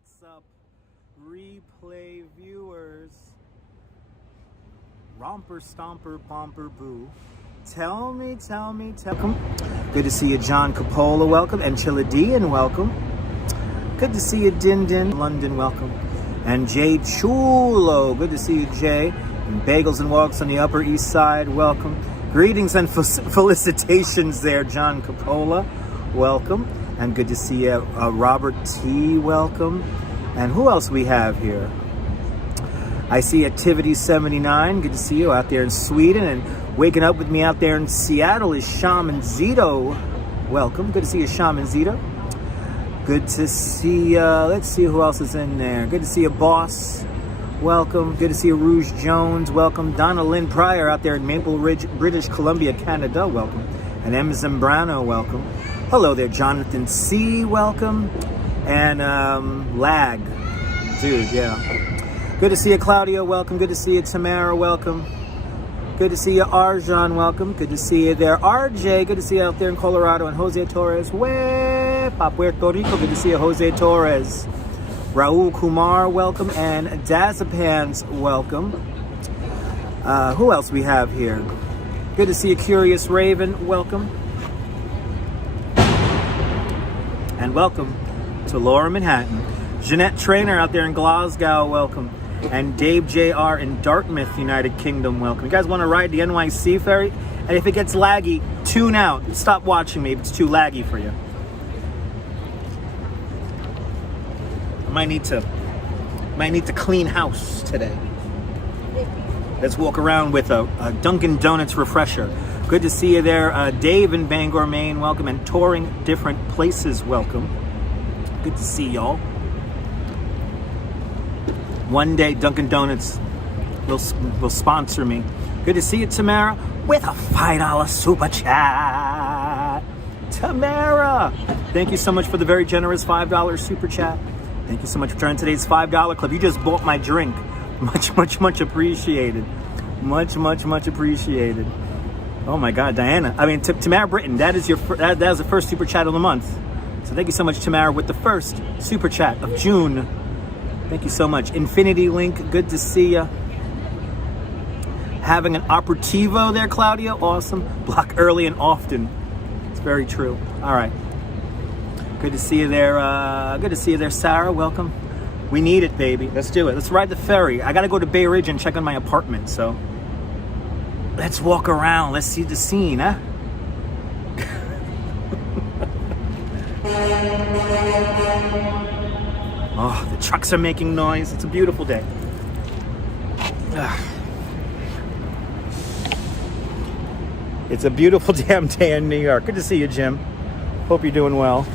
What's up, replay viewers? Romper, stomper, bomper, boo. Tell me. Welcome. Good to see you, John Capola, welcome. And Chilla D, and welcome. Good to see you, Din, London, welcome. And Jay Chulo, good to see you, Jay. And Bagels and Walks on the Upper East Side, welcome. Greetings and felicitations there, John Capola, welcome. And good to see you, Robert T, welcome. And who else we have here? I see Activity 79, good to see you out there in Sweden. And waking up with me out there in Seattle is Shaman Zito, welcome. Good to see you, Shaman Zito. Good to see, let's see who else is in there. Good to see you, Boss, welcome. Good to see you, Rouge Jones, welcome. Donna Lynn Pryor out there in Maple Ridge, British Columbia, Canada, welcome. And M. Zambrano, welcome. Hello there, Jonathan C, welcome. And Lag, dude, yeah. Good to see you, Claudia, welcome. Good to see you, Tamara, welcome. Good to see you, Arjan, welcome. Good to see you there, RJ. Good to see you out there in Colorado. And Jose Torres, Wepa, Puerto Rico. Good to see you, Jose Torres. Raul Kumar, welcome. And Dazapans, welcome. Who else we have here? Good to see you, Curious Raven, welcome. And welcome to Laura Manhattan. Jeanette Trainer out there in Glasgow, welcome. And Dave JR in Dartmouth, United Kingdom, welcome. You guys want to ride the NYC Ferry? And if it gets laggy, tune out. Stop watching me if it's too laggy for you. I might need to clean house today. Let's walk around with a Dunkin' Donuts refresher. Good to see you there, Dave in Bangor, Maine, welcome. And Touring Different Places, welcome. Good to see y'all. One day Dunkin' Donuts will sponsor me. Good to see you, Tamara, with a $5 super chat. Tamara, thank you so much for the very generous $5 super chat. Thank you so much for joining today's $5 club. You just bought my drink. Much appreciated. Much appreciated. Oh my God, Diana. I mean, Tamara Britton, that is that was the first super chat of the month. So thank you so much, Tamara, with the first super chat of June. Thank you so much. Infinity Link, good to see you. Having an aperitivo there, Claudia, awesome. Block early and often. It's very true. All right. Good to see you there. Good to see you there, Sarah, welcome. We need it, baby. Let's do it. Let's ride the ferry. I got to go to Bay Ridge and check on my apartment, so let's walk around. Let's see the scene, huh? Oh, the trucks are making noise. It's a beautiful day. It's a beautiful damn day in New York. Good to see you, Jim. Hope you're doing well.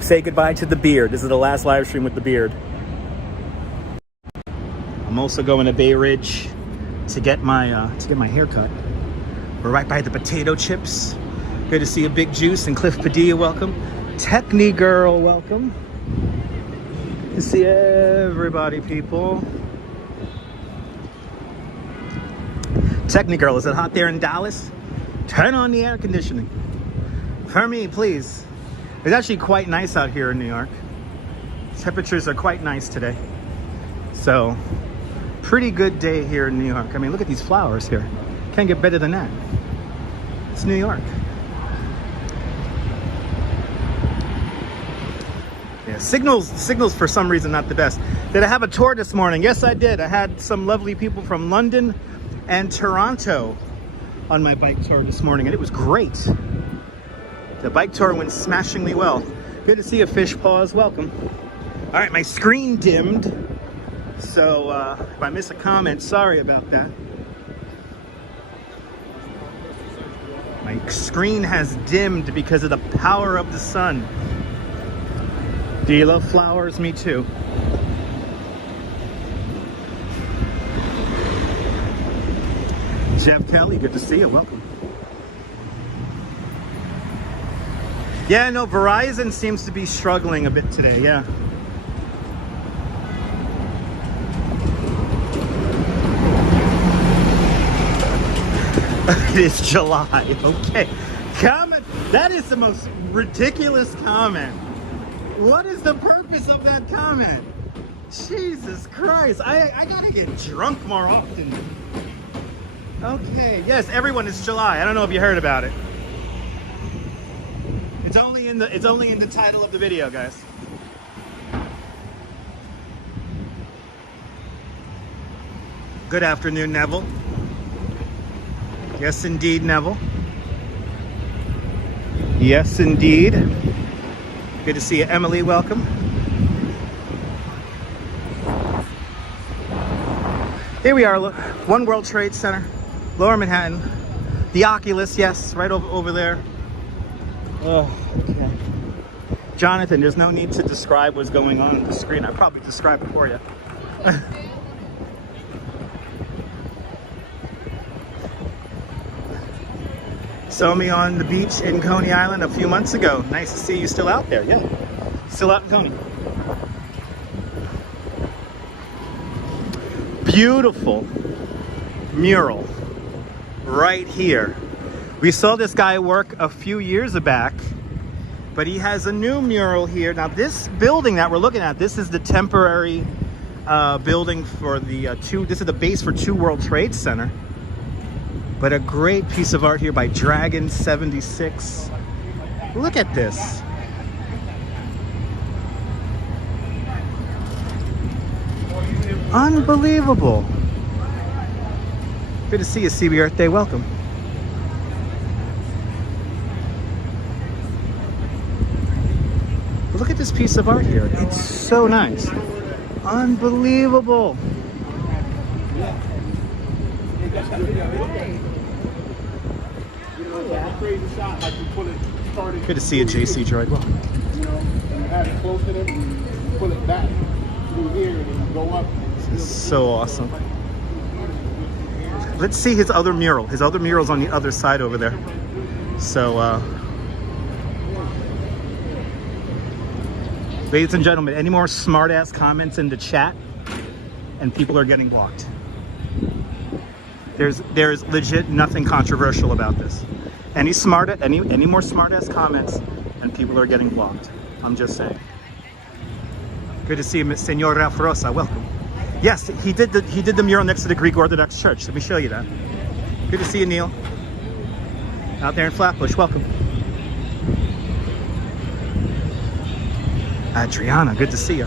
Say goodbye to the beard. This is the last live stream with the beard. I'm also going to Bay Ridge to get my haircut. We're right by the potato chips. Good to see you, Big Juice and Cliff Padilla, welcome. Techni Girl, welcome. Good to see everybody, people. Techni Girl, is it hot there in Dallas? Turn on the air conditioning. For me, please. It's actually quite nice out here in New York. Temperatures are quite nice today. So, pretty good day here in New York. I mean, look at these flowers here. Can't get better than that. It's New York. Yeah, signals for some reason not the best. Did I have a tour this morning? Yes, I did. I had some lovely people from London and Toronto on my bike tour this morning, and it was great. The bike tour went smashingly well. Good to see you, Fish Paws, welcome. All right, my screen dimmed, so if I miss a comment, sorry about that. My screen has dimmed because of the power of the sun. Do you love flowers? Me too. Jeff Kelly, good to see you, welcome. Yeah, no, Verizon seems to be struggling a bit today, yeah. It is July, okay. Comment, that is the most ridiculous comment. What is the purpose of that comment? Jesus Christ, I gotta get drunk more often. Okay, yes, everyone, it's July. I don't know if you heard about it. It's only in the title of the video, guys. Good afternoon, Neville. Yes, indeed, Neville. Yes, indeed. Good to see you, Emily. Welcome. Here we are, look, One World Trade Center, Lower Manhattan. The Oculus, yes, right over there. Oh, okay. Jonathan, there's no need to describe what's going on the screen. I probably described it for you. Saw me on the beach in Coney Island a few months ago. Nice to see you still out there. Yeah, still out in Coney. Beautiful mural right here. We saw this guy work a few years back, but he has a new mural here. Now this building that we're looking at, this is the temporary building for the this is the base for 2 World Trade Center. But a great piece of art here by Dragon 76. Look at this. Unbelievable. Good to see you, CB Earth Day. Welcome. Look at this piece of art here. It's so nice. Unbelievable. Good to see you, JC Droid. Welcome. You know, you have it close to them, you pull it back through here, and then you go up. This is so awesome. Let's see his other mural. His other mural's on the other side over there. So, ladies and gentlemen, any more smart-ass comments in the chat, and people are getting blocked. There's legit nothing controversial about this. Any more smart-ass comments, and people are getting blocked. I'm just saying. Good to see you, Senor Rafarosa. Welcome. Yes, he did the mural next to the Greek Orthodox Church. Let me show you that. Good to see you, Neil. Out there in Flatbush. Welcome. Adriana, good to see you.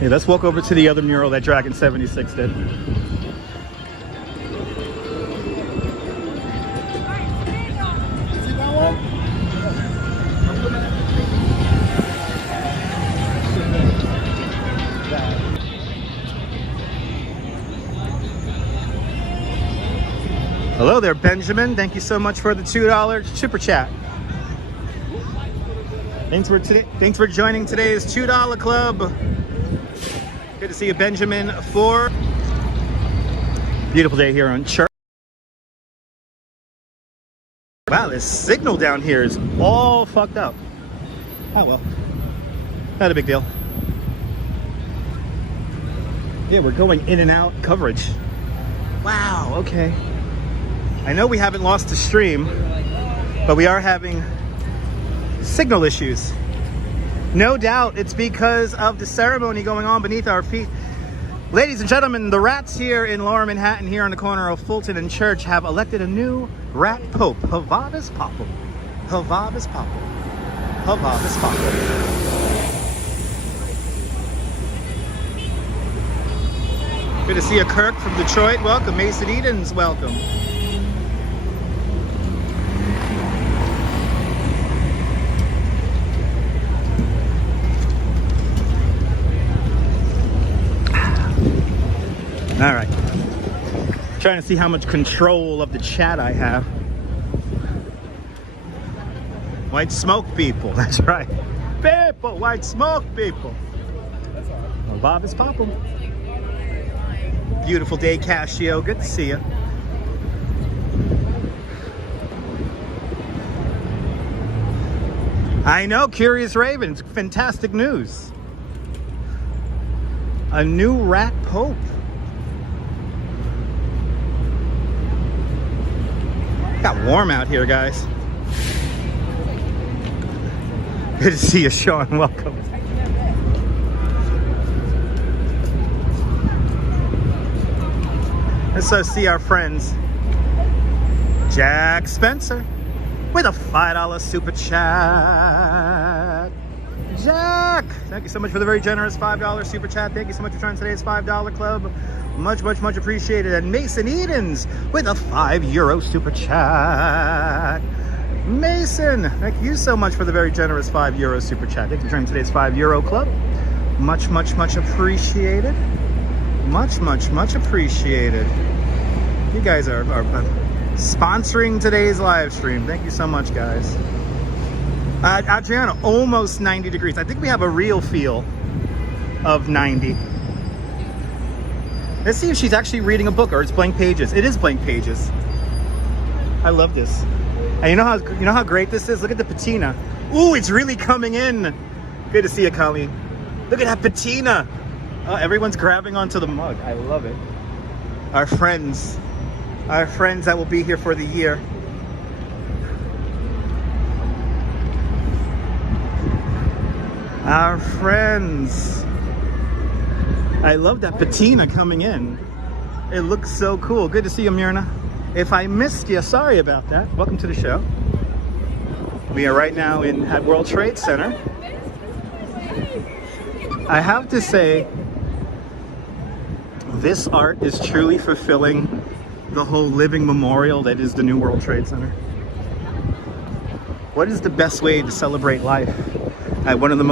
Hey, let's walk over to the other mural that Dragon 76 did. Hello there, Benjamin. Thank you so much for the $2 super chat. Thanks for joining today's $2 club. Good to see you, Benjamin. For beautiful day here on Church. Wow, this signal down here is all fucked up. Oh well, not a big deal. Yeah, we're going in and out coverage. Wow, okay. I know we haven't lost the stream, but we are having signal issues. No doubt it's because of the ceremony going on beneath our feet. Ladies and gentlemen, the rats here in Lower Manhattan, here on the corner of Fulton and Church, have elected a new rat pope. Havavis Popple. Havavis Popple. Havavis Popple. Good to see you, Kirk from Detroit. Welcome. Mason Edens, welcome. All right, trying to see how much control of the chat I have. White smoke people, that's right. People, white smoke people. Well, Bob is popping. Beautiful day, Casio, good to see you. I know, Curious Raven, it's fantastic news. A new rat pope. Got warm out here, guys. Good to see you, Sean. Welcome. Let's see our friends. Jack Spencer with a $5 super chat. Jack, thank you so much for the very generous $5 super chat. Thank you so much for joining today's $5 club. Much, much, much appreciated. And Mason Edens with a €5 super chat. Mason, thank you so much for the very generous €5 super chat. Thank you for joining today's €5 club. Much, much, much appreciated. Much, much, much appreciated. You guys are sponsoring today's live stream. Thank you so much, guys. Adriana, almost 90 degrees. I think we have a real feel of 90. Let's see if she's actually reading a book or it's blank pages. It is blank pages. I love this. And you know how great this is? Look at the patina. Ooh, it's really coming in. Good to see you, Colleen. Look at that patina. Oh, everyone's grabbing onto the mug. I love it. Our friends that will be here for the year. Our friends. I love that patina coming in. It looks so cool. Good to see you, Myrna. If I missed you, sorry about that. Welcome to the show. We are right now at World Trade Center. I have to say, this art is truly fulfilling the whole living memorial that is the new World Trade Center. What is the best way to celebrate life at one of the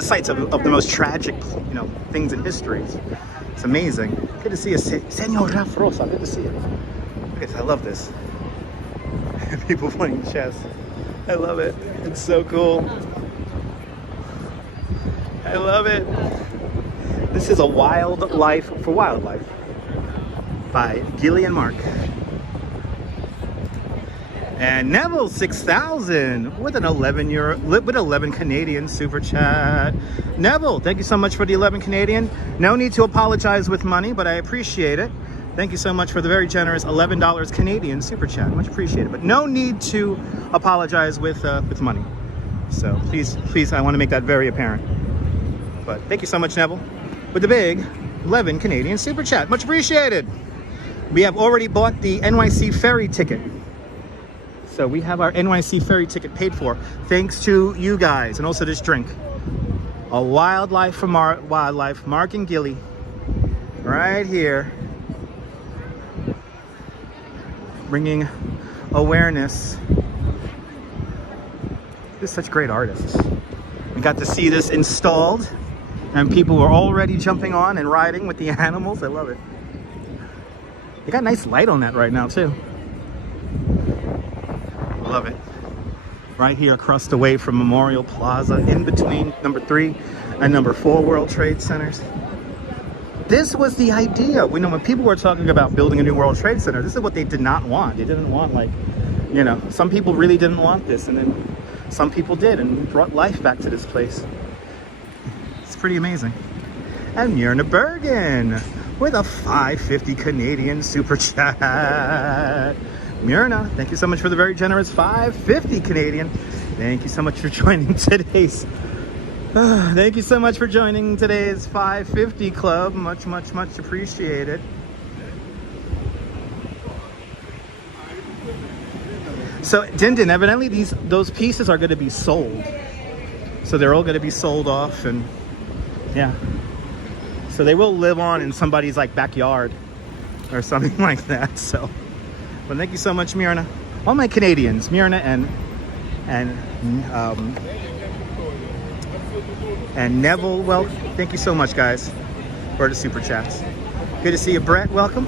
sites of the most tragic, things in history? It's amazing. Good to see you, Senor Rafrosa. Good to see you. Okay, I love this. People playing chess. I love it. It's so cool. I love it. This is a Wild Life for Wildlife by Gillian Mark. And Neville 6000 with an 11 Canadian super chat. Neville, thank you so much for the 11 Canadian. No need to apologize with money, but I appreciate it. Thank you so much for the very generous $11 Canadian super chat. Much appreciated. But no need to apologize with money. So please, I want to make that very apparent. But thank you so much, Neville, with the big 11 Canadian super chat. Much appreciated. We have already bought the NYC Ferry ticket. So we have our NYC Ferry ticket paid for, thanks to you guys, and also this drink. A Wildlife for Wildlife, Mark and Gilly, right here, bringing awareness. They're such great artists. We got to see this installed, and people were already jumping on and riding with the animals. I love it. They got a nice light on that right now too. Love it. Right here across the way from Memorial Plaza, in between number 3 and number 4 World Trade Centers. This was the idea. When people were talking about building a new World Trade Center, this is what they did not want. They didn't want, some people really didn't want this, and then some people did, and brought life back to this place. It's pretty amazing. And Myrna Bergen with a $5.50 Canadian super chat. Myrna, thank you so much for the very generous $5.50 Canadian. Thank you so much for joining today's thank you so much for joining today's $5.50 club. Much, much, much appreciated. So Dindin, evidently those pieces are going to be sold. So they're all going to be sold off, and yeah. So they will live on in somebody's backyard or something like that. So, but thank you so much, Myrna. All my Canadians, Myrna and Neville. Well, thank you so much, guys, for the super chats. Good to see you, Brett. Welcome.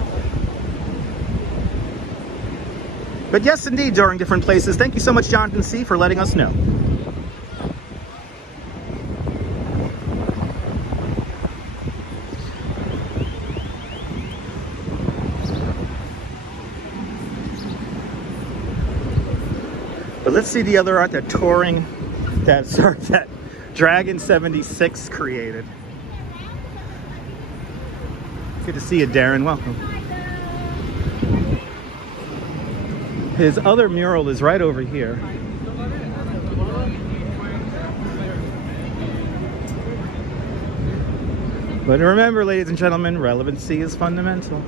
But yes, indeed, during different places. Thank you so much, Jonathan C., for letting us know. But let's see the other art that that Dragon 76 created. Good to see you, Darren. Welcome. His other mural is right over here. But remember, ladies and gentlemen, relevancy is fundamental.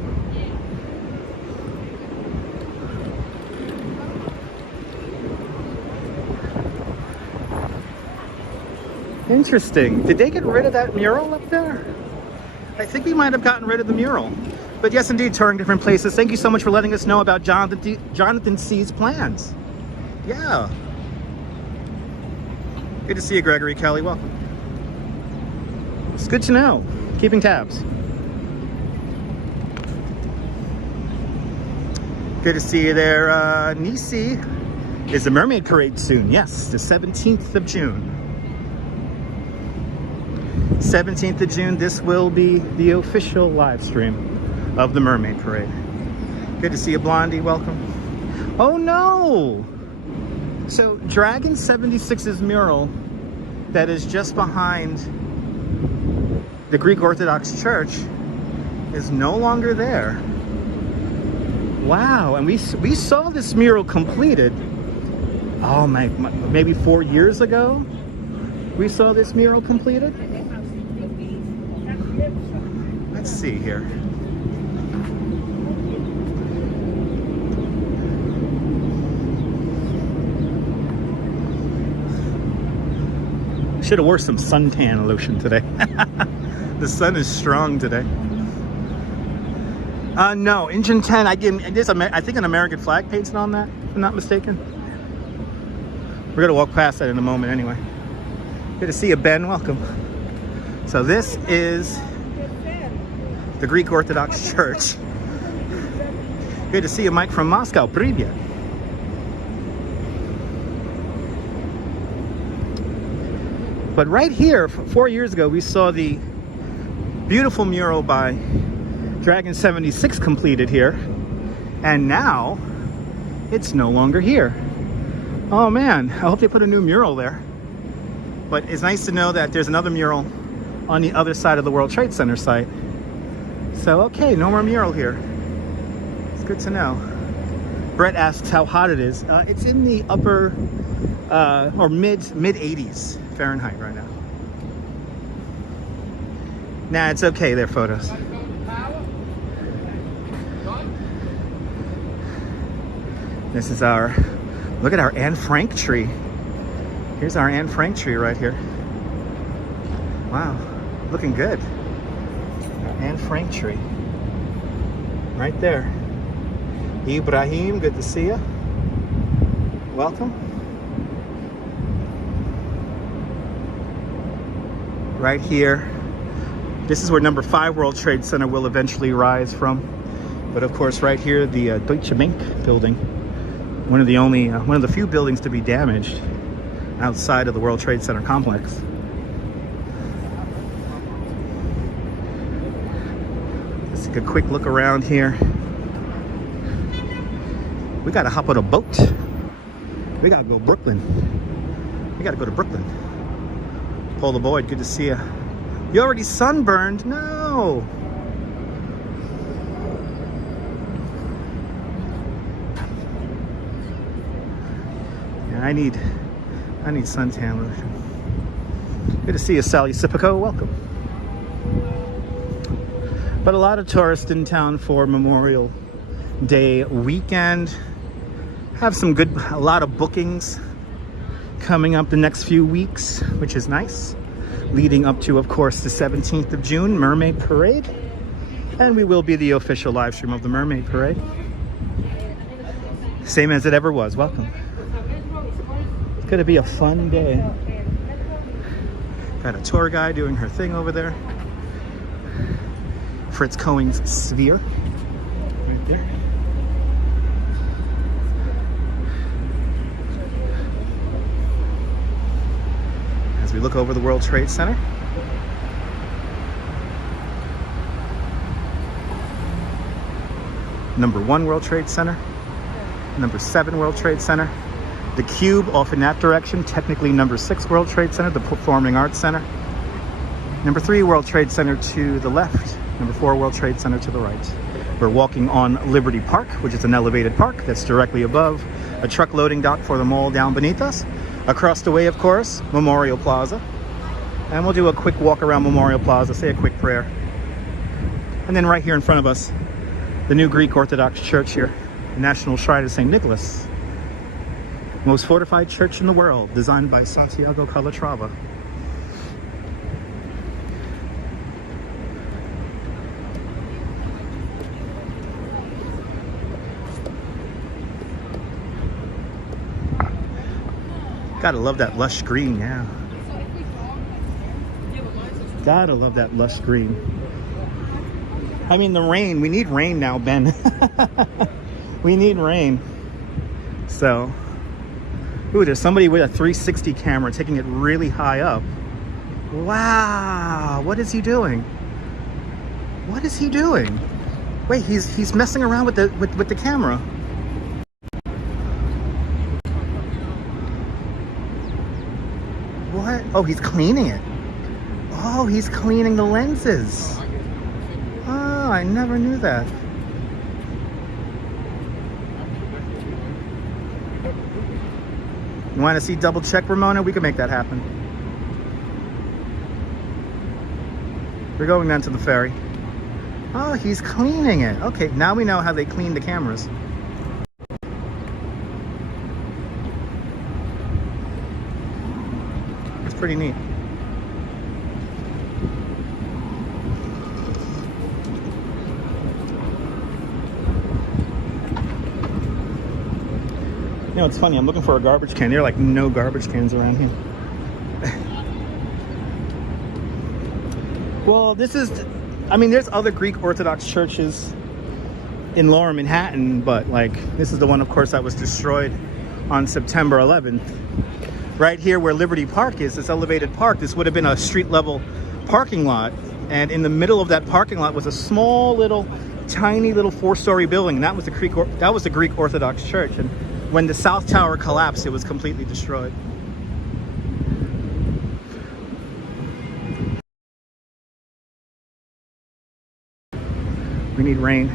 Interesting. Did they get rid of that mural up there? I think we might have gotten rid of the mural. But yes, indeed, touring different places. Thank you so much for letting us know about Jonathan C's plans. Yeah. Good to see you, Gregory Kelly. Welcome. It's good to know. Keeping tabs. Good to see you there. NYC is the Mermaid Parade soon. Yes, the 17th of June. 17th of June, this will be the official live stream of the Mermaid Parade. Good to see you, Blondie. Welcome. Oh no! So Dragon 76's mural that is just behind the Greek Orthodox Church is no longer there. Wow, and we saw this mural completed, oh my, maybe 4 years ago. We saw this mural completed. Let's see here. Should have wore some suntan lotion today. The sun is strong today. No, engine 10. I think an American flag painted on that, if I'm not mistaken. We're gonna walk past that in a moment anyway. Good to see you, Ben. Welcome. So this is the Greek Orthodox Church. Good to see you, Mike from Moscow. Привет. But right here, 4 years ago, we saw the beautiful mural by Dragon 76 completed here. And now, it's no longer here. Oh man, I hope they put a new mural there. But it's nice to know that there's another mural on the other side of the World Trade Center site. So, okay, no more mural here. It's good to know. Brett asks how hot it is. It's in the upper or mid 80s Fahrenheit right now. Nah, it's okay. They're photos. This is our, look at our Anne Frank tree. Here's our Anne Frank tree right here. Wow, looking good. Our Anne Frank tree. Right there. Ibrahim, good to see you. Welcome. Right here. This is where number 5 World Trade Center will eventually rise from. But of course, right here, the Deutsche Bank building. One of the few buildings to be damaged outside of the World Trade Center complex. Let's take a quick look around here. We gotta hop on a boat. We gotta go Brooklyn. We gotta go to Brooklyn. Paul the Boyd, good to see you. You already sunburned? No. Yeah, I need suntan lotion. Good to see you, Sally Sipico. Welcome. But a lot of tourists in town for Memorial Day weekend. Have a lot of bookings coming up the next few weeks, which is nice. Leading up to, of course, the 17th of June, Mermaid Parade. And we will be the official live stream of the Mermaid Parade. Same as it ever was. Welcome. It's gonna be a fun day. Got a tour guide doing her thing over there. Fritz Cohen's Sphere. Right there. We look over the World Trade Center. Number 1 World Trade Center. Number 7 World Trade Center. The Cube off in that direction, technically number 6 World Trade Center, the Performing Arts Center. Number 3 World Trade Center to the left. Number 4 World Trade Center to the right. We're walking on Liberty Park, which is an elevated park that's directly above a truck loading dock for the mall down beneath us. Across the way, of course, Memorial Plaza. And we'll do a quick walk around Memorial Plaza, say a quick prayer. And then right here in front of us, the new Greek Orthodox Church here, the National Shrine of St. Nicholas. Most fortified church in the world, designed by Santiago Calatrava. Gotta love that lush green, yeah. Gotta love that lush green. I mean, the rain, we need rain now, Ben. We need rain. So, ooh, there's somebody with a 360 camera taking it really high up. Wow, what is he doing? What is he doing? Wait, he's messing around with the camera. What? Oh, he's cleaning it. Oh, he's cleaning the lenses. Oh, I never knew that. You want to see double check, Ramona? We can make that happen. We're going down to the ferry. Oh, he's cleaning it. Okay, now we know how they clean the cameras. It's pretty neat. You know, it's funny, I'm looking for a garbage can. There are like no garbage cans around here. Well, this is, I mean, there's other Greek Orthodox churches in Lower Manhattan, but like, this is the one, of course, that was destroyed on September 11th. Right here where Liberty Park is, this elevated park, this would have been a street level parking lot. And in the middle of that parking lot was a small little, tiny little 4-story building. And that was the Greek Orthodox Church. And when the South Tower collapsed, it was completely destroyed. We need rain.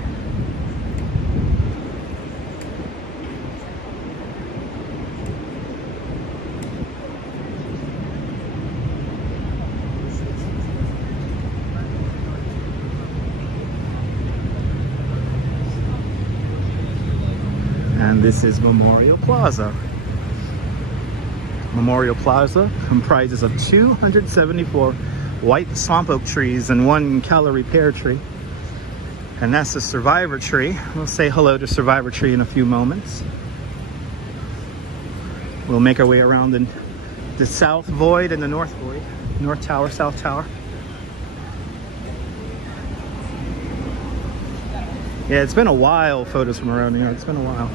And this is Memorial Plaza. Memorial Plaza comprises of 274 white swamp oak trees and 1 calorie pear tree. And that's the Survivor tree. We'll say hello to Survivor tree in a few moments. We'll make our way around the south void and the north void. North Tower, South Tower. Yeah, it's been a while, photos from around here. It's been a while.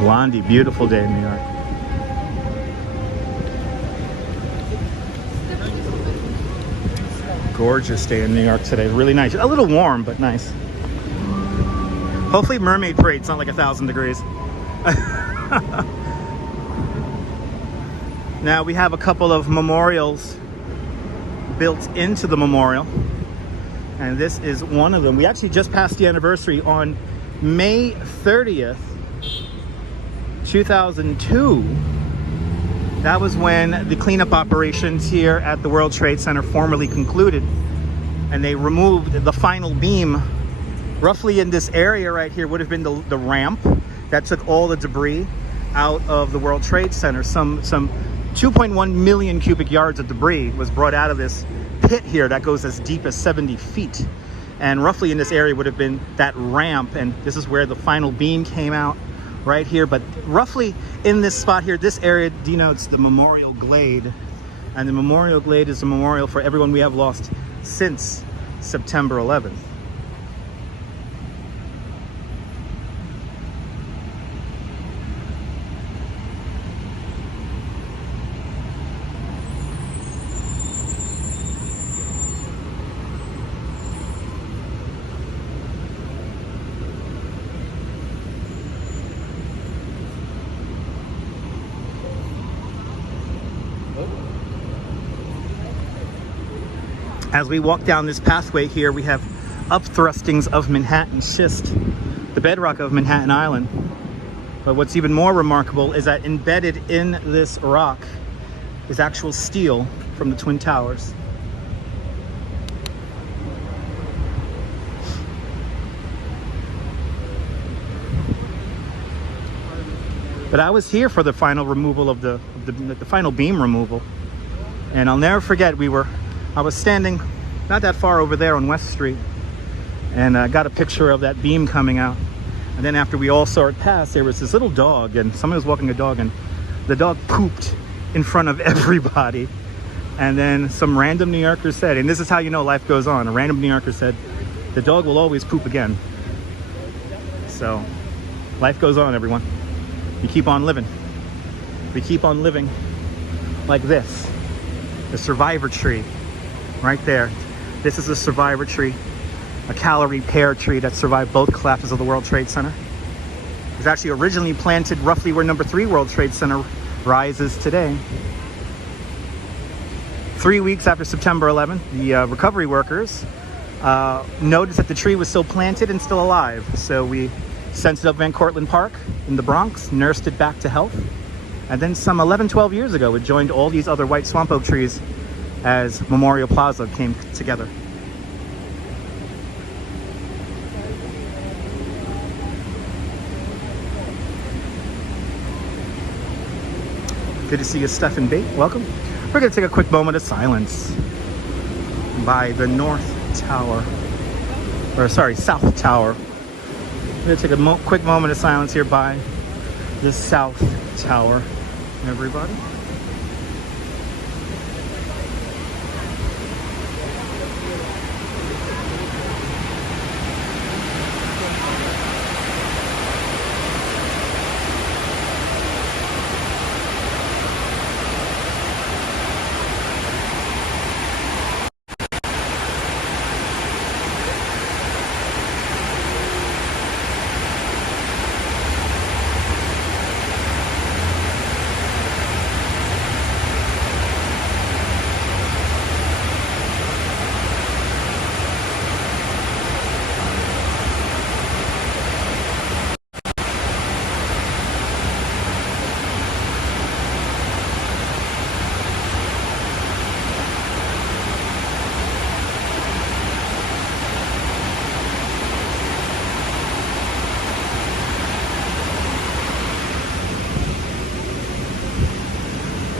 Blondie, beautiful day in New York. Gorgeous day in New York today. Really nice. A little warm, but nice. Hopefully Mermaid Parade's not like 1,000 degrees. Now we have a couple of memorials built into the memorial. And this is one of them. We actually just passed the anniversary on May 30th. 2002. That was when the cleanup operations here at the World Trade Center formally concluded, and they removed the final beam. Roughly in this area right here would have been the ramp that took all the debris out of the World Trade Center. Some 2.1 million cubic yards of debris was brought out of this pit here that goes as deep as 70 feet. And roughly in this area would have been that ramp, and this is where the final beam came out. Right here, but roughly in this spot here, this area denotes the Memorial Glade, and the Memorial Glade is a memorial for everyone we have lost since September 11th. As we walk down this pathway here, we have upthrustings of Manhattan schist, the bedrock of Manhattan Island. But what's even more remarkable is that embedded in this rock is actual steel from the Twin Towers. But I was here for the final removal of the final beam removal, and I'll never forget. I was standing not that far over there on West Street, and I got a picture of that beam coming out. And then after we all saw it pass, there was this little dog, and someone was walking a dog, and the dog pooped in front of everybody. And then some random New Yorker said, and this is how you know life goes on, a random New Yorker said, the dog will always poop again. So life goes on, everyone. You keep on living. We keep on living like this. The survivor tree right there. This is a survivor tree, a calorie pear tree that survived both collapses of the World Trade Center. It was actually originally planted roughly where number 3 World Trade Center rises today. 3 weeks after September 11th, the recovery workers noticed that the tree was still planted and still alive. So we sent it up Van Cortlandt Park in the Bronx, nursed it back to health. And then some 11, 12 years ago, it joined all these other white swamp oak trees as Memorial Plaza came together. Good to see you, Stephen Bate. Welcome. We're going to take a quick moment of silence by the North Tower. Or sorry, South Tower. We're going to take a quick moment of silence here by the South Tower, everybody.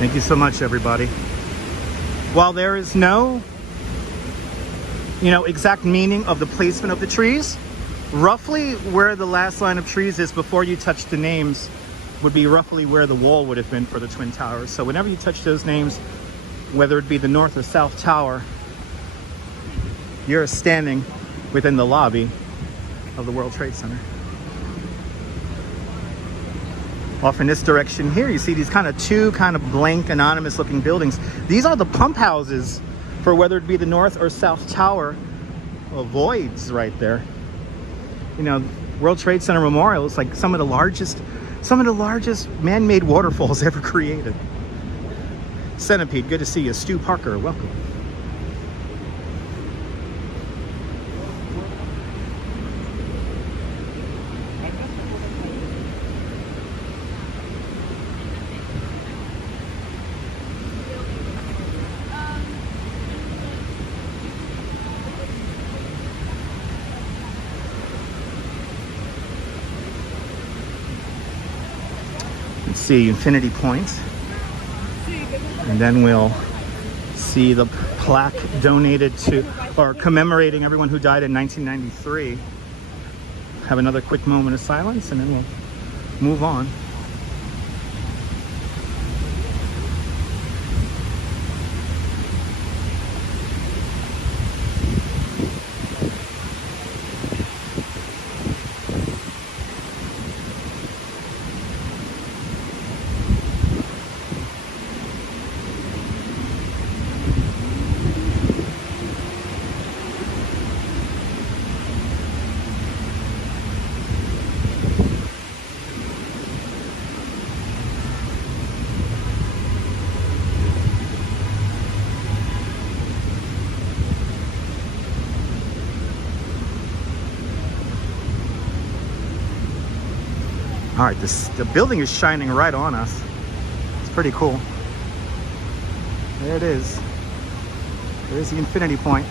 Thank you so much, everybody. While there is no, exact meaning of the placement of the trees, roughly where the last line of trees is before you touch the names would be roughly where the wall would have been for the Twin Towers. So whenever you touch those names, whether it be the North or South Tower, you're standing within the lobby of the World Trade Center. Off in this direction here, you see these two blank, anonymous looking buildings. These are the pump houses for whether it be the North or South Tower. Voids right there. World Trade Center Memorial is like some of the largest man-made waterfalls ever created. Centipede, good to see you. Stu Parker, welcome. See Infinity Points, and then we'll see the plaque donated to or commemorating everyone who died in 1993. Have another quick moment of silence, and then we'll move on. All right, the building is shining right on us. It's pretty cool. There it is. There's the infinity point.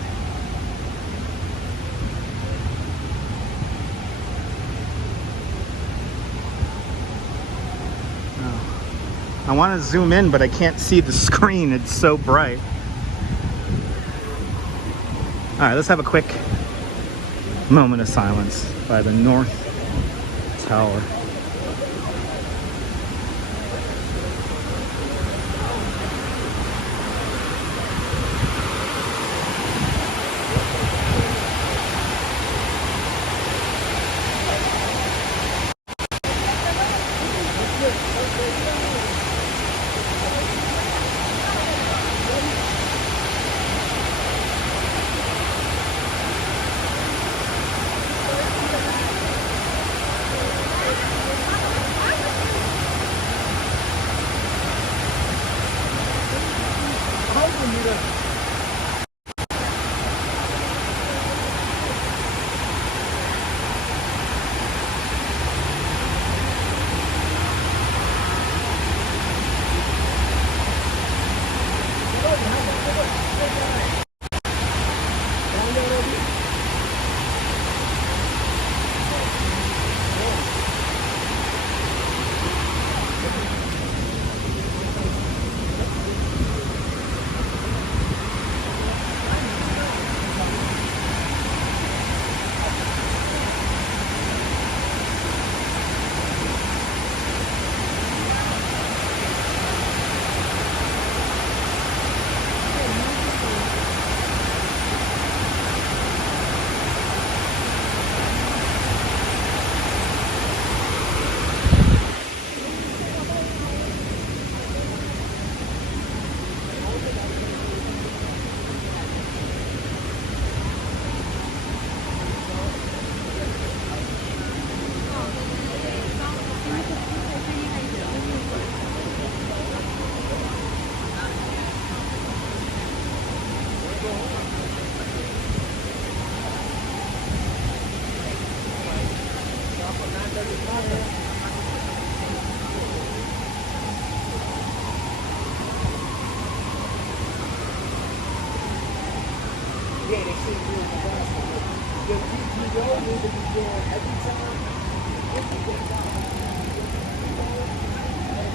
Oh. I want to zoom in, but I can't see the screen. It's so bright. All right, let's have a quick moment of silence by the North Tower.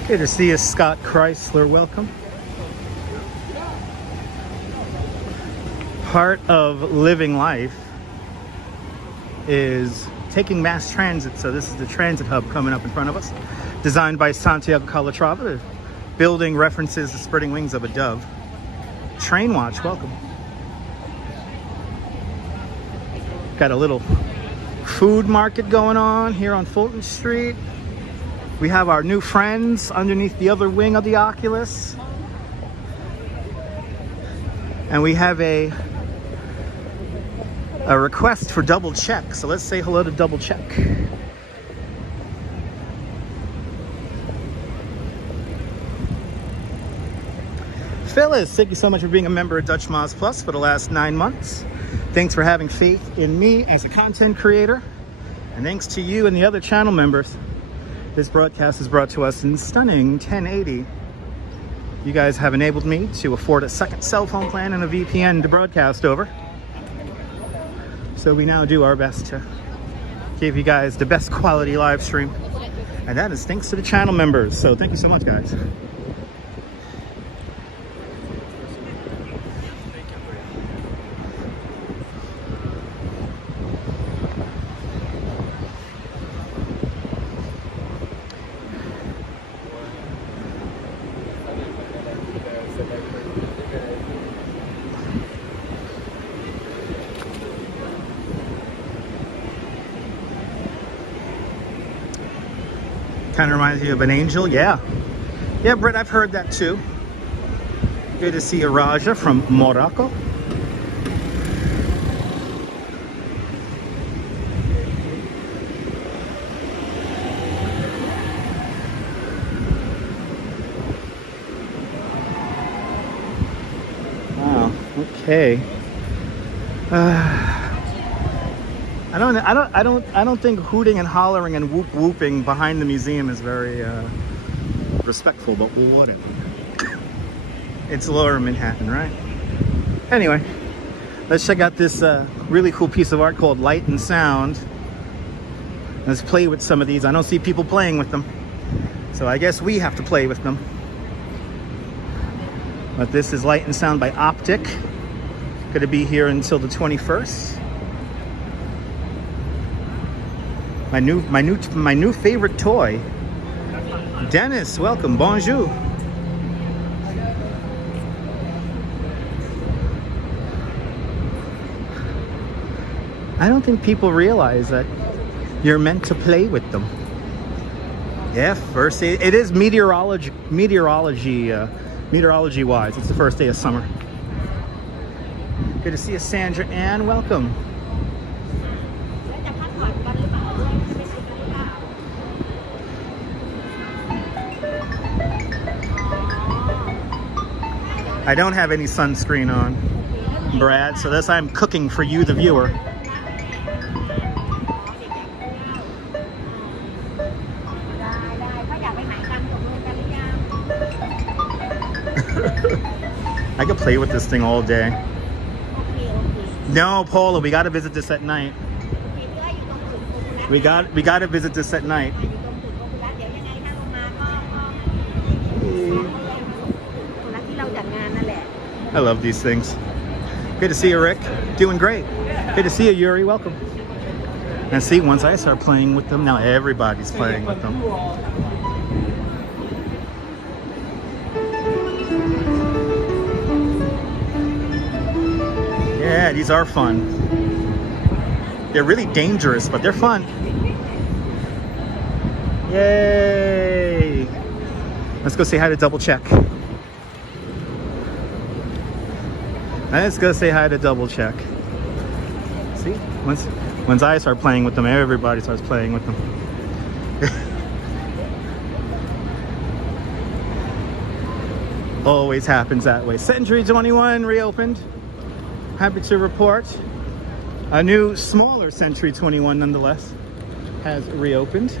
Good to see you, Scott Chrysler. Welcome. Part of living life is taking mass transit. So this is the transit hub coming up in front of us, designed by Santiago Calatrava. The building references the spreading wings of a dove. Train Watch, welcome. Got a little food market going on here on Fulton Street. We have our new friends underneath the other wing of the Oculus. And we have a request for double check. So let's say hello to double check. Phyllis, thank you so much for being a member of Dutch Moz Plus for the last 9 months. Thanks for having faith in me as a content creator. And thanks to you and the other channel members. This broadcast is brought to us in stunning 1080. You guys have enabled me to afford a second cell phone plan and a VPN to broadcast over. So we now do our best to give you guys the best quality live stream. And that is thanks to the channel members. So thank you so much, guys. Kind of reminds you of an angel. Yeah, Britt, I've heard that too. Good to see you, Raja from Morocco. Wow, okay. I don't think hooting and hollering and whooping behind the museum is very respectful, but whatever. It's Lower Manhattan, right? Anyway, let's check out this really cool piece of art called Light and Sound. Let's play with some of these. I don't see people playing with them, so I guess we have to play with them. But this is Light and Sound by Optic. Going to be here until the 21st. My new favorite toy. Dennis, welcome. Bonjour. I don't think people realize that you're meant to play with them. Yeah, first day. It is meteorology wise. It's the first day of summer. Good to see you, Sandra Ann. Welcome. I don't have any sunscreen on, Brad, so that's why I'm cooking for you, the viewer. I could play with this thing all day. No, Paula, we gotta visit this at night. We gotta visit this at night. I love these things. Good to see you, Rick. Doing great. Good to see you, Yuri. Welcome. And see, once I start playing with them, now everybody's playing with them. Yeah, these are fun. They're really dangerous, but they're fun. Yay! Let's go say hi to Double Check. Let's go say hi to Double Check. See, once I start playing with them, everybody starts playing with them. Always happens that way. Century 21 reopened. Happy to report a new, smaller Century 21 nonetheless has reopened.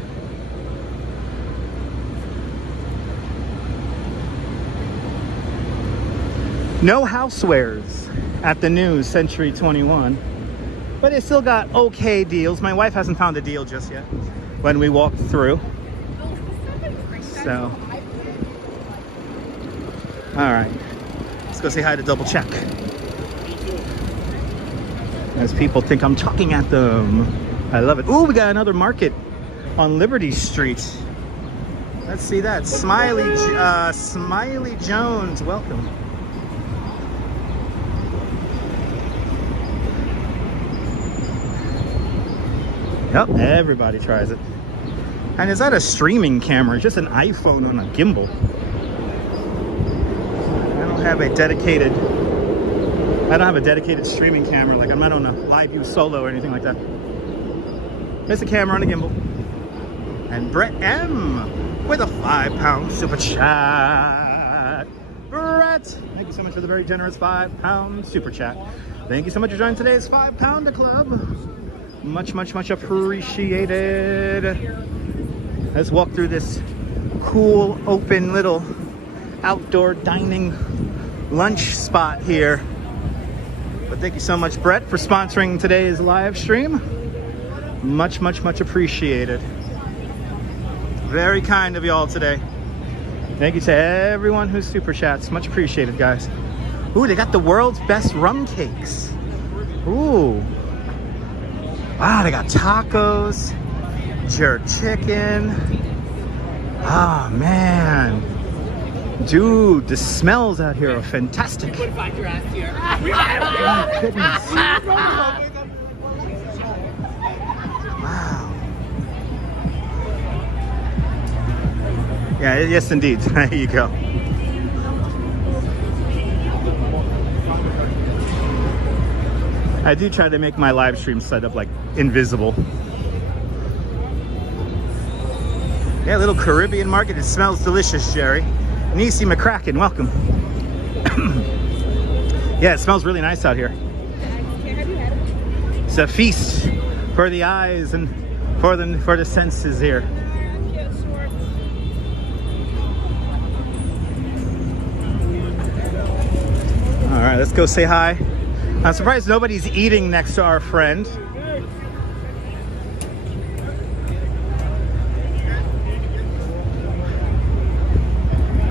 No housewares at the new Century 21, but it still got okay deals. My wife hasn't found a deal just yet when we walked through. So, all right, let's go say hi to Double Check. As people think I'm talking at them. I love it. Ooh, we got another market on Liberty Street. Let's see that. Smiley Jones, welcome. Yep, everybody tries it. And is that a streaming camera? It's just an iPhone on a gimbal. I don't have a dedicated streaming camera. Like I'm not on a live view solo or anything like that. There's a camera on a gimbal. And Brett M with a £5 super chat. Brett, thank you so much for the very generous £5 super chat. Thank you so much for joining today's £5 Club. Much, much, much appreciated. Let's walk through this cool, open little outdoor dining lunch spot here. But thank you so much, Brett, for sponsoring today's live stream. Much, much, much appreciated. Very kind of y'all today. Thank you to everyone who super chats. Much appreciated, guys. Ooh, they got the world's best rum cakes. Ooh. Wow, they got tacos, jerk chicken. Oh, man. Dude, the smells out here are fantastic. Oh, goodness. Wow. Yeah, yes, indeed. There you go. I do try to make my live stream setup like invisible. Yeah, little Caribbean market. It smells delicious, Jerry. Nisi McCracken, welcome. Yeah, it smells really nice out here. It's a feast for the eyes and for the senses here. All right, let's go say hi. I'm surprised nobody's eating next to our friend.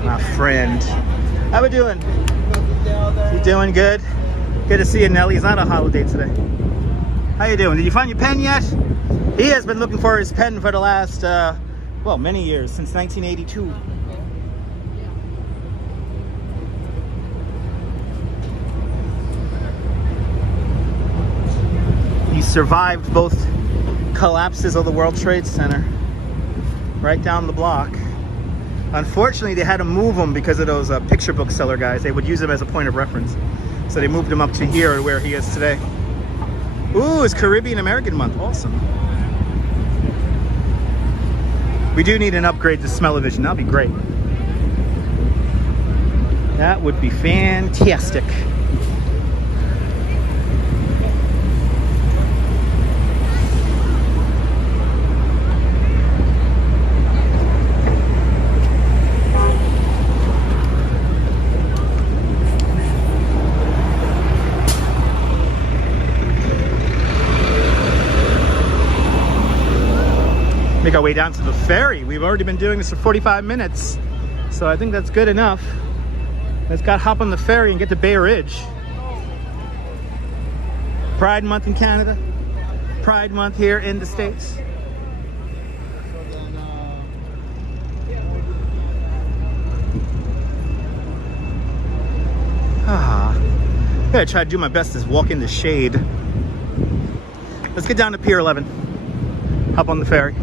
My friend. How we doing? You doing good? Good to see you, Nelly. It's not a holiday today. How you doing? Did you find your pen yet? He has been looking for his pen for the last, well, many years, since 1982. He survived both collapses of the World Trade Center right down the block. Unfortunately, they had to move him because of those picture book seller guys. They would use him as a point of reference. So they moved him up to here where he is today. Ooh, it's Caribbean American Month. Awesome. We do need an upgrade to smell-o-vision. That'd be great. That would be fantastic. Make our way down to the ferry. We've already been doing this for 45 minutes, so I think that's good enough. Let's hop on the ferry and get to Bay Ridge. Pride Month in Canada, Pride Month here in the States. I'm gonna try to do my best to walk in the shade. Let's get down to Pier 11. Hop on the ferry.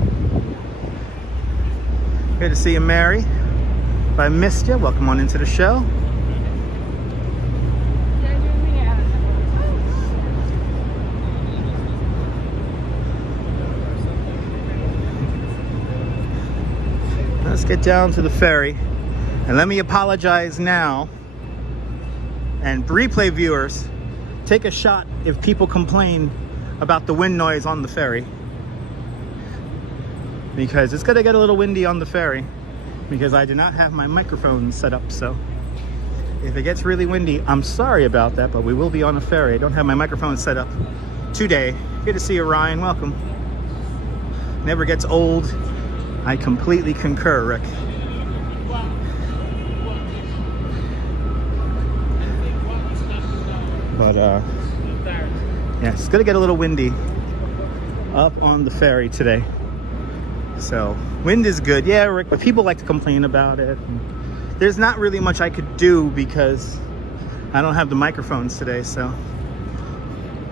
Good to see you, Mary. If I missed you, welcome on into the show. Let's get down to the ferry. And let me apologize now. And replay viewers, take a shot if people complain about the wind noise on the ferry. Because it's gonna get a little windy on the ferry because I do not have my microphone set up. So if it gets really windy, I'm sorry about that, but we will be on a ferry. I don't have my microphone set up today. Good to see you, Ryan. Welcome. Never gets old. I completely concur, Rick. But yeah, it's gonna get a little windy up on the ferry today. So wind is good, yeah, Rick, but people like to complain about it. There's not really much I could do because I don't have the microphones today. So,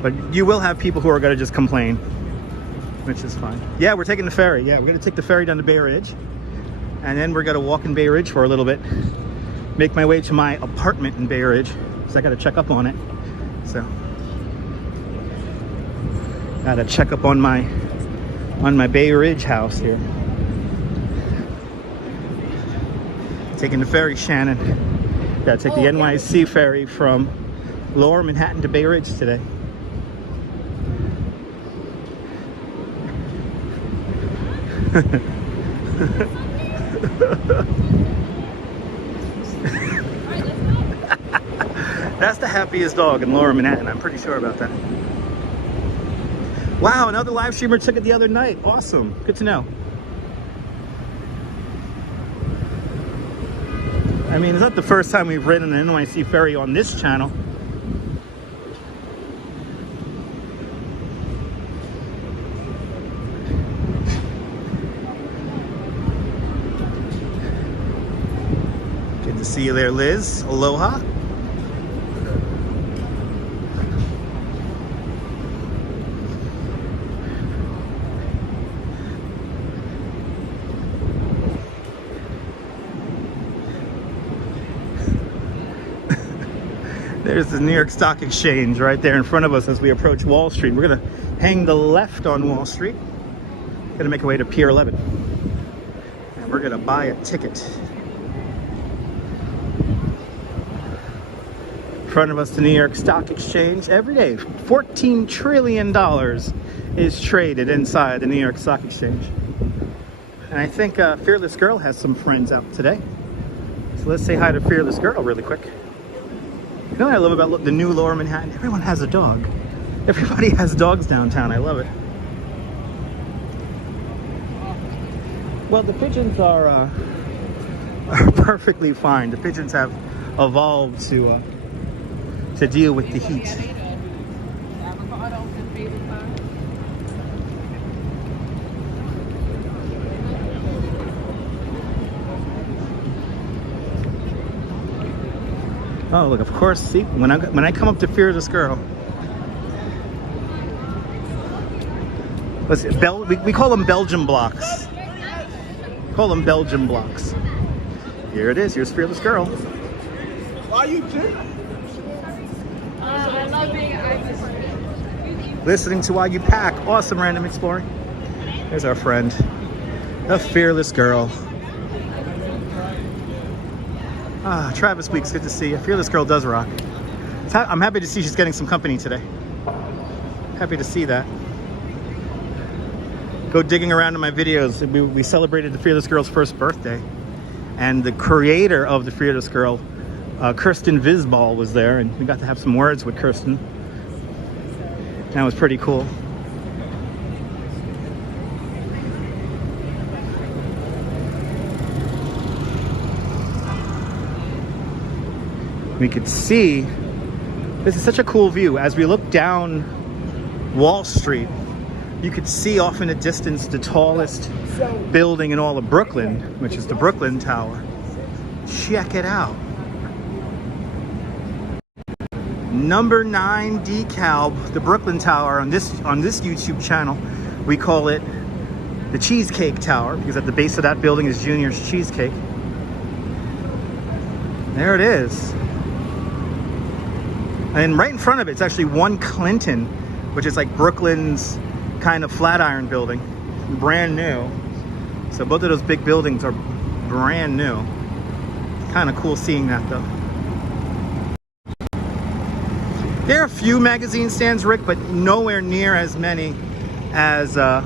but you will have people who are going to just complain, which is fine. Yeah, we're taking the ferry. Yeah, we're going to take the ferry down to Bay Ridge, and then we're going to walk in Bay Ridge for a little bit, make my way to my apartment in Bay Ridge because I got to check up on it. So got to check up on my Bay Ridge house here. Taking the ferry, Shannon. Gotta take the NYC Ferry from Lower Manhattan to Bay Ridge today. That's the happiest dog in Lower Manhattan. I'm pretty sure about that. Wow, another live streamer took it the other night. Awesome. Good to know. I mean, it's not the first time we've ridden an NYC Ferry on this channel. Good to see you there, Liz. Aloha. There's the New York Stock Exchange right there in front of us as we approach Wall Street. We're gonna hang the left on Wall Street. Gonna make our way to Pier 11. And we're gonna buy a ticket. In front of us, the New York Stock Exchange every day. $14 trillion is traded inside the New York Stock Exchange. And I think Fearless Girl has some friends out today. So let's say hi to Fearless Girl really quick. You know what I love about the new Lower Manhattan? Everyone has a dog. Everybody has dogs downtown. I love it. Well, the pigeons are perfectly fine. The pigeons have evolved to deal with the heat. Oh, look, of course, see, when I come up to Fearless Girl, let's see, we call them Belgian blocks. Call them Belgian blocks. Here it is, here's Fearless Girl. Why you doing? I love being Listening to while you pack. Awesome random exploring. There's our friend, the Fearless Girl. Ah, Travis Weeks, good to see you. Fearless Girl does rock. I'm happy to see she's getting some company today. Happy to see that. Go digging around in my videos. We celebrated the Fearless Girl's first birthday. And the creator of the Fearless Girl, Kirsten Visbal, was there. And we got to have some words with Kirsten. That was pretty cool. We could see, this is such a cool view. As we look down Wall Street, you could see off in the distance the tallest building in all of Brooklyn, which is the Brooklyn Tower. Check it out. Number 9 decal, the Brooklyn Tower on this YouTube channel. We call it the Cheesecake Tower because at the base of that building is Junior's Cheesecake. There it is. And right in front of it, it's actually 1 Clinton, which is like Brooklyn's kind of Flatiron building, brand new. So both of those big buildings are brand new. Kind of cool seeing that though. There are a few magazine stands, Rick, but nowhere near as many as they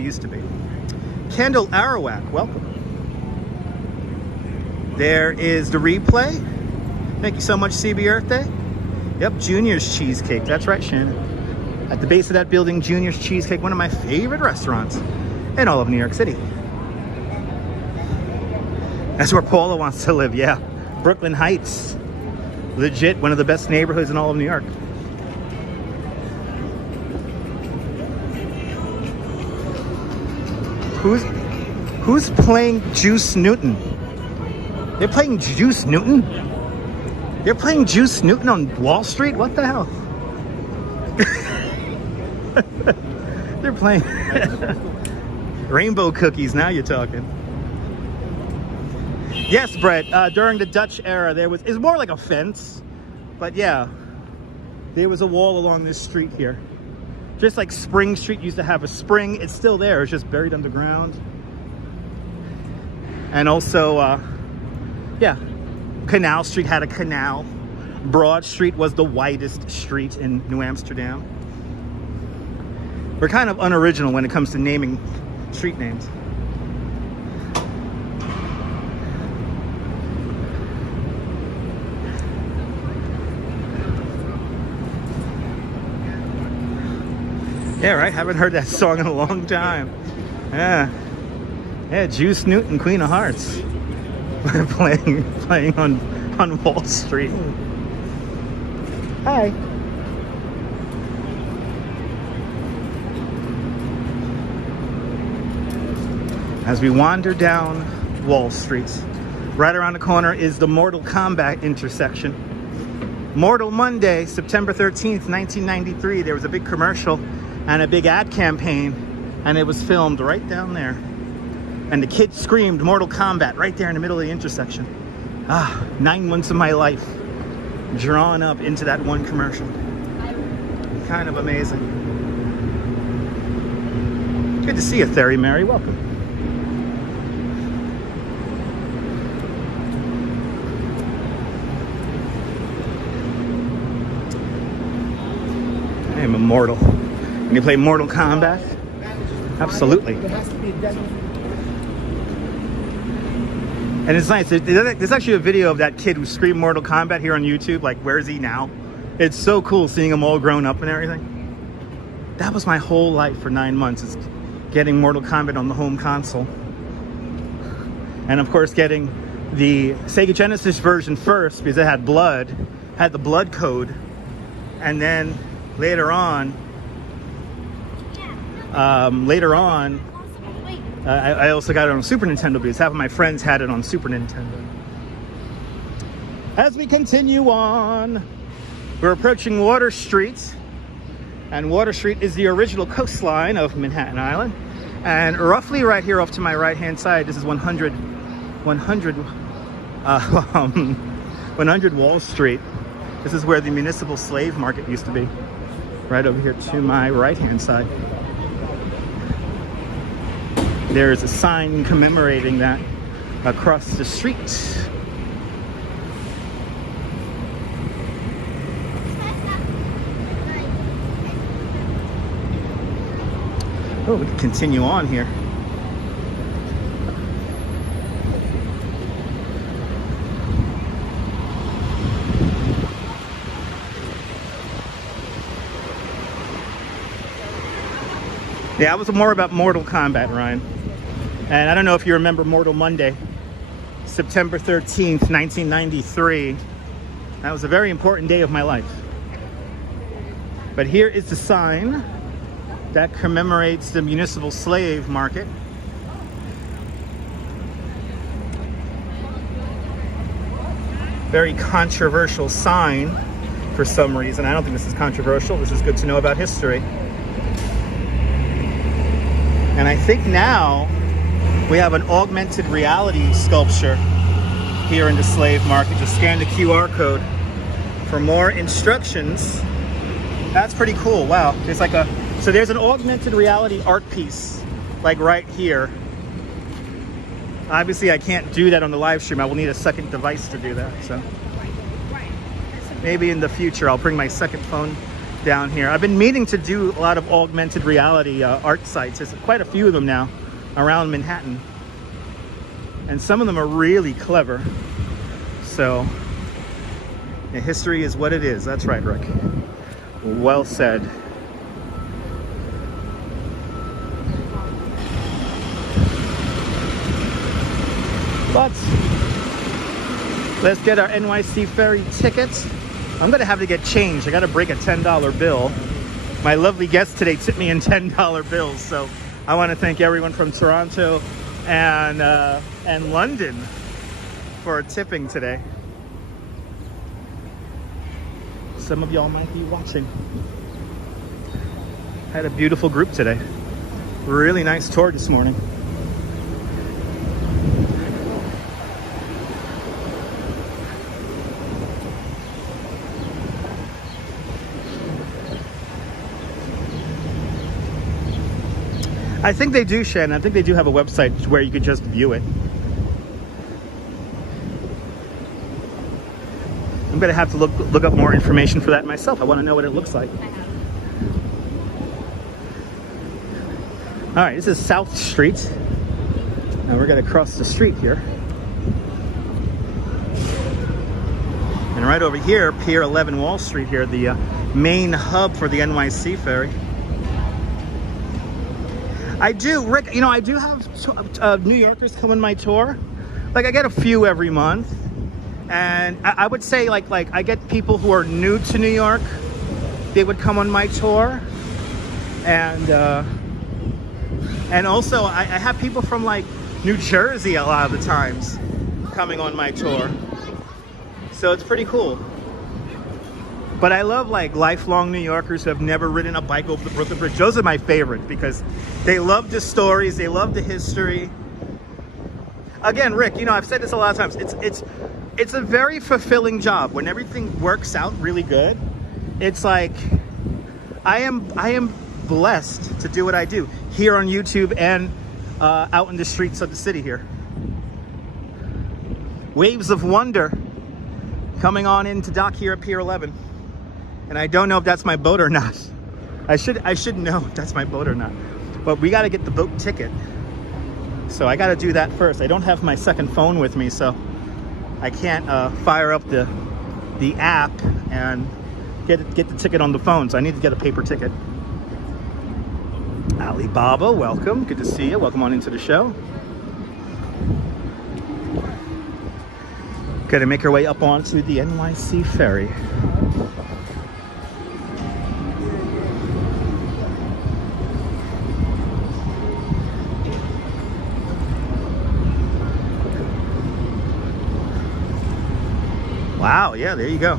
used to be. Kendall Arawak, welcome. There is the replay. Thank you so much, CB Earthday. Yep, Junior's Cheesecake. That's right, Shannon. At the base of that building, Junior's Cheesecake, one of my favorite restaurants in all of New York City. That's where Paula wants to live, yeah. Brooklyn Heights. Legit, one of the best neighborhoods in all of New York. Who's playing Juice Newton? They're playing Juice Newton? They're playing Juice Newton on Wall Street? What the hell? They're playing Rainbow Cookies. Now you're talking. Yes, Brett. During the Dutch era, it's more like a fence, but yeah, there was a wall along this street here. Just like Spring Street used to have a spring. It's still there. It's just buried underground. And also, yeah, Canal Street had a canal. Broad Street was the widest street in New Amsterdam. We're kind of unoriginal when it comes to naming street names. Yeah, right? Haven't heard that song in a long time. Yeah. Yeah, Juice Newton, Queen of Hearts. playing on Wall Street. Hi. As we wander down Wall Street, right around the corner is the Mortal Kombat intersection. Mortal Monday, September 13th, 1993. There was a big commercial and a big ad campaign, and it was filmed right down there. And the kids screamed Mortal Kombat right there in the middle of the intersection. 9 months of my life drawn up into that one commercial. Kind of amazing. Good to see you, Theory Mary. Welcome. immortal. When you play Mortal Kombat, absolutely. And it's nice. There's actually a video of that kid who screamed Mortal Kombat here on YouTube. Like, where is he now? It's so cool seeing him all grown up and everything. That was my whole life for 9 months, is getting Mortal Kombat on the home console. And of course getting the Sega Genesis version first because it had blood, had the blood code. And then later on, I also got it on Super Nintendo because half of my friends had it on Super Nintendo. As we continue on, we're approaching Water Street. And Water Street is the original coastline of Manhattan Island. And roughly right here off to my right-hand side, this is 100 Wall Street. This is where the municipal slave market used to be. Right over here to my right-hand side. There's a sign commemorating that across the street. Oh, we can continue on here. Yeah, I was more about Mortal Kombat, Ryan. And I don't know if you remember Mortal Monday, September 13th, 1993. That was a very important day of my life. But here is the sign that commemorates the municipal slave market. Very controversial sign for some reason. I don't think this is controversial. This is good to know about history. And I think now we have an augmented reality sculpture here in the slave market. Just scan the QR code for more instructions. That's pretty cool. Wow. There's like so there's an augmented reality art piece, like right here. Obviously, I can't do that on the live stream. I will need a second device to do that. So maybe in the future, I'll bring my second phone down here. I've been meaning to do a lot of augmented reality art sites. There's quite a few of them now around Manhattan. And some of them are really clever. So yeah, history is what it is. That's right, Rick. Well said. But let's get our NYC Ferry tickets. I'm gonna have to get changed. I gotta break a $10 bill. My lovely guest today tipped me in $10 bills, so I want to thank everyone from Toronto and London for tipping today. Some of y'all might be watching. Had a beautiful group today. Really nice tour this morning. I think they do, Shannon. I think they do have a website where you could just view it. I'm gonna have to look up more information for that myself. I want to know what it looks like. All right, this is South Street. And we're gonna cross the street here. And right over here, Pier 11 Wall Street here, the main hub for the NYC Ferry. I do, Rick, you know, I do have New Yorkers come on my tour. Like, I get a few every month. And I would say, like I get people who are new to New York. They would come on my tour. And also, I have people from, like, New Jersey a lot of the times coming on my tour. So it's pretty cool. But I love, like, lifelong New Yorkers who have never ridden a bike over the Brooklyn Bridge. Those are my favorite because they love the stories, they love the history. Again, Rick, you know, I've said this a lot of times. It's a very fulfilling job when everything works out really good. It's like I am blessed to do what I do here on YouTube and out in the streets of the city here. Waves of Wonder coming on into dock here at Pier 11. And I don't know if that's my boat or not. I should know if that's my boat or not. But we got to get the boat ticket. So I got to do that first. I don't have my second phone with me, so I can't fire up the app and get the ticket on the phone. So I need to get a paper ticket. Alibaba, welcome. Good to see you. Welcome on into the show. Got to make our way up onto the NYC Ferry. Wow, yeah, there you go.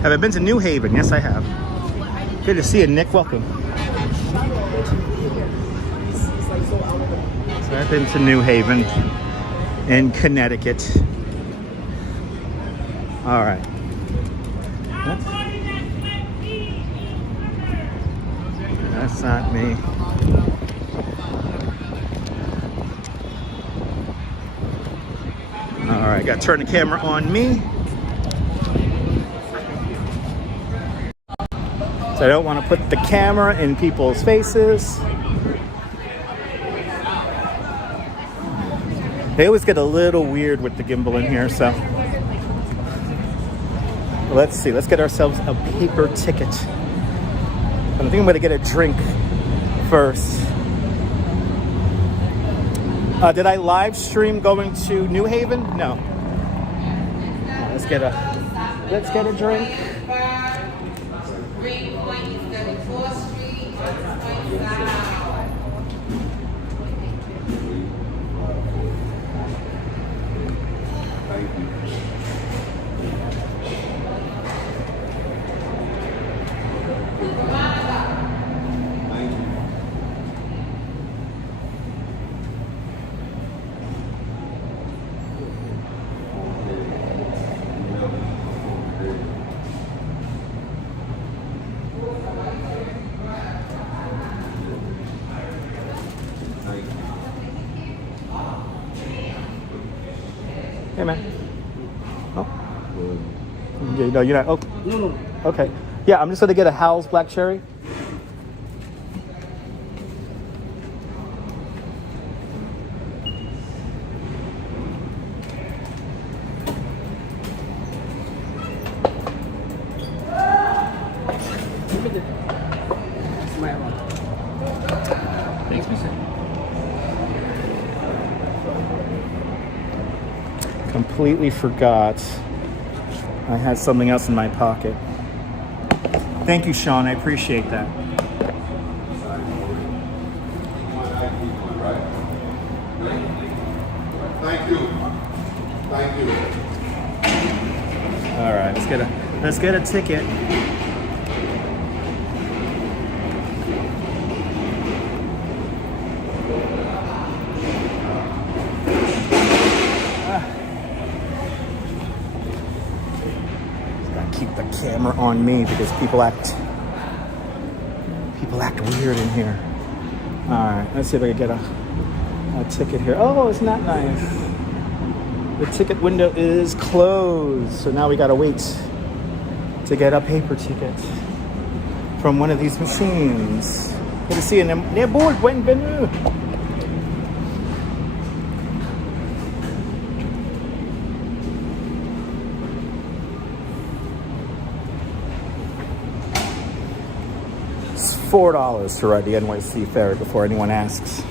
Have I been to New Haven? Yes, I have. Good to see you, Nick. Welcome. So I've been to New Haven in Connecticut. All right. That's not me. All right, got to turn the camera on me. So I don't want to put the camera in people's faces. They always get a little weird with the gimbal in here, so. Let's see, let's get ourselves a paper ticket. I think I'm gonna get a drink first. Did I live stream going to New Haven? No. Let's get a drink. Hey, man. Oh. No, you're not. Oh. No. Okay. Yeah, I'm just going to get a Howell's Black Cherry. Thanks, Mr. Completely forgot I had something else in my pocket. Thank you, Sean. I appreciate that. Thank you. All right, let's get a ticket. Keep the camera on me because people act weird in here. All right, let's see if I can get a ticket here. Oh, it's not nice. The ticket window is closed, so now we gotta wait to get a paper ticket from one of these machines. Good to see you. Ne board, bienvenue. $4 to ride the NYC Ferry before anyone asks.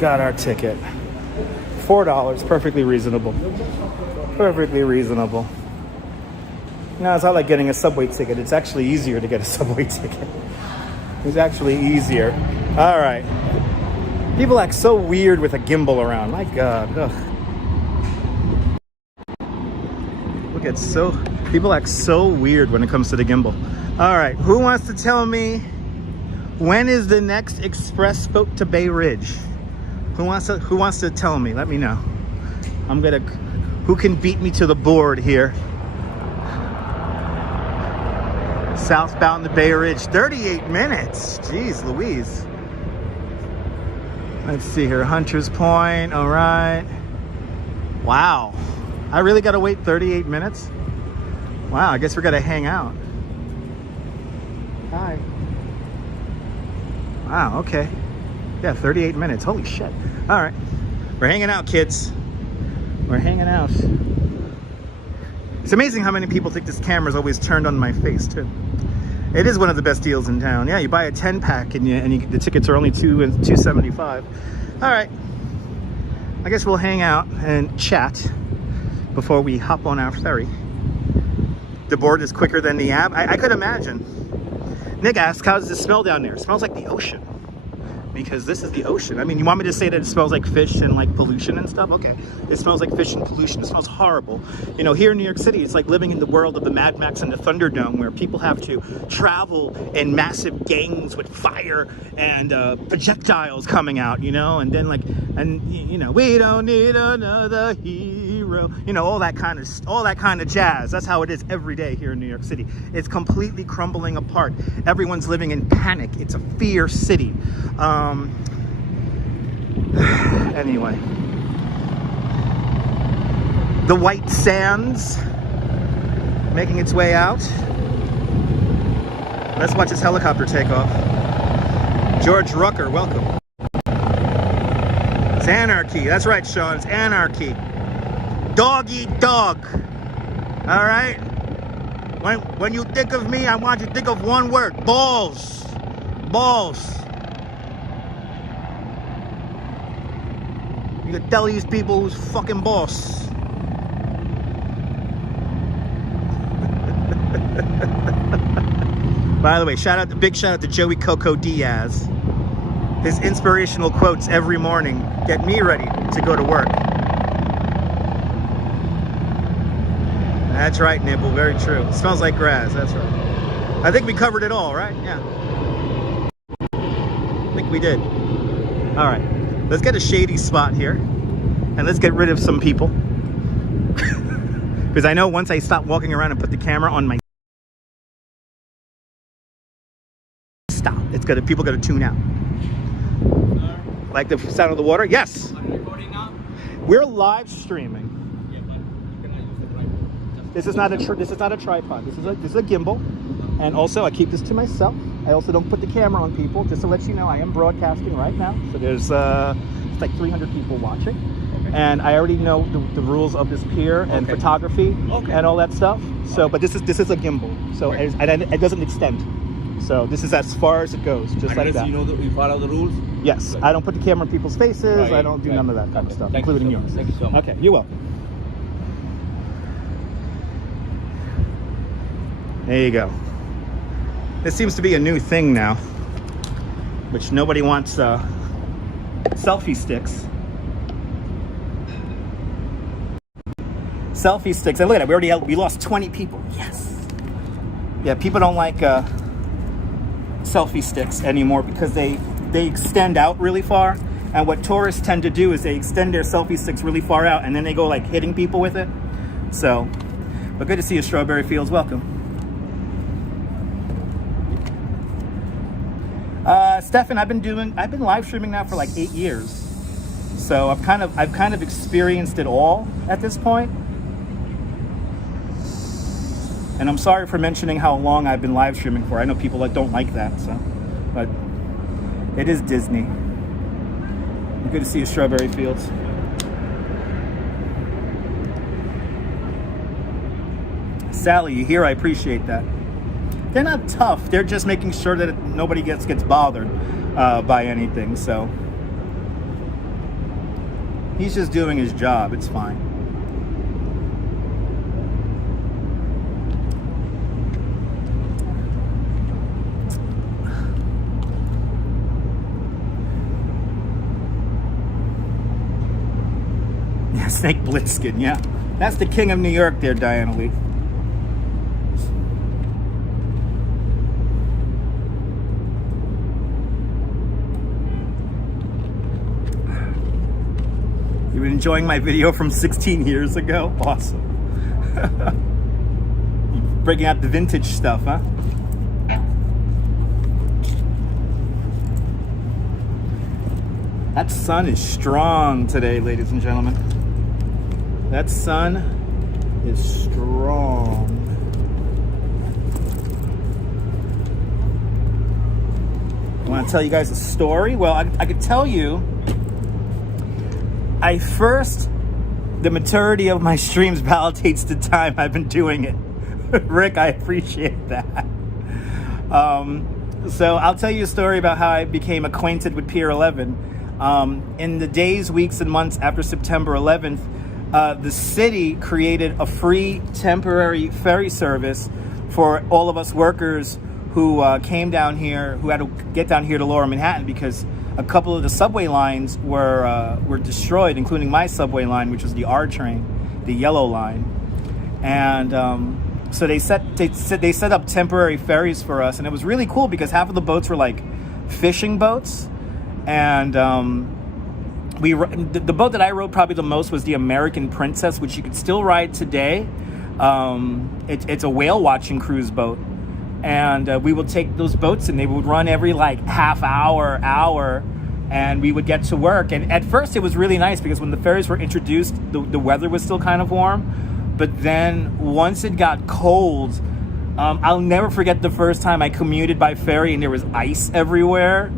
got our ticket. $4, perfectly reasonable. Perfectly reasonable. No, it's not like getting a subway ticket. It's actually easier to get a subway ticket. It's actually easier. All right. People act so weird with a gimbal around. My God. Ugh. Look at people act so weird when it comes to the gimbal. All right. Who wants to tell me when is the next express boat to Bay Ridge? Who wants to tell me? Let me know. Who can beat me to the board here? Southbound to Bay Ridge, 38 minutes. Jeez Louise. Let's see here, Hunter's Point, all right. Wow, I really gotta wait 38 minutes? Wow, I guess we're gonna hang out. Hi. Wow, okay. Yeah, 38 minutes, holy shit. All right, we're hanging out, kids. We're hanging out. It's amazing how many people think this camera's always turned on my face too. It is one of the best deals in town. Yeah, you buy a 10-pack and the tickets are only $2.75. All right, I guess we'll hang out and chat before we hop on our ferry. The board is quicker than the app. I could imagine. Nick asked, how does it smell down there? It smells like the ocean. Because this is the ocean. I mean, you want me to say that it smells like fish and like pollution and stuff? Okay, it smells like fish and pollution. It smells horrible. You know, here in New York City, it's like living in the world of the Mad Max and the Thunderdome, where people have to travel in massive gangs with fire and projectiles coming out, you know, and then you know, we don't need another hero, you know, all that kind of jazz. That's how it is every day here in New York City. It's completely crumbling apart. Everyone's living in panic. It's a fear city. Anyway, the white sands making its way out. Let's watch this helicopter take off. George Rucker, welcome. It's anarchy. That's right, Sean. It's anarchy. Dog eat dog. All right. When you think of me, I want you to think of one word: balls. Balls. You can tell these people who's fucking boss. By the way, big shout out to Joey Coco Diaz. His inspirational quotes every morning get me ready to go to work. That's right, Nibble, very true. It smells like grass, that's right. I think we covered it all, right? Yeah. I think we did. All right. Let's get a shady spot here and let's get rid of some people. Because I know once I stop walking around and put the camera on my stop, people gonna tune out. Like the sound of the water? Yes. Are you recording now? We're live streaming. Yeah, but can I use the tripod? This is not a tripod. This is a gimbal. And also I keep this to myself. I also don't put the camera on people, just to let you know I am broadcasting right now. So there's it's like 300 people watching. Okay. And I already know the rules of this pier and photography and all that stuff. So, but this is a gimbal. So it doesn't extend. So this is as far as it goes, just like that. You know that we follow the rules? Yes. Right. I don't put the camera in people's faces. Right. I don't do none of that kind of stuff, including yours. Thank you so much. Okay, you're welcome. There you go. This seems to be a new thing now, which nobody wants selfie sticks. Selfie sticks. And look at it, we lost 20 people. Yes. Yeah, people don't like selfie sticks anymore because they extend out really far. And what tourists tend to do is they extend their selfie sticks really far out and then they go like hitting people with it. So, but good to see you, Strawberry Fields. Welcome. Stefan, I've been live streaming now for like 8 years. So I've kind of experienced it all at this point. And I'm sorry for mentioning how long I've been live streaming for. I know people that don't like that, so, but it is Disney. Good to see you, Strawberry Fields. Sally, you hear? I appreciate that. They're not tough. They're just making sure that nobody gets bothered by anything. So He's just doing his job. It's fine. Yeah, Snake Blitzskin, yeah. That's the king of New York there, Diana Lee. You've been enjoying my video from 16 years ago? Awesome. Breaking out the vintage stuff, huh? That sun is strong today, ladies and gentlemen. That sun is strong. I want to tell you guys a story. Well, I could tell you, the maturity of my streams validates the time I've been doing it. Rick, I appreciate that. So I'll tell you a story about how I became acquainted with Pier 11. In the days, weeks, and months after September 11th, the city created a free temporary ferry service for all of us workers who came down here, who had to get down here to Lower Manhattan because a couple of the subway lines were destroyed, including my subway line, which was the R train, the yellow line. And so they set up temporary ferries for us, and it was really cool because half of the boats were like fishing boats, and the boat that I rode probably the most was the American Princess, which you could still ride today. It's a whale watching cruise boat. And we would take those boats and they would run every like half hour, and we would get to work. And at first it was really nice because when the ferries were introduced, the weather was still kind of warm. But then once it got cold, I'll never forget the first time I commuted by ferry and there was ice everywhere.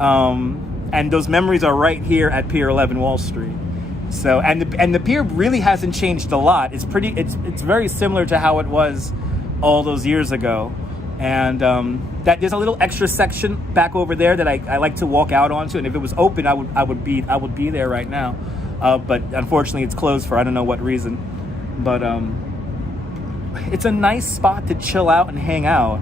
And those memories are right here at Pier 11 Wall Street. So, and the pier really hasn't changed a lot. It's very similar to how it was all those years ago. And that there's a little extra section back over there that I like to walk out onto, and if it was open, I would be there right now. But unfortunately, it's closed for I don't know what reason. But it's a nice spot to chill out and hang out.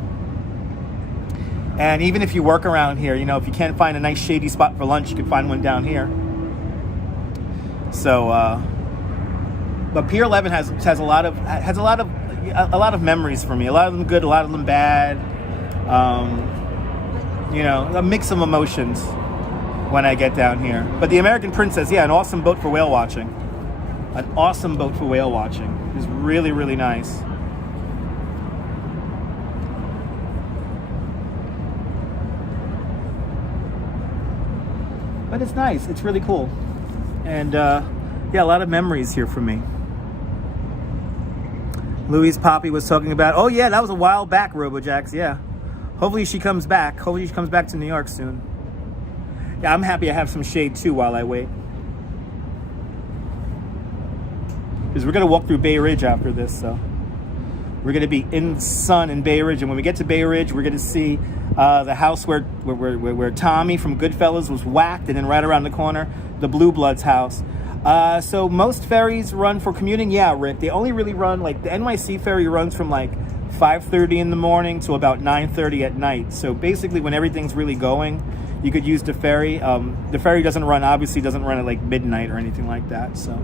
And even if you work around here, you know, if you can't find a nice shady spot for lunch, you can find one down here. So, but Pier 11 has a lot of memories for me. A lot of them good, a lot of them bad. You know, a mix of emotions when I get down here. But the American Princess, yeah, an awesome boat for whale watching. An awesome boat for whale watching. It was really, really nice. But it's nice. It's really cool. And yeah, a lot of memories here for me. Louise Poppy was talking about, oh yeah, that was a while back, RoboJax, yeah. Hopefully she comes back. Hopefully she comes back to New York soon. Yeah, I'm happy I have some shade too while I wait. Because we're going to walk through Bay Ridge after this, so. We're going to be in the sun in Bay Ridge, and when we get to Bay Ridge, we're going to see the house where Tommy from Goodfellas was whacked, and then right around the corner, the Blue Bloods house. So most ferries run for commuting. Yeah, Rick, they only really run, like the NYC Ferry runs from like 5:30 in the morning to about 9:30 at night. So basically when everything's really going, you could use the ferry. The ferry obviously doesn't run at like midnight or anything like that. So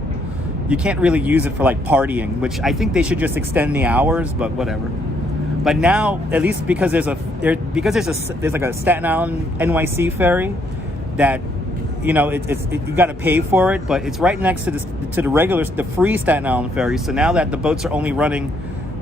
you can't really use it for like partying, which I think they should just extend the hours, but whatever. But now, at least because there's like a Staten Island NYC ferry that, you know, you got to pay for it, but it's right next to the free Staten Island ferry. So now that the boats are only running,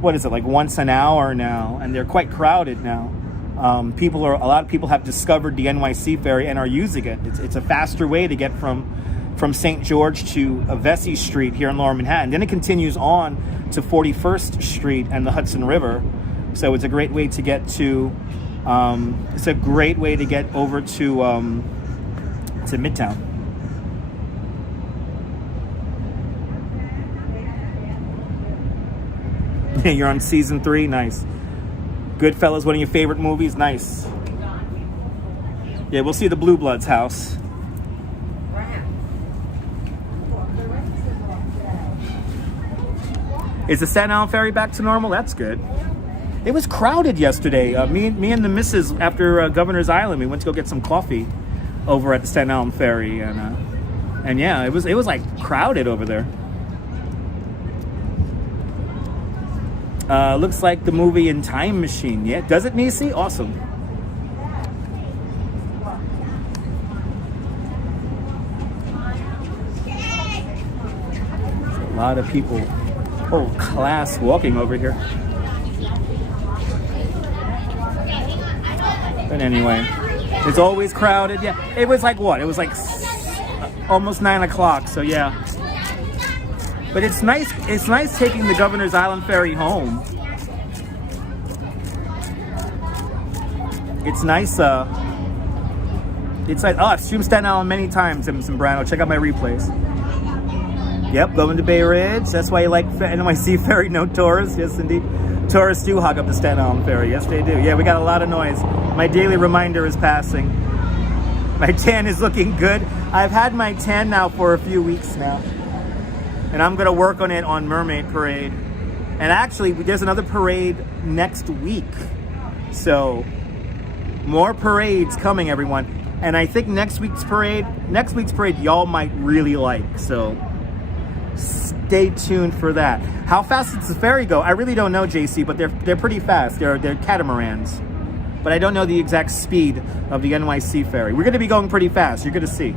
what is it, like once an hour now, and they're quite crowded now. A lot of people have discovered the NYC ferry and are using it. It's a faster way to get from St. George to Vesey Street here in Lower Manhattan. Then it continues on to 41st Street and the Hudson River. So it's a great way to get to. It's a great way to get over to Midtown. Yeah, you're on season 3. Nice. Goodfellas, one of your favorite movies. Nice. Yeah, we'll see the Blue Bloods house. Is the Staten Island Ferry back to normal? That's good. It was crowded yesterday. Me and the missus, after Governor's Island, we went to go get some coffee over at the Staten Island Ferry, and yeah, it was like crowded over there. Looks like the movie in Time Machine. Yeah, does it, Nisi? Awesome. There's a lot of people, whole class walking over here. But anyway, it's always crowded. Yeah, it was like what? It was like almost 9 o'clock. So yeah. But it's nice. It's nice taking the Governor's Island Ferry home. It's nice. It's like, I've streamed Staten Island many times, M. Sembrano. Check out my replays. Yep, going to Bay Ridge. That's why you like NYC Ferry. No tourists. Yes, indeed. Tourists do hog up the Staten Island Ferry. Yes, they do. Yeah, we got a lot of noise. My daily reminder is passing. My tan is looking good. I've had my tan now for a few weeks now. And I'm going to work on it on Mermaid Parade. And actually, there's another parade next week. So, more parades coming, everyone. And I think next week's parade, y'all might really like. So, stay tuned for that. How fast does the ferry go? I really don't know, JC, but they're pretty fast. They're catamarans. But I don't know the exact speed of the NYC Ferry. We're going to be going pretty fast. You're going to see.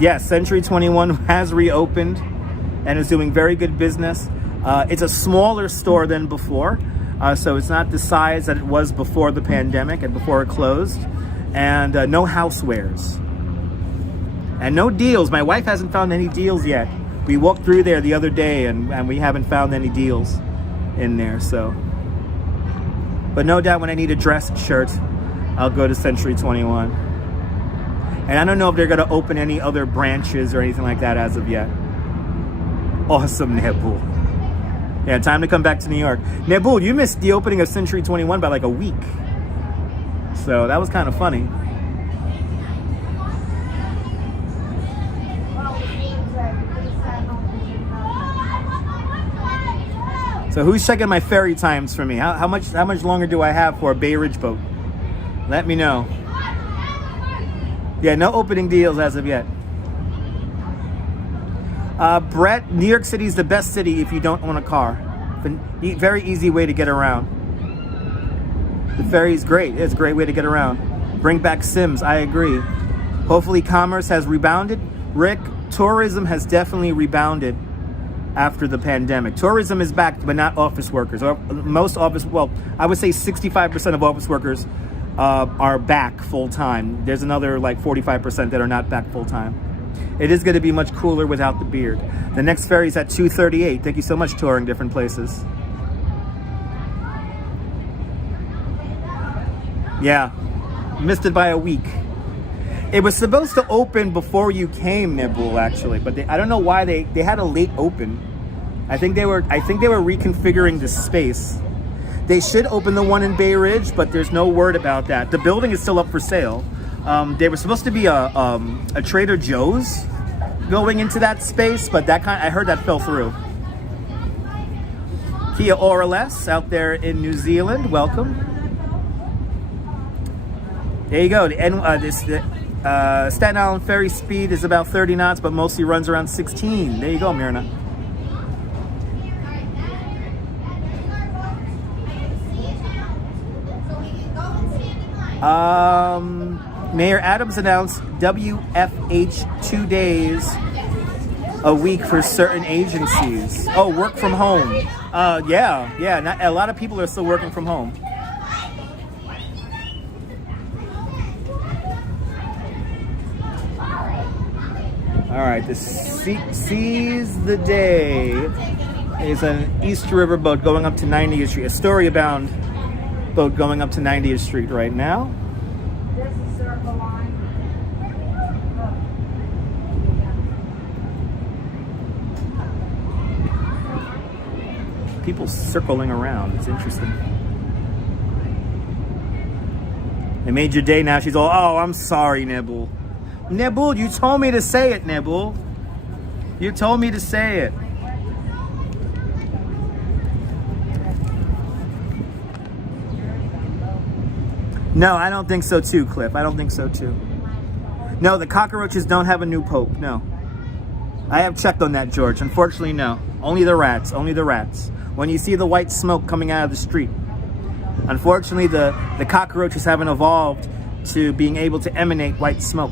Yes, Century 21 has reopened and is doing very good business. It's a smaller store than before, so it's not the size that it was before the pandemic and before it closed. And no housewares. And no deals. My wife hasn't found any deals yet. We walked through there the other day and we haven't found any deals in there, so. But no doubt when I need a dress shirt, I'll go to Century 21. And I don't know if they're going to open any other branches or anything like that as of yet. Awesome, Nebul. Yeah, time to come back to New York. Nebul, you missed the opening of Century 21 by like a week. So that was kind of funny. So who's checking my ferry times for me? How much longer do I have for a Bay Ridge boat? Let me know. Yeah, no opening deals as of yet. Brett, New York City is the best city if you don't own a car. Very easy way to get around. The ferry's great. It's a great way to get around. Bring back Sims, I agree. Hopefully commerce has rebounded. Rick, tourism has definitely rebounded after the pandemic. Tourism is back, but not office workers. Most office, well, I would say 65% of office workers are back full-time. There's another like 45% that are not back full-time. It is going to be much cooler without the beard. The next ferry's at 2:38. Thank you so much, touring different places. Yeah, missed it by a week. It was supposed to open before you came, Nebul, actually, but I don't know why they had a late open. I think they were reconfiguring the space. They should open the one in Bay Ridge, but there's no word about that. The building is still up for sale. There was supposed to be a Trader Joe's going into that space, but I heard that fell through. Kia Orales out there in New Zealand, welcome. There you go. The Staten Island Ferry speed is about 30 knots, but mostly runs around 16. There you go, Myrna. Mayor Adams announced WFH 2 days a week for certain agencies. Oh, work from home. Yeah. A lot of people are still working from home. All right, the Seize the Day is an East River boat going up to 90th Street. Astoria-bound boat going up to 90th Street right now. There's a circle line. People circling around. It's interesting. It made your day now. She's all, oh, I'm sorry, Nibble. Nibble, you told me to say it, Nibble. You told me to say it. No, I don't think so too, Cliff. I don't think so too. No, the cockroaches don't have a new pope, no. I have checked on that, George. Unfortunately, no. Only the rats, only the rats. When you see the white smoke coming out of the street. Unfortunately, the cockroaches haven't evolved to being able to emanate white smoke.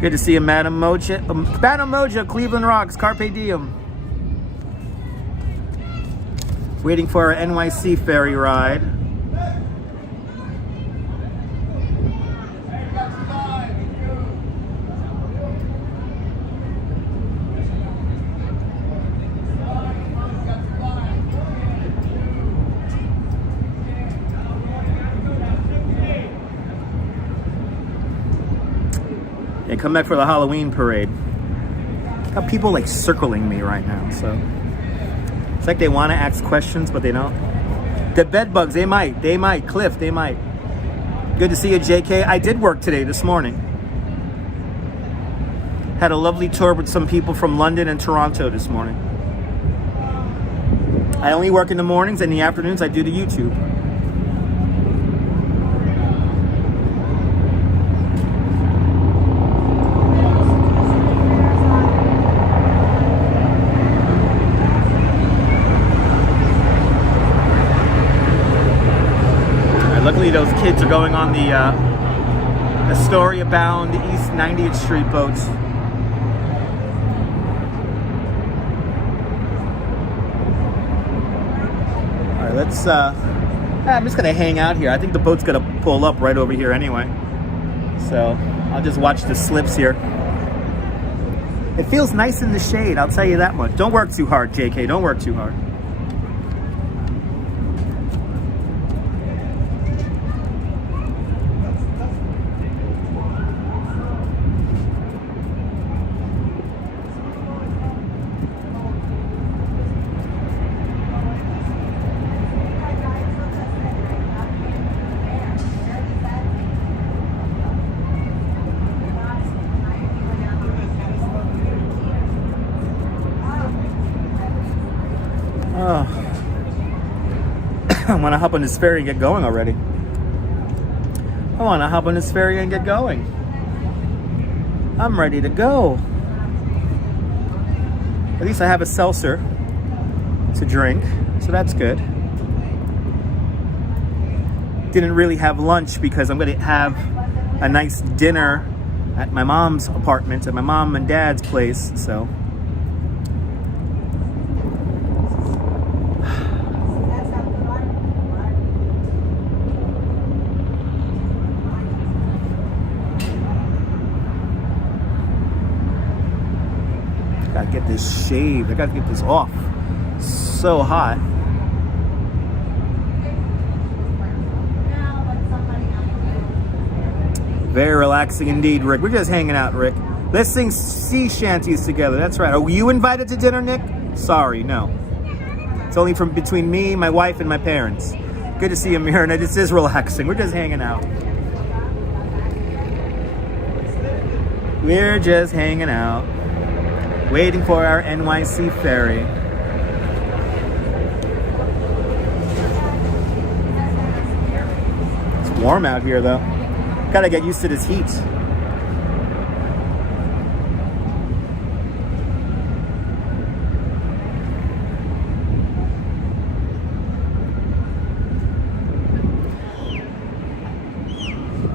Good to see you, Madam Moja. Madam Moja, Cleveland Rocks, Carpe Diem. Waiting for our NYC Ferry ride. And come back for the Halloween parade. Got people like circling me right now, so it's like they want to ask questions, but they don't. The bed bugs, they might. Cliff, they might. Good to see you, JK. I did work today, this morning. Had a lovely tour with some people from London and Toronto this morning. I only work in the mornings, and in the afternoons I do the YouTube. Luckily, those kids are going on the Astoria-bound East 90th Street boats. All right, let's. I'm just gonna hang out here. I think the boat's gonna pull up right over here anyway, so I'll just watch the slips here. It feels nice in the shade. I'll tell you that much. Don't work too hard, JK. Don't work too hard. I want to hop on this ferry and get going already. I want to hop on this ferry and get going. I'm ready to go. At least I have a seltzer to drink, so that's good. Didn't really have lunch because I'm going to have a nice dinner at my mom's apartment, at my mom and dad's place, so. Gotta get this shaved. I gotta get this off. So hot. Very relaxing indeed, Rick. We're just hanging out, Rick. Let's sing sea shanties together. That's right. Are you invited to dinner, Nick? Sorry, no. It's only from between me, my wife, and my parents. Good to see you, Mirna. This is relaxing. We're just hanging out. We're just hanging out. Waiting for our NYC Ferry. It's warm out here, though. Gotta get used to this heat.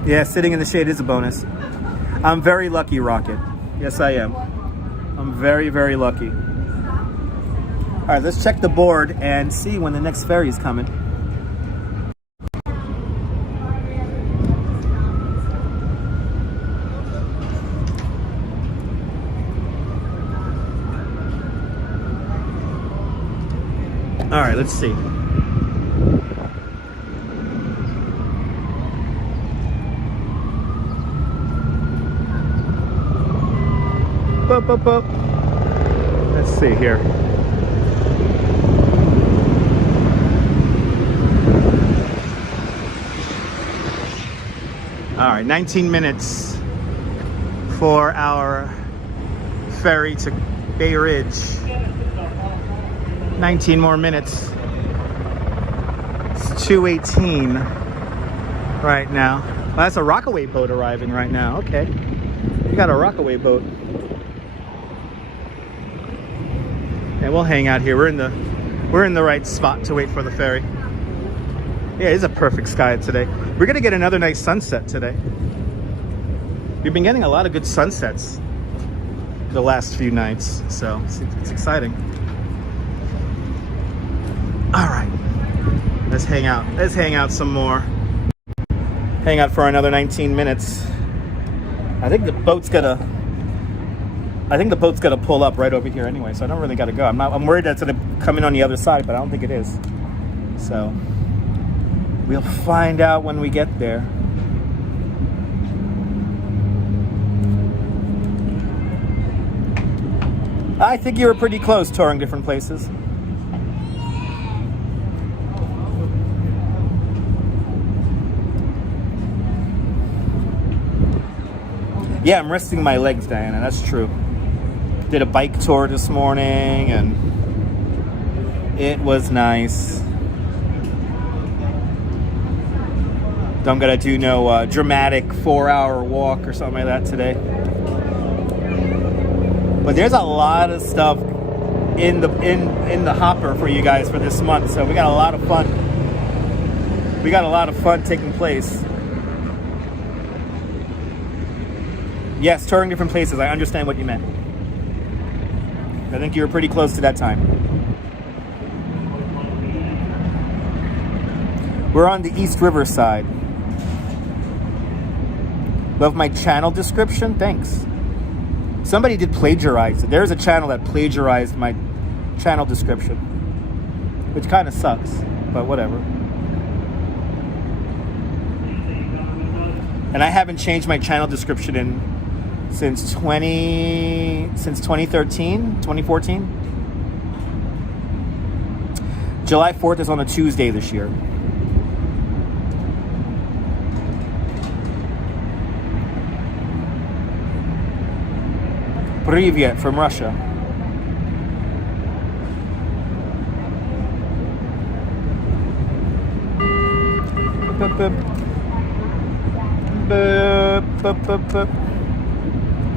Yeah, sitting in the shade is a bonus. I'm very lucky, Rocket. Yes, I am. I'm very, very lucky. All right, let's check the board and see when the next ferry is coming. All right, let's see. Up, up. Let's see here. All right, 19 minutes for our ferry to Bay Ridge. 19 more minutes. It's 2:18 right now. Well, that's a Rockaway boat arriving right now. Okay, we got a Rockaway boat, and we'll hang out here. We're in the right spot to wait for the ferry. Yeah, it's a perfect sky today. We're gonna get another nice sunset today. We've been getting a lot of good sunsets the last few nights, so it's exciting. All right, let's hang out. Let's hang out some more. Hang out for another 19 minutes. I think the boat's gonna pull up right over here anyway, so I don't really gotta go. I'm worried that it's gonna come in on the other side, but I don't think it is. So we'll find out when we get there. I think you were pretty close touring different places. Yeah, I'm resting my legs, Diana, that's true. Did a bike tour this morning and it was nice. Don't gotta do no dramatic 4-hour walk or something like that today. But there's a lot of stuff in the hopper for you guys for this month, so we got a lot of fun. We got a lot of fun taking place. Yes, touring different places. I understand what you meant. I think you were pretty close to that time. We're on the East River side. Love my channel description? Thanks. Somebody did plagiarize it. There's a channel that plagiarized my channel description, which kind of sucks, but whatever. And I haven't changed my channel description since 2013, 2014. July 4th is on a Tuesday this year. Privyet from Russia.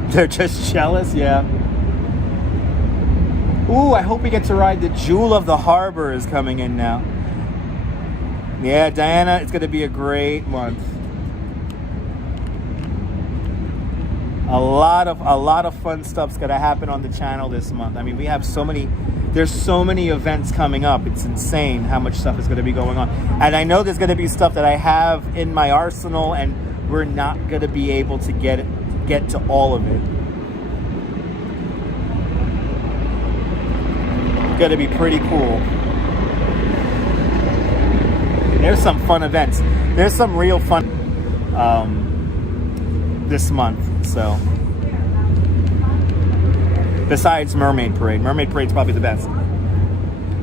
They're just jealous, yeah. Ooh, I hope we get to ride the Jewel of the Harbor is coming in now. Yeah, Diana, it's gonna be a great month. A lot of fun stuff's gonna happen on the channel this month. I mean, we have there's so many events coming up. It's insane how much stuff is gonna be going on. And I know there's gonna be stuff that I have in my arsenal and we're not gonna be able to get to all of it. It's gonna be pretty cool. There's some fun events. There's some real fun this month, so. Besides Mermaid Parade. Mermaid Parade's probably the best.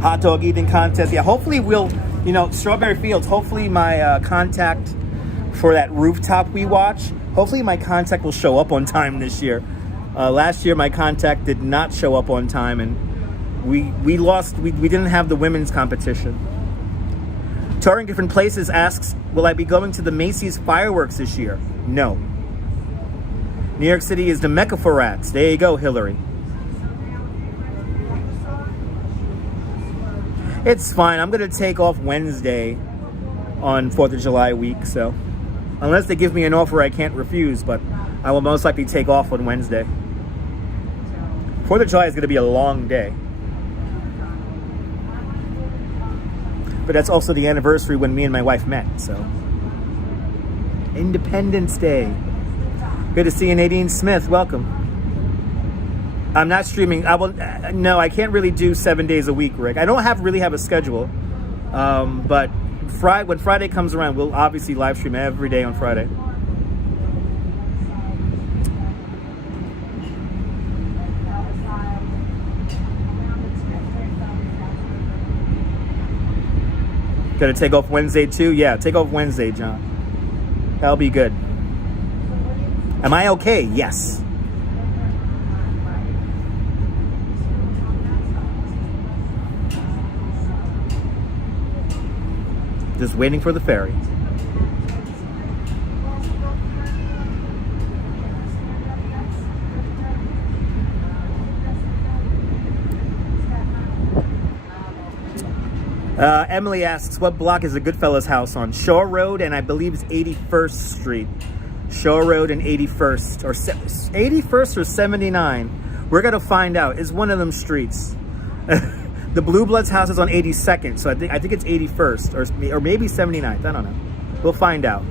Hot dog eating contest. Yeah, hopefully Strawberry Fields, hopefully my contact for that rooftop we watch, hopefully my contact will show up on time this year. Last year my contact did not show up on time and we lost, we didn't have the women's competition. Touring Different Places asks, will I be going to the Macy's fireworks this year? No. New York City is the Mecca for rats. There you go, Hillary. It's fine. I'm going to take off Wednesday on 4th of July week, so unless they give me an offer I can't refuse, but I will most likely take off on Wednesday. 4th of July is going to be a long day. But that's also the anniversary when me and my wife met, so. Independence Day. Good to see you, Nadine Smith. Welcome. I'm not streaming. No, I can't really do 7 days a week, Rick. I don't really have a schedule. But when Friday comes around, we'll obviously live stream every day on Friday. Gonna take off Wednesday too? Yeah, take off Wednesday, John. That'll be good. Am I okay? Yes. Just waiting for the ferry. Emily asks, what block is the Goodfellas house on? Shore Road, and I believe it's 81st Street. Shore Road and 81st, or 81st or 79. We're gonna find out. It's one of them streets. The Blue Bloods house is on 82nd, so I think it's 81st or maybe 79th. I don't know. We'll find out.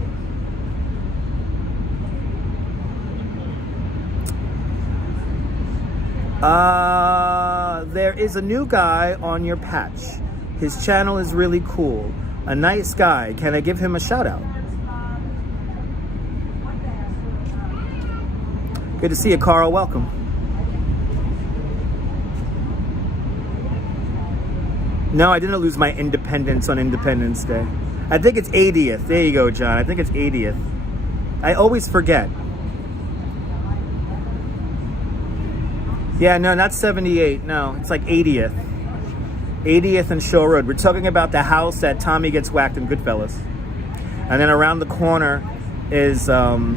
There is a new guy on your patch. His channel is really cool. A nice guy. Can I give him a shout out? Good to see you, Carl. Welcome. No, I didn't lose my independence on Independence Day. I think it's 80th. There you go, John. I think it's 80th. I always forget. Yeah, no, not 78. No, it's like 80th. 80th and Shore Road. We're talking about the house that Tommy gets whacked in Goodfellas. And then around the corner is the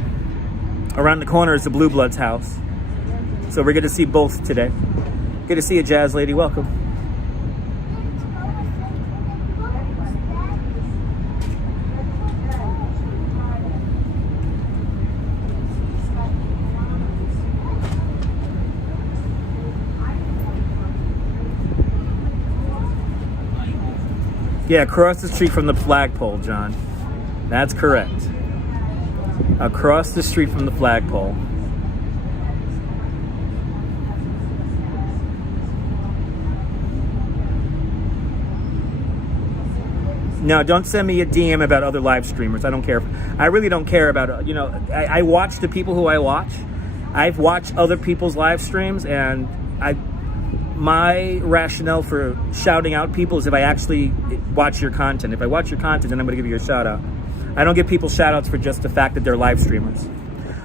Blue Bloods house. So we're going to see both today. Good to see you, Jazz Lady. Welcome. Yeah, across the street from the flagpole, John. That's correct. Across the street from the flagpole. No, don't send me a DM about other live streamers. I don't care. I really don't care about, you know, I watch the people who I watch. I've watched other people's live streams, and my rationale for shouting out people is if I actually watch your content. If I watch your content, then I'm going to give you a shout out. I don't give people shout outs for just the fact that they're live streamers.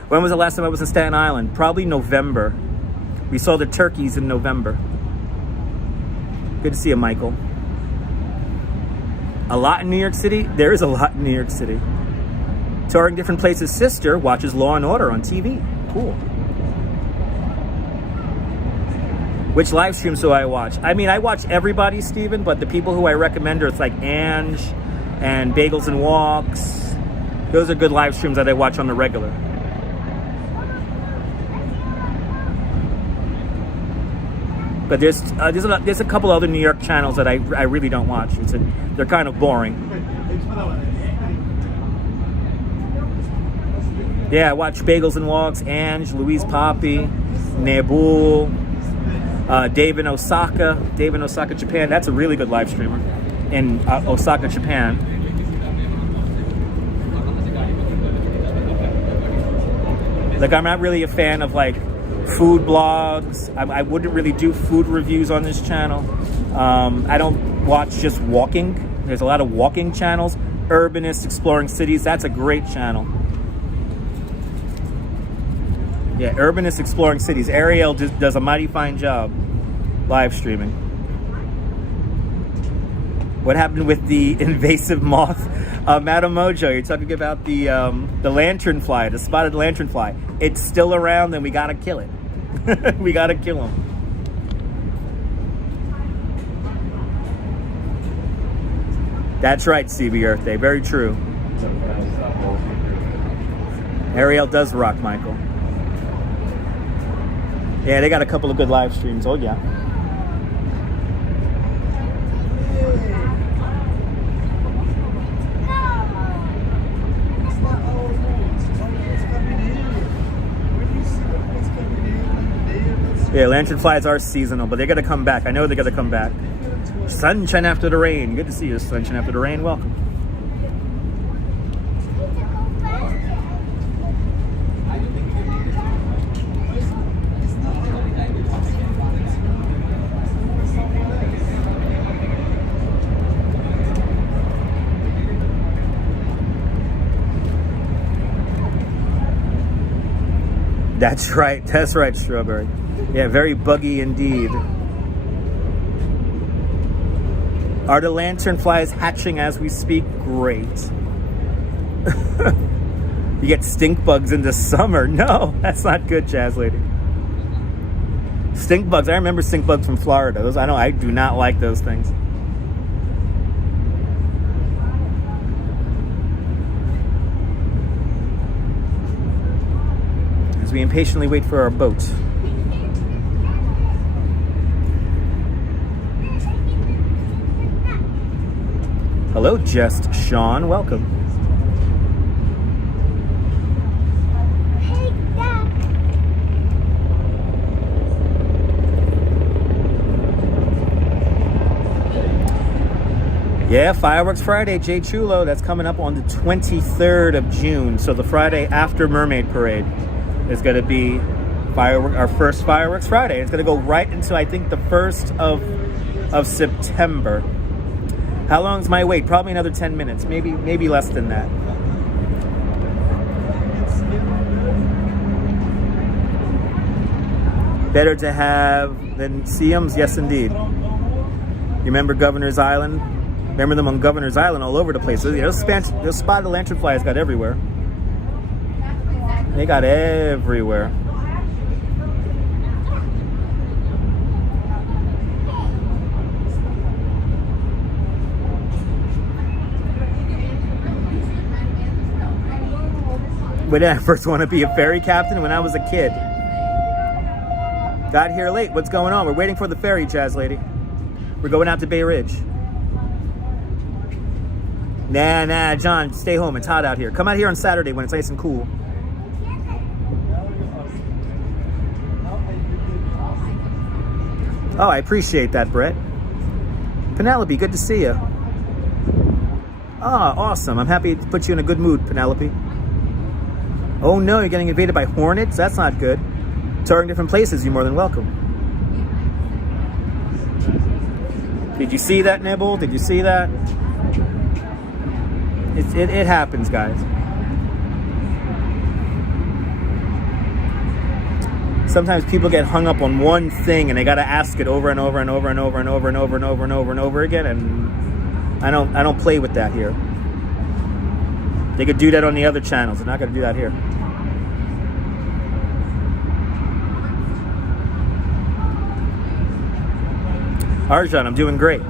When was the last time I was in Staten Island? Probably November. We saw the turkeys in November. Good to see you, Michael. A lot in New York City? There is a lot in New York City. Touring Different Places' sister watches Law & Order on TV. Cool. Which live streams do I watch? I mean, I watch everybody, Steven, but the people who I recommend are like Ange and Bagels and Walks. Those are good live streams that I watch on the regular. But there's a couple other New York channels that I really don't watch. They're kind of boring. Yeah, I watch Bagels and Walks, Ange, Louise Poppy, Nabul, Dave in Osaka, Japan. That's a really good live streamer in Osaka, Japan. Like, I'm not really a fan of like food blogs. I wouldn't really do food reviews on this channel. I don't watch just walking. There's a lot of walking channels. Urbanist Exploring Cities, that's a great channel. Yeah, Urbanist Exploring Cities. Ariel just does a mighty fine job live streaming. What happened with the invasive moth? Madam Mojo, you're talking about the lanternfly, the spotted lanternfly. It's still around, and we gotta kill it. We gotta kill him. That's right, CB Earth Day. Very true. Ariel does rock, Michael. Yeah, they got a couple of good live streams. Oh, yeah. Yeah, lanternflies are seasonal, but they got to come back. I know they got to come back. Sunshine after the rain. Good to see you, Sunshine after the rain. Welcome. That's right, Strawberry. Yeah, very buggy indeed. Are the lanternflies hatching as we speak? Great. You get stink bugs in the summer. No, that's not good, Jazz Lady. Stink bugs. I remember stink bugs from Florida. Those I do not like those things. As we impatiently wait for our boat. Hello, Just Sean. Welcome. Yeah, Fireworks Friday, Jay Chulo. That's coming up on the 23rd of June. So the Friday after Mermaid Parade is going to be our first Fireworks Friday. It's going to go right into, I think, the 1st of September. How long's my wait? Probably another 10 minutes. Maybe less than that. Better to have than Siams? Yes, indeed. You remember Governor's Island? Remember them on Governor's Island all over the place. Those spotted lanternflies got everywhere. They got everywhere. When did I first want to be a ferry captain? When I was a kid. Got here late. What's going on? We're waiting for the ferry, Jazz Lady. We're going out to Bay Ridge. Nah, John, stay home. It's hot out here. Come out here on Saturday when it's nice and cool. Oh, I appreciate that, Brett. Penelope, good to see you. Ah, awesome. I'm happy to put you in a good mood, Penelope. Oh no, you're getting invaded by hornets? That's not good. Touring different places, you're more than welcome. Did you see that, Nibble? Did you see that? It happens, guys. Sometimes people get hung up on one thing and they gotta ask it over and over and over and over and over and over and over and over and over again, and I don't play with that here. They could do that on the other channels. They're not gonna do that here. Arjan, I'm doing great.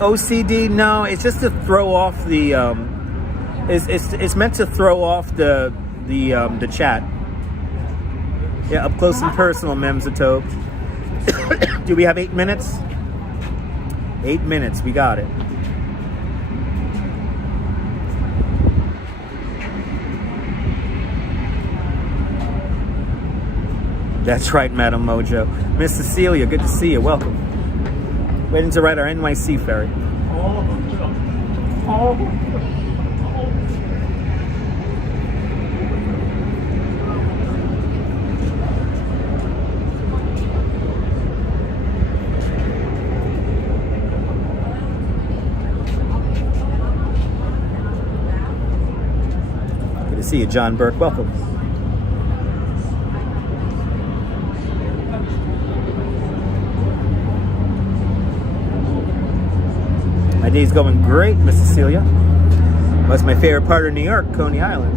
OCD? No, it's just to throw off the. It's meant to throw off the chat. Yeah, up close and personal, Memzatobe. Do we have 8 minutes? 8 minutes. We got it. That's right, Madam Mojo. Miss Cecilia, good to see you. Welcome. Waiting to ride our NYC Ferry. Good to see you, John Burke. Welcome. My day's going great, Miss Cecilia. That's my favorite part of New York, Coney Island.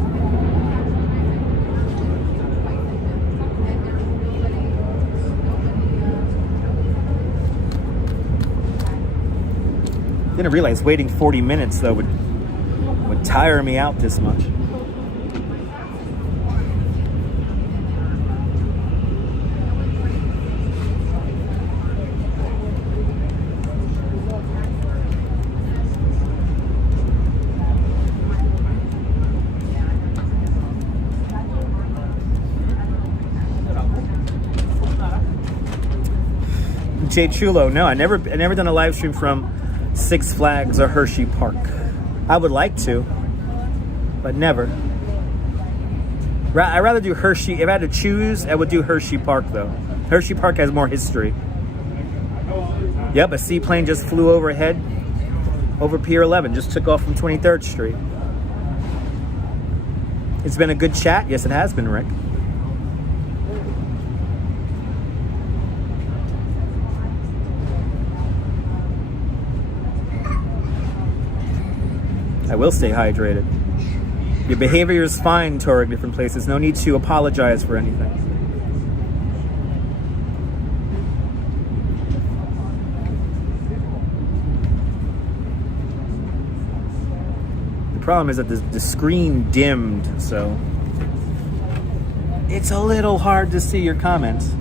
Didn't realize waiting 40 minutes though would tire me out this much. Jay Chulo, no, I never done a live stream from Six Flags or Hershey Park. I would like to, but never. I'd rather do Hershey. If I had to choose, I would do Hershey Park though. Hershey Park has more history. Yep, a seaplane just flew overhead over Pier 11, just took off from 23rd Street. It's been a good chat. Yes, it has been, Rick. I will stay hydrated. Your behavior is fine touring different places. No need to apologize for anything. The problem is that the screen dimmed, so it's a little hard to see your comments.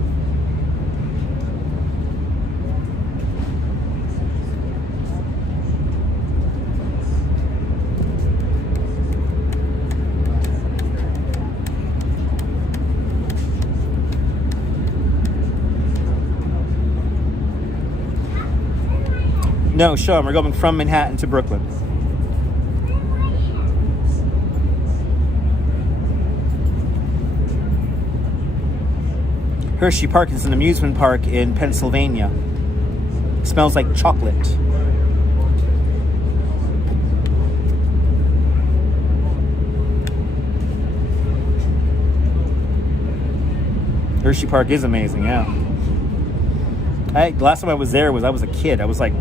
No, Sean, we're going from Manhattan to Brooklyn. Hershey Park is an amusement park in Pennsylvania. It smells like chocolate. Hershey Park is amazing, yeah. Last time I was there I was a kid. I was like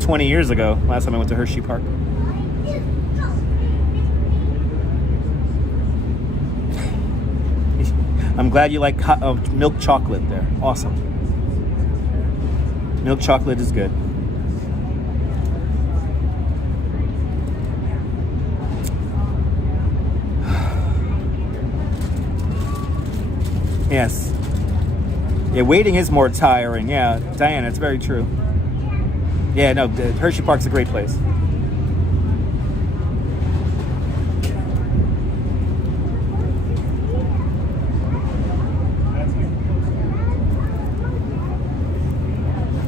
20 years ago. Last time I went to Hershey Park. I'm glad you like milk chocolate there. Awesome. Milk chocolate is good. Yes. Yeah, waiting is more tiring. Yeah, Diana, it's very true. Yeah, no, Hershey Park's a great place.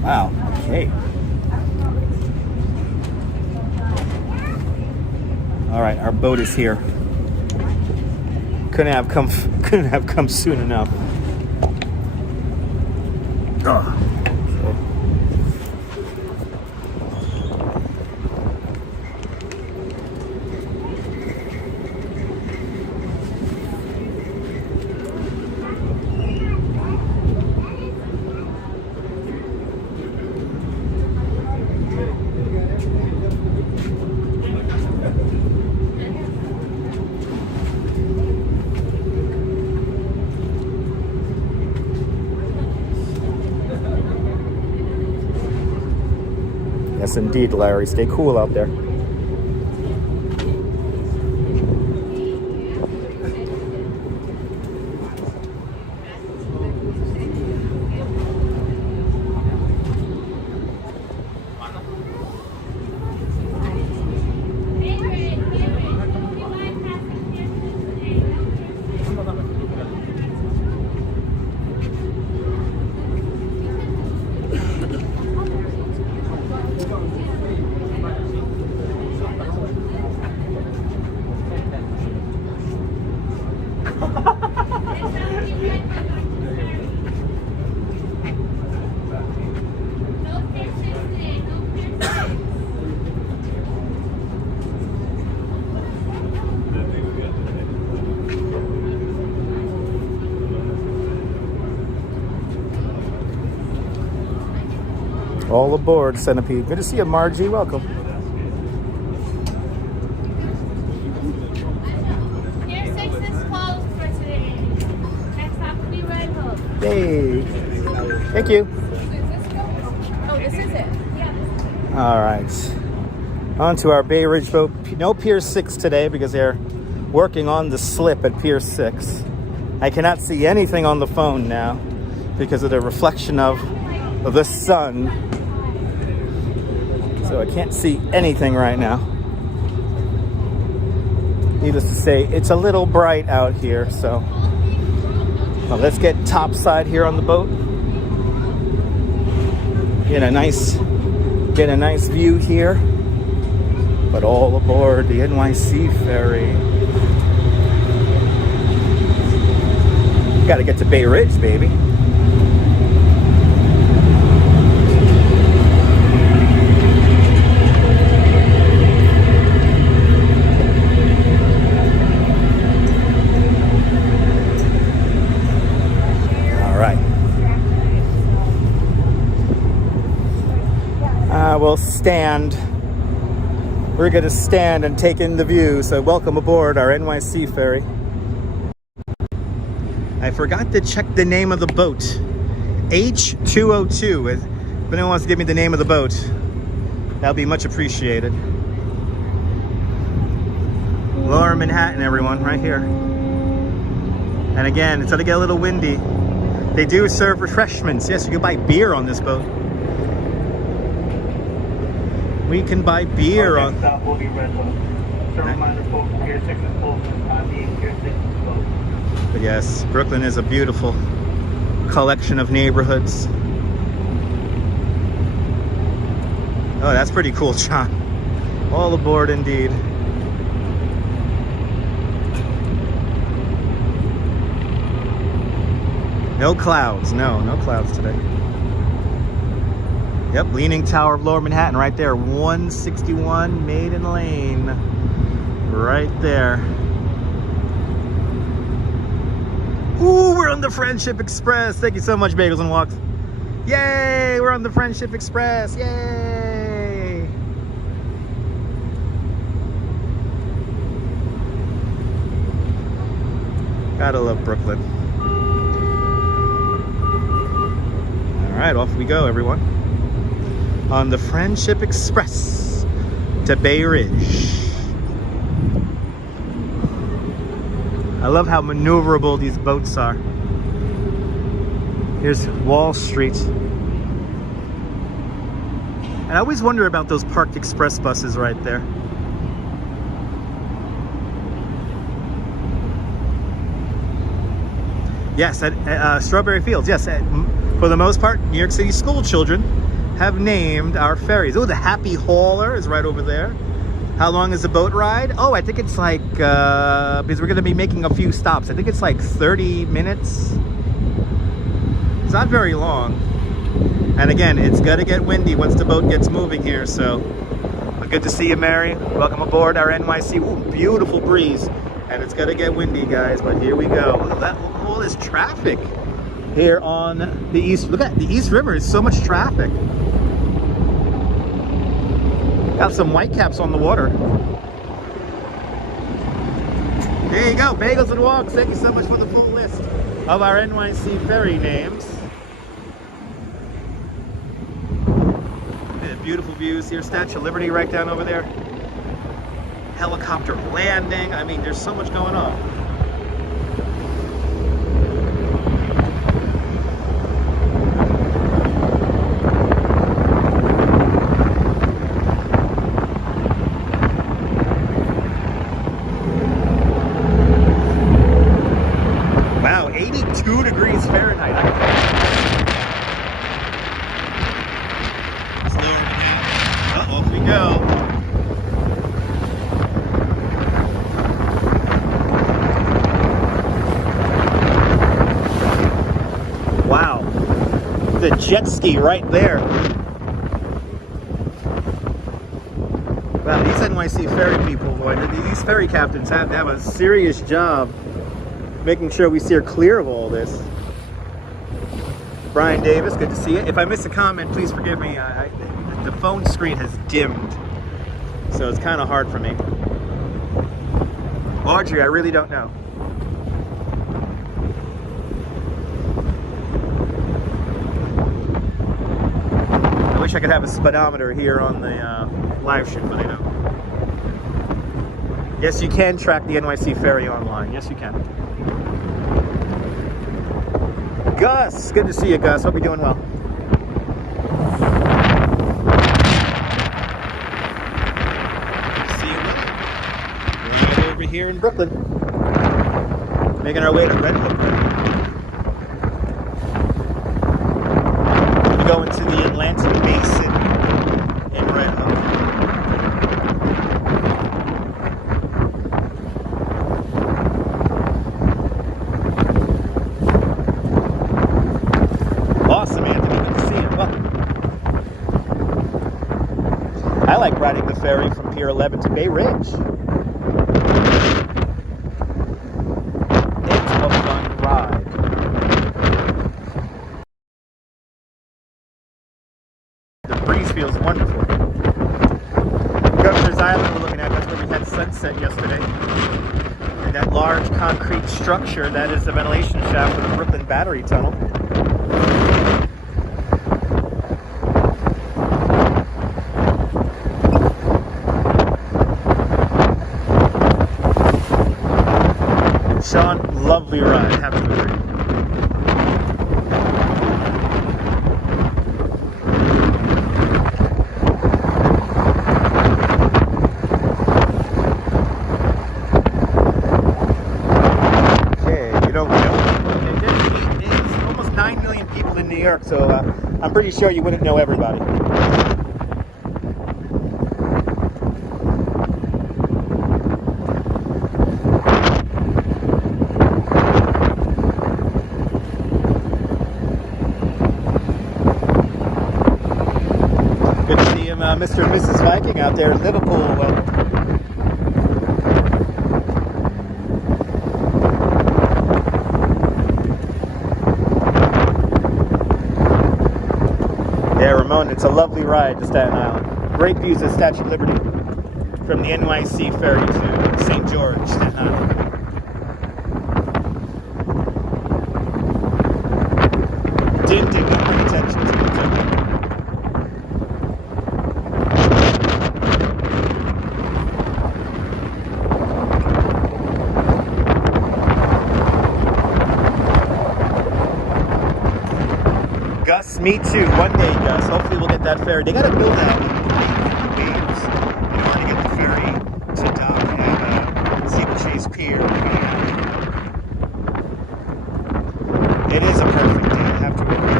Wow, okay. All right, our boat is here. Couldn't have come soon enough. Ugh. Yes, indeed, Larry. Stay cool out there. All aboard, Centipede. Good to see you, Margie. Welcome. Pier 6 is closed for today. Next stop will be Red Hook. Hey. Thank you. Oh, this is it. Yeah. All right. On to our Bay Ridge boat. No Pier 6 today because they're working on the slip at Pier 6. I cannot see anything on the phone now because of the reflection of the sun. So I can't see anything right now. Needless to say, it's a little bright out here, so well, let's get topside here on the boat. Get a nice view here. But all aboard the NYC Ferry. Got to get to Bay Ridge, baby. stand. We're gonna stand and take in the view. So welcome aboard our NYC Ferry. I forgot to check the name of the boat. H202. If anyone wants to give me the name of the boat, that'll be much appreciated. Lower Manhattan, everyone, right here. And again, it's gonna get a little windy. They do serve refreshments. Yes, you can buy beer on this boat. We can buy beer on. Stop will be Red Hook. So reminder, folks, gear sickness closing, being gear sickness closing. But yes, Brooklyn is a beautiful collection of neighborhoods. Oh, that's pretty cool, John. All aboard indeed. No clouds, no clouds today. Yep, Leaning Tower of Lower Manhattan right there. 161 Maiden Lane. Right there. Ooh, we're on the Friendship Express. Thank you so much, Bagels and Walks. Yay, we're on the Friendship Express. Yay. Gotta love Brooklyn. All right, off we go, everyone. On the Friendship Express to Bay Ridge. I love how maneuverable these boats are. Here's Wall Street. And I always wonder about those parked express buses right there. Yes, at Strawberry Fields. Yes, for the most part, New York City school children have named our ferries. Oh, the Happy Hauler is right over there. How long is the boat ride? Oh, I think it's like, because we're going to be making a few stops. I think it's like 30 minutes. It's not very long. And again, it's going to get windy once the boat gets moving here. So, but good to see you, Mary. Welcome aboard our NYC. Ooh, beautiful breeze. And it's going to get windy, guys. But here we go. Look at that, all this traffic here on the East. Look at the East River. There's so much traffic. Got some whitecaps on the water. There you go, Bagels and Walks. Thank you so much for the full list of our NYC Ferry names. Yeah, beautiful views here. Statue of Liberty right down over there. Helicopter landing. I mean, there's so much going on. The jet ski right there. Wow, these NYC Ferry people, boy, these ferry captains have to have a serious job making sure we steer clear of all this. Brian Davis, good to see you. If I miss a comment, please forgive me. The phone screen has dimmed, so it's kind of hard for me. Audrey, I really don't know. I wish I could have a speedometer here on the live stream, but I don't. Yes, you can track the NYC Ferry online. Yes, you can. Gus, good to see you, Gus. Hope you're doing well. Good to see you, brother. We're right over here in Brooklyn. Making our way to Red Hook. Go into the Atlantic Basin in Red Hook. Awesome, Anthony. Good to see you. Welcome. I like riding the ferry from Pier 11 to Bay Ridge. It's a fun ride. Feels wonderful. island we're looking at. That's where we had sunset yesterday. And that large concrete structure, that is the ventilation shaft for the Brooklyn Battery Tunnel. Sean, lovely ride, have to agree. New York, so I'm pretty sure you wouldn't know everybody. Good to see him, Mr. and Mrs. Viking out there in Liverpool. Welcome. Yeah, Ramon, it's a lovely ride to Staten Island. Great views of Statue of Liberty from the NYC Ferry to St. George, Staten Island. Ding, don't pay attention to it. Gus, me too. One day, Gus. Hopefully we'll get that ferry. They gotta build that waves in order to get the ferry to dock at Steeplechase Pier. It is a perfect day, I have to agree.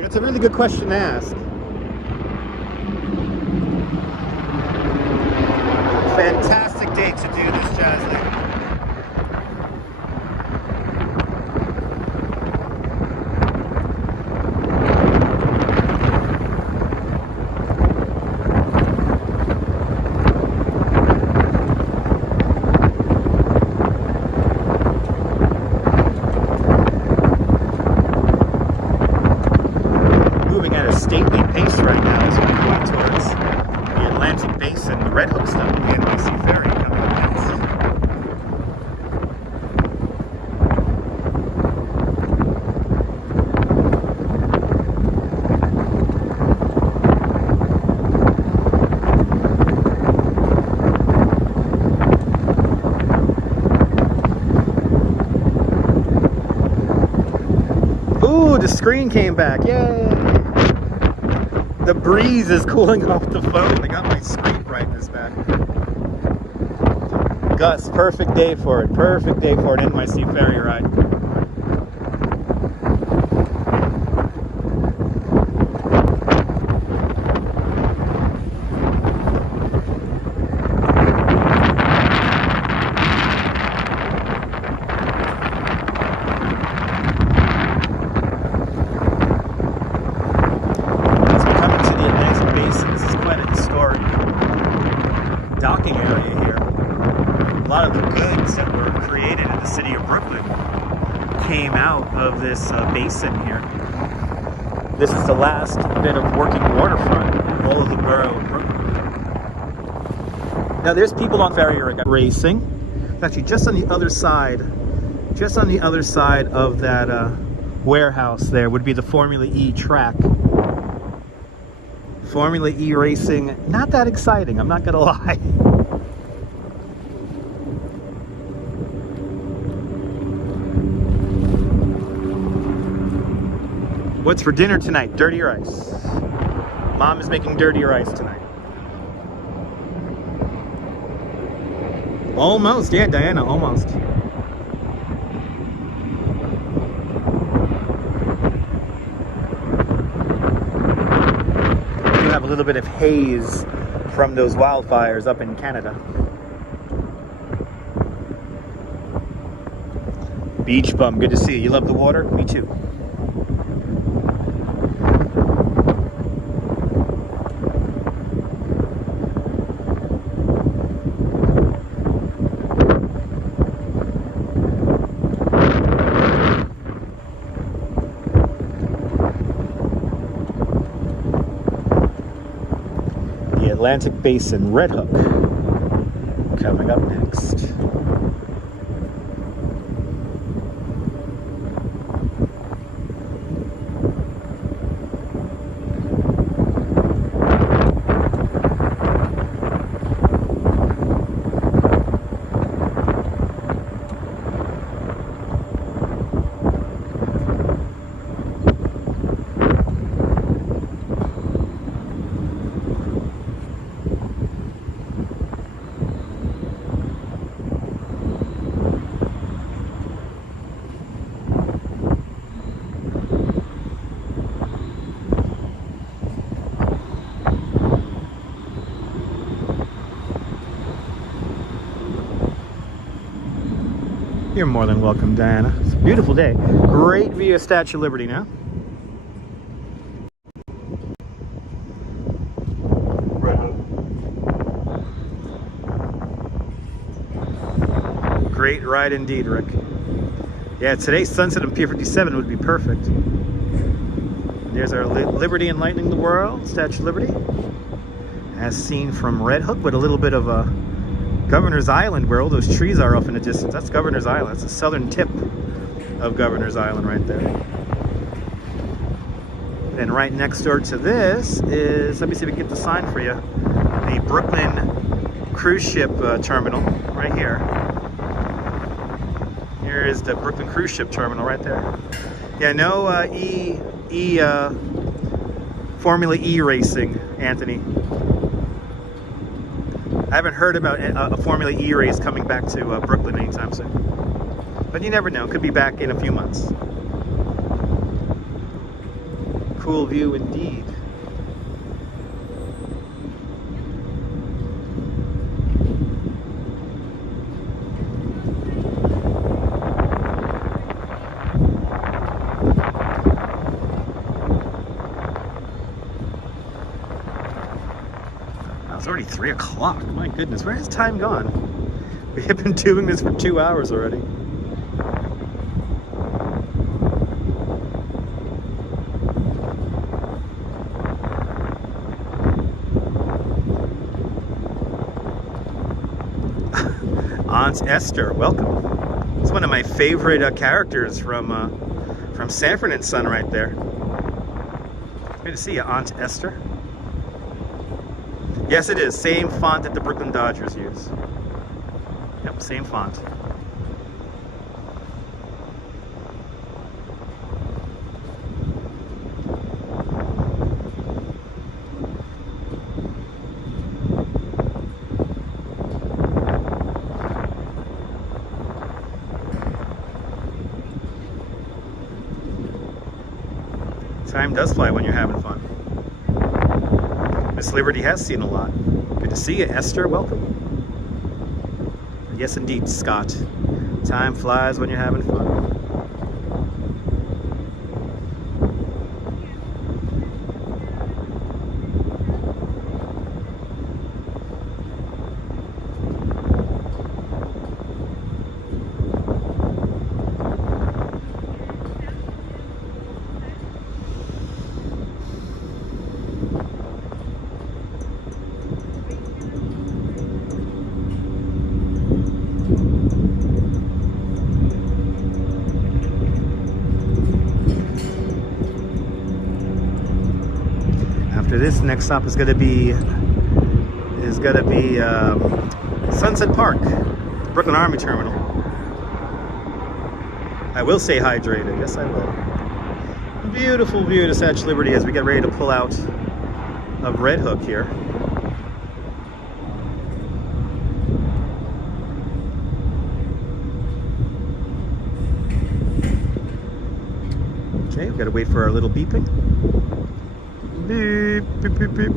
That's a really good question to ask. Fantastic day to do this, Jaslyn. Stately pace right now as we're going towards the Atlantic Basin, the Red Hook stop, the NYC Ferry coming up next. Ooh, the screen came back, yay! The breeze is cooling off the phone. I got my screen brightness back. Gus, perfect day for it. Perfect day for an NYC Ferry ride. Docking area here. A lot of the goods that were created in the city of Brooklyn came out of this basin here. This is the last bit of working waterfront in all of the borough of Brooklyn. Now there's people on ferry racing. Actually, just on the other side of that warehouse there would be the Formula E track. Formula E racing, not that exciting, I'm not gonna lie. What's for dinner tonight? Dirty rice. Mom is making dirty rice tonight. Almost, yeah, Diana, almost. Have a little bit of haze from those wildfires up in Canada. Beach bum, good to see you. You love the water? Me too. Atlantic Basin, Red Hook. Coming up next. You're more than welcome, Diana. It's a beautiful day. Great view of Statue of Liberty now. Red Hook. Great ride indeed, Rick. Yeah, today's sunset on Pier 57 would be perfect. There's our Liberty enlightening the world, Statue of Liberty. As seen from Red Hook, with a little bit of a Governor's Island, where all those trees are off in the distance. That's Governor's Island. That's the southern tip of Governor's Island right there. And right next door to this is, let me see if we can get the sign for you, the Brooklyn cruise ship terminal right here. Here is the Brooklyn cruise ship terminal right there. Yeah, no Formula E racing, Anthony. I haven't heard about a Formula E race coming back to Brooklyn anytime soon. But you never know. Could be back in a few months. Cool view indeed. It's already 3 o'clock. My goodness, where has time gone? We have been doing this for 2 hours already. Aunt Esther, welcome. It's one of my favorite characters from Sanford and Son right there. Good to see you, Aunt Esther. Yes, it is. Same font that the Brooklyn Dodgers use. Yep, same font. Time does fly when you're having fun. Miss Liberty has seen a lot. Good to see you, Esther. Welcome. Yes, indeed, Scott. Time flies when you're having fun. This next stop is going to be Sunset Park, Brooklyn Army Terminal. I will stay hydrated. Yes, I will. Beautiful view to Statue of Liberty as we get ready to pull out of Red Hook here. Okay, we've got to wait for our little beeping. Beep, beep, beep, beep.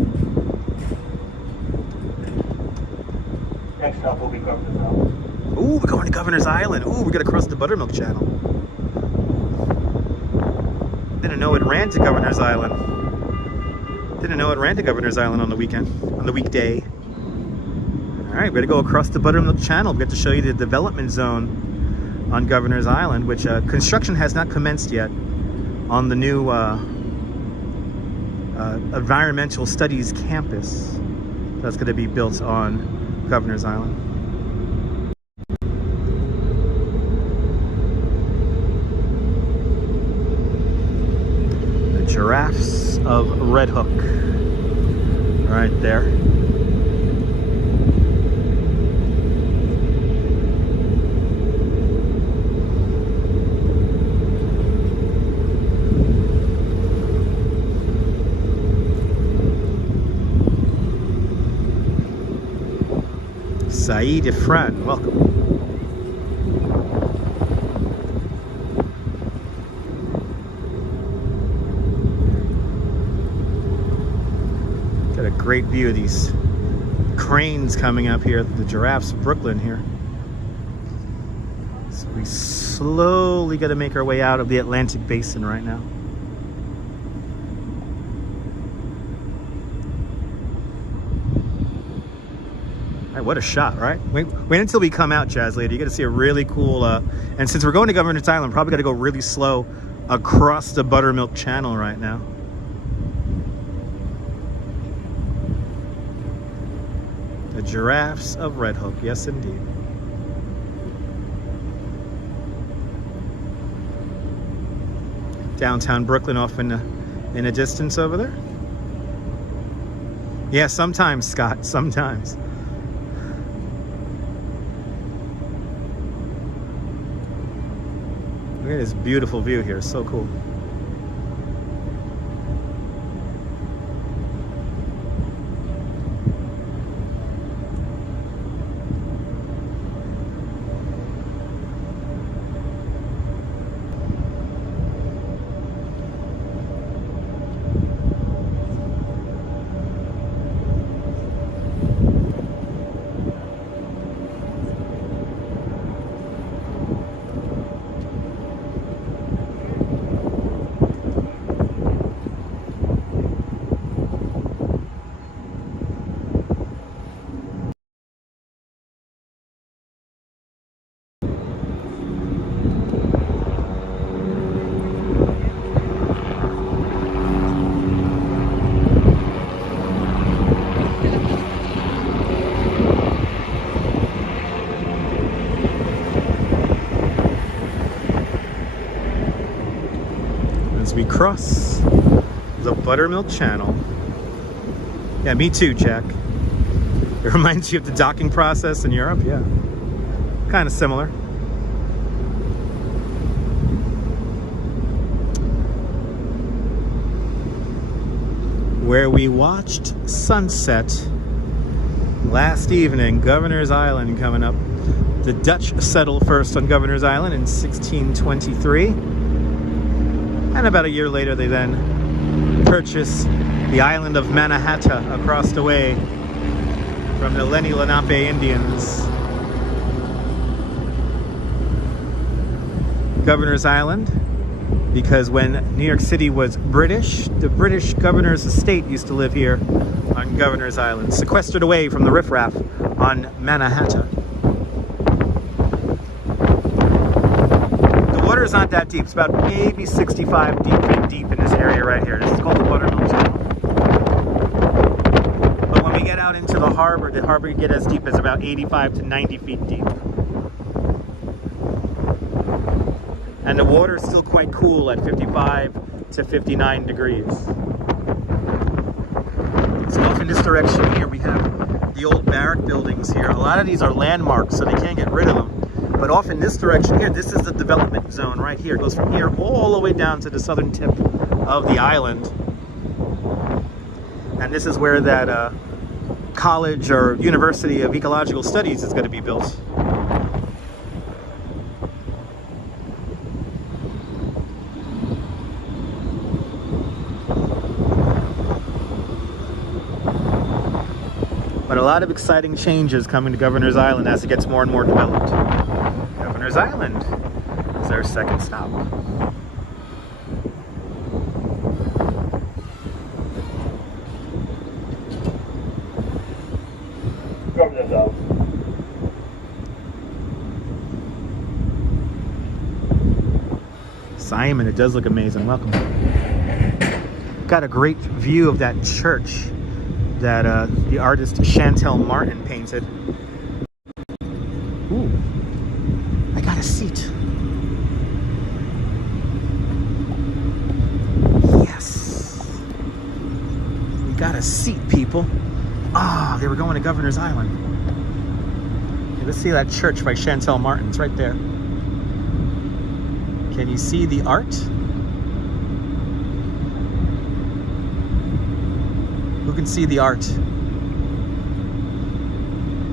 Next stop will be Governor's Island. Ooh, we're going to Governor's Island. Ooh, we're going to cross the Buttermilk Channel. Didn't know it ran to Governor's Island. Didn't know it ran to Governor's Island on the weekend, on the weekday. All right, we're going to go across the Buttermilk Channel. We get to show you the development zone on Governor's Island, which construction has not commenced yet on the new Environmental Studies campus. That's going to be built on Governor's Island. The Giraffes of Red Hook, right there. Saeed Ifran, welcome. Got a great view of these cranes coming up here, the Giraffes of Brooklyn here. So we slowly got to make our way out of the Atlantic Basin right now. What a shot, right? Wait until we come out, Jazz Lady. You got to see a really cool, and since we're going to Governor's Island, probably got to go really slow across the Buttermilk Channel right now. The Giraffes of Red Hook, yes indeed. Downtown Brooklyn off in a distance over there. Yeah, sometimes, Scott, sometimes. Look at this beautiful view here, so cool. We cross the Buttermilk Channel. Yeah, me too, Jack. It reminds you of the docking process in Europe. Yeah, kind of similar. Where we watched sunset last evening, Governor's Island coming up. The Dutch settled first on Governor's Island in 1623. And about a year later, they then purchased the island of Mannahatta across the way from the Lenni Lenape Indians. Governor's Island, because when New York City was British, the British governor's estate used to live here on Governor's Island, sequestered away from the riffraff on Mannahatta. Water's not that deep. It's about maybe 65 feet deep in this area right here. This is called the Buttermilk Channel. But when we get out into the harbor can get as deep as about 85 to 90 feet deep. And the water is still quite cool at 55 to 59 degrees. So off in this direction here, we have the old barrack buildings here. A lot of these are landmarks, so they can't get rid of them. But off in this direction here, this is the development zone right here. It goes from here all the way down to the southern tip of the island. And this is where that College or University of Ecological Studies is going to be built. But a lot of exciting changes coming to Governor's Island as it gets more and more developed. Governor's Island is our second stop. Governor's Island. Simon, it does look amazing. Welcome. Got a great view of that church that the artist Chantel Martin painted. Ooh, I got a seat. Yes, we got a seat, people. Ah, they were going to Governor's Island. Okay, let's see that church by Chantel Martin. It's right there. Can you see the art? Who can see the art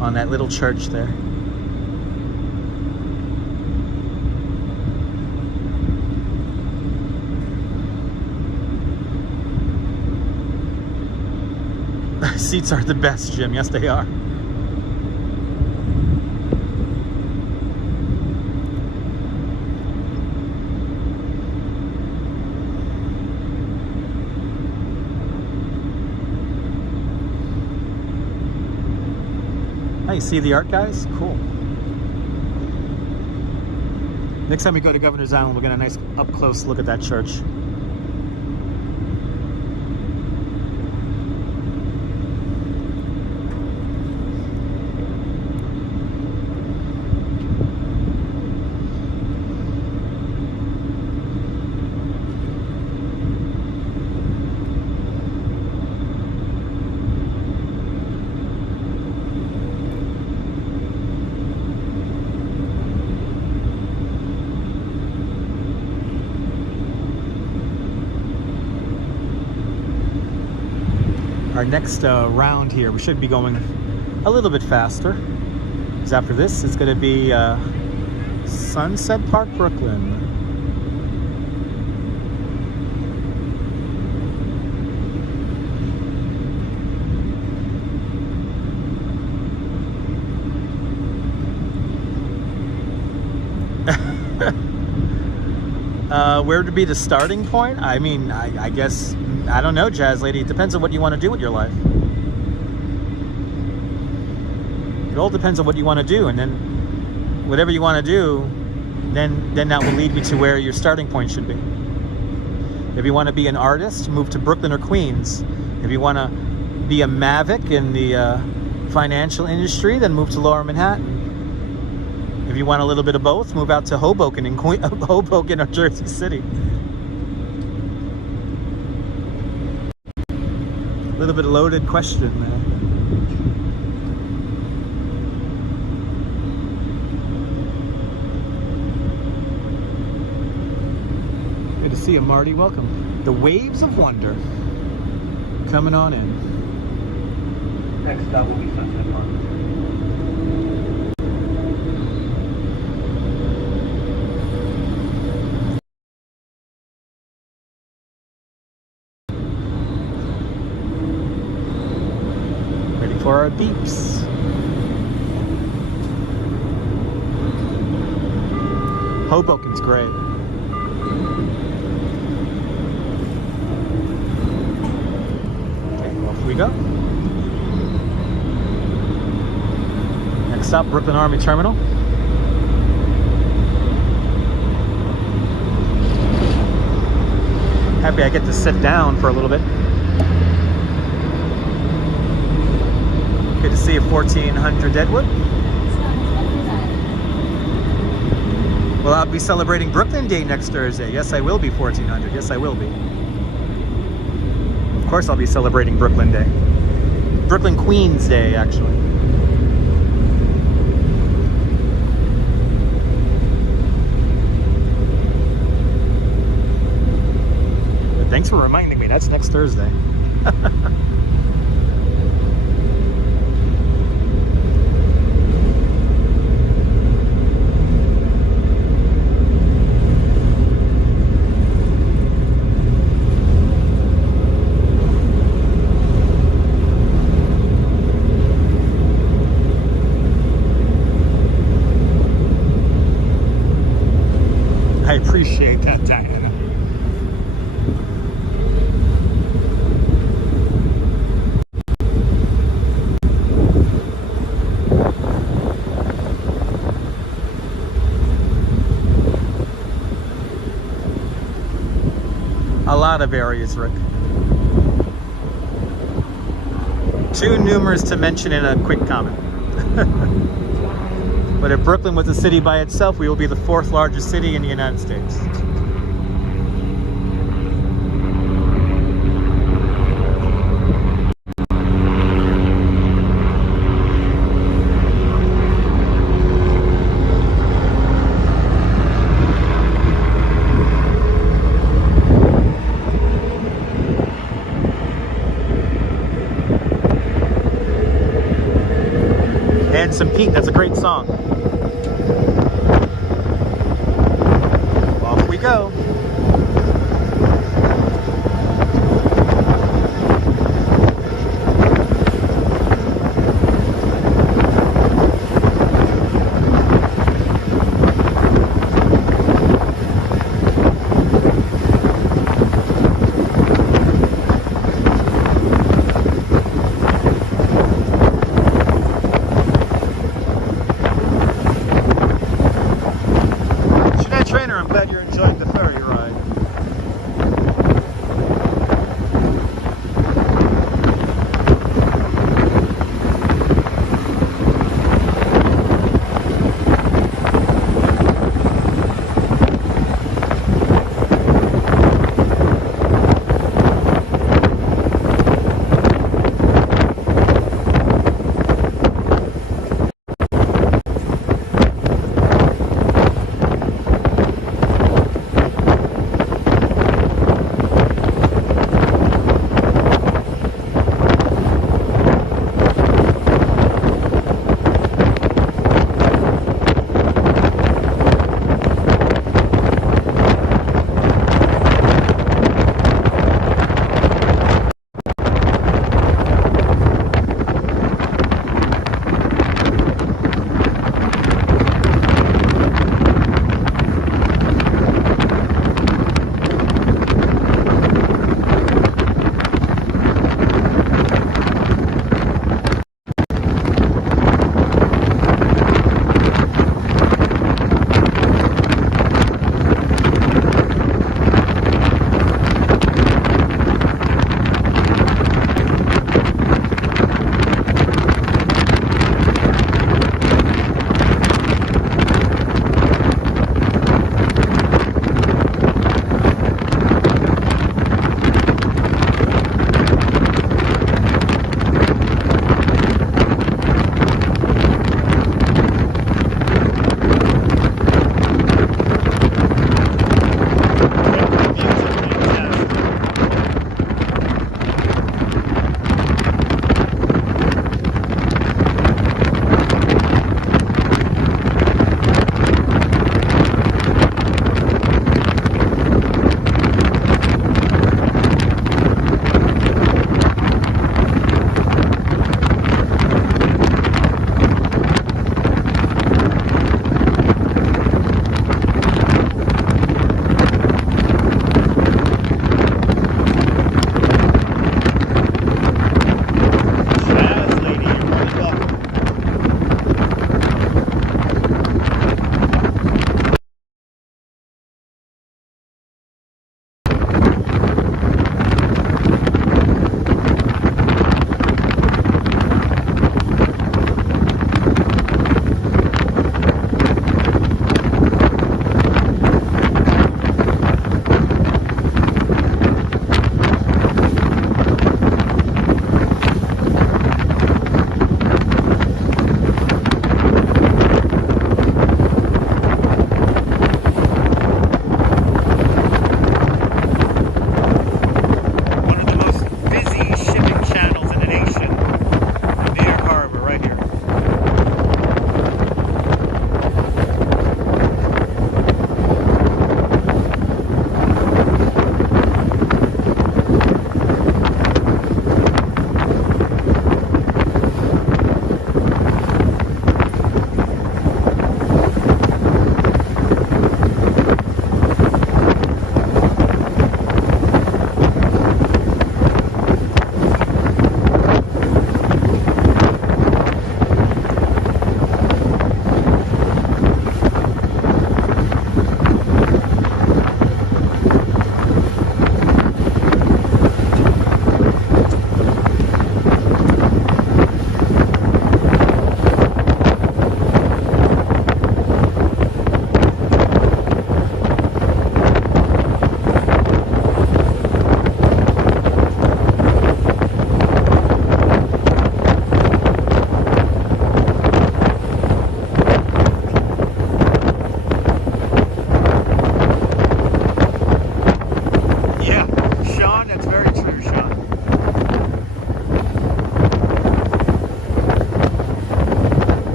on that little church there? Seats are the best, Jim. Yes, they are. You see the art, guys? Cool. Next time we go to Governor's Island, we'll get a nice up-close look at that church. Our next round here, we should be going a little bit faster, because after this it's going to be Sunset Park, Brooklyn. Where would be the starting point? I mean, I guess, I don't know, Jazz Lady. It depends on what you want to do with your life. It all depends on what you want to do, and then whatever you want to do, then that will lead you to where your starting point should be. If you want to be an artist, move to Brooklyn or Queens. If you want to be a maverick in the financial industry, then move to Lower Manhattan. If you want a little bit of both, move out to Hoboken in Hoboken or Jersey City. A little bit loaded question there. Good to see you, Marty. Welcome. The Waves of Wonder coming on in. Next stop will be Sunset Park. For our beeps. Hoboken's great. Okay, off we go. Next stop, Brooklyn Army Terminal. Happy I get to sit down for a little bit. Good to see you, 1400 Deadwood. Well, I'll be celebrating Brooklyn Day next Thursday. Yes, I will be, 1400. Yes, I will be. Of course I'll be celebrating Brooklyn Day. Brooklyn Queens Day, actually. But thanks for reminding me. That's next Thursday. I appreciate that, Diana. A lot of areas, Rick. Too numerous to mention in a quick comment. But if Brooklyn was a city by itself, we will be the 4th largest city in the United States. Some Pete, that's a great song. Off we go. I'm glad you're enjoying the ferry ride.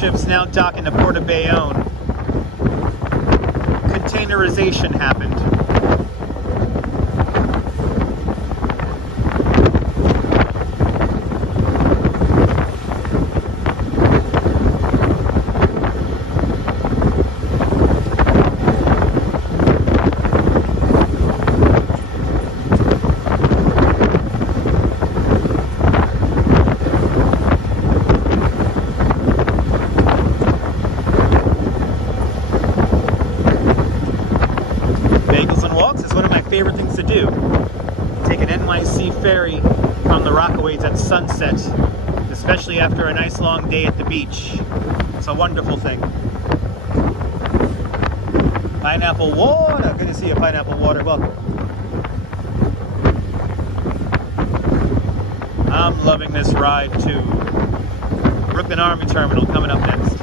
ships now dock in the Port of Bayonne. Containerization happened. Favorite things to do. Take an NYC Ferry from the Rockaways at sunset, especially after a nice long day at the beach. It's a wonderful thing. Pineapple water. Good to see you, Pineapple water. Welcome. I'm loving this ride too. Brooklyn Army Terminal coming up next.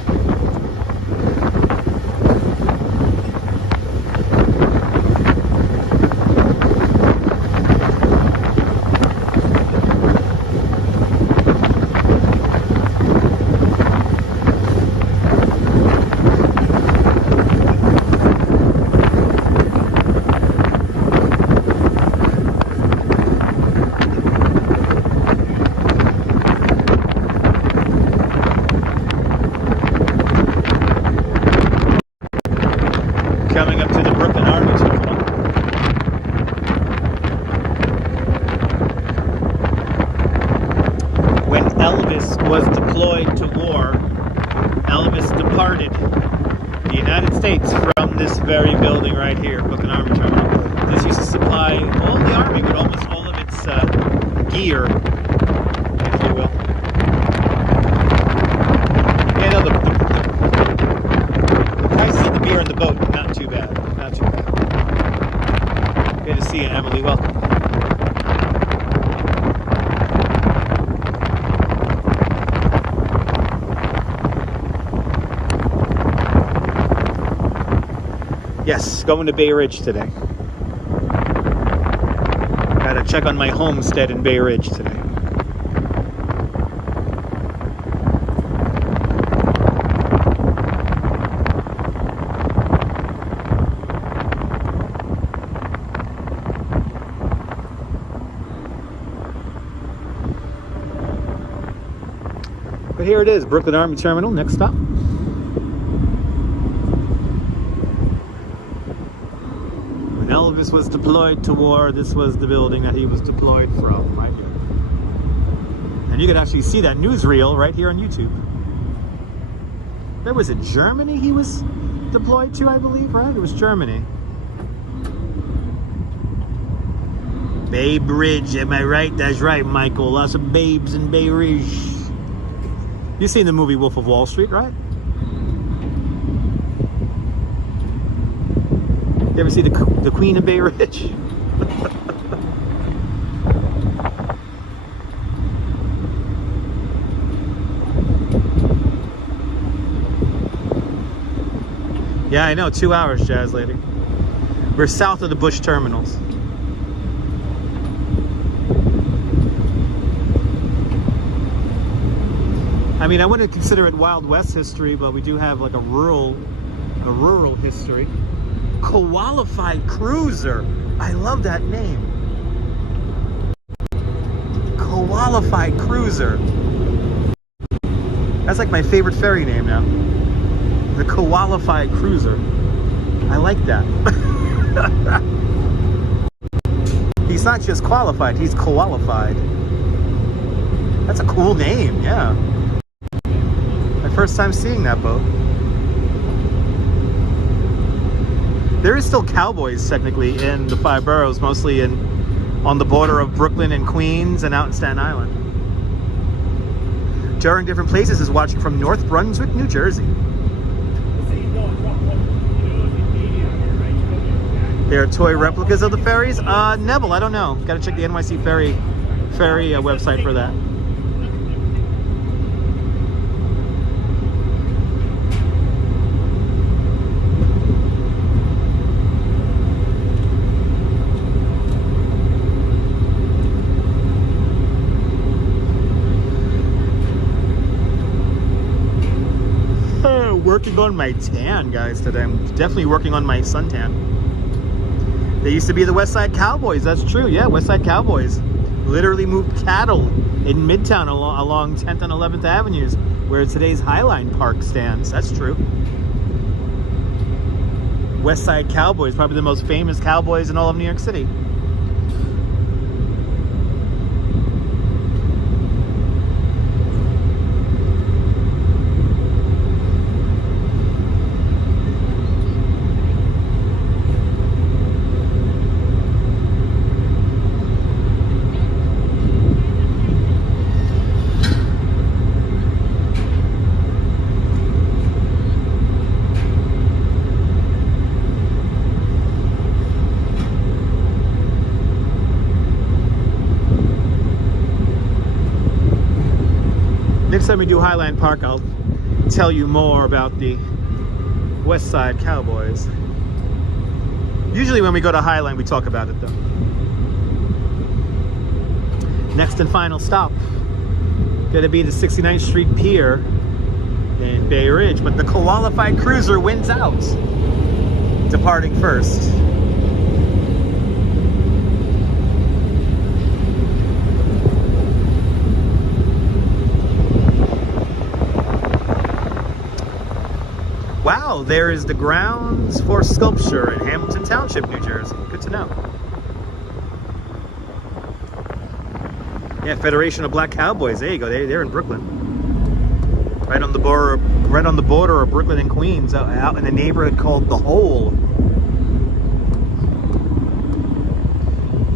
Coming up to the Brooklyn Army Terminal. When Elvis was deployed to war, Elvis departed the United States from this very building right here, Brooklyn Army Terminal. This used to supply all the Army with almost all of its gear, if you will. Yeah, no, the price of the beer in the boat, not too bad. Not too bad. Good to see you, Emily. Welcome. Yes, going to Bay Ridge today. Gotta check on my homestead in Bay Ridge today. But here it is, Brooklyn Army Terminal, next stop. When Elvis was deployed to war, this was the building that he was deployed from, right here. And you could actually see that newsreel right here on YouTube. There was it Germany he was deployed to, I believe, right? It was Germany. Bay Bridge, am I right? That's right, Michael. Lots of babes in Bay Ridge. You've seen the movie Wolf of Wall Street, right? You ever see the Queen of Bay Ridge? Yeah, I know. 2 hours, Jazz Lady. We're south of the Bush terminals. I mean, I wouldn't consider it Wild West history, but we do have like a rural history. Qualified Cruiser. I love that name. Qualified Cruiser. That's like my favorite ferry name now. The Qualified Cruiser. I like that. He's not just qualified, he's qualified. That's a cool name, yeah. My first time seeing that boat. There is still cowboys technically in the 5 boroughs, mostly on the border of Brooklyn and Queens and out in Staten Island. Jarring Different Places is watching from North Brunswick, New Jersey. There are toy replicas of the ferries? Neville, I don't know. Gotta check the NYC Ferry website for that. working on my tan, guys, today. I'm definitely working on my suntan. They used to be the West Side Cowboys. That's true. Yeah, West Side Cowboys literally moved cattle in Midtown along 10th and 11th Avenues, where today's Highline Park stands. That's true. West Side Cowboys, probably the most famous cowboys in all of New York City. Next time we do Highline Park, I'll tell you more about the West Side Cowboys. Usually when we go to Highline, we talk about it though. Next and final stop, gonna be the 69th Street Pier in Bay Ridge, but the qualified cruiser wins out, departing first. Wow, there is the grounds for sculpture in Hamilton Township, New Jersey. Good to know. Yeah, Federation of Black Cowboys. There you go. They're in Brooklyn, right on the border of Brooklyn and Queens, out in a neighborhood called The Hole.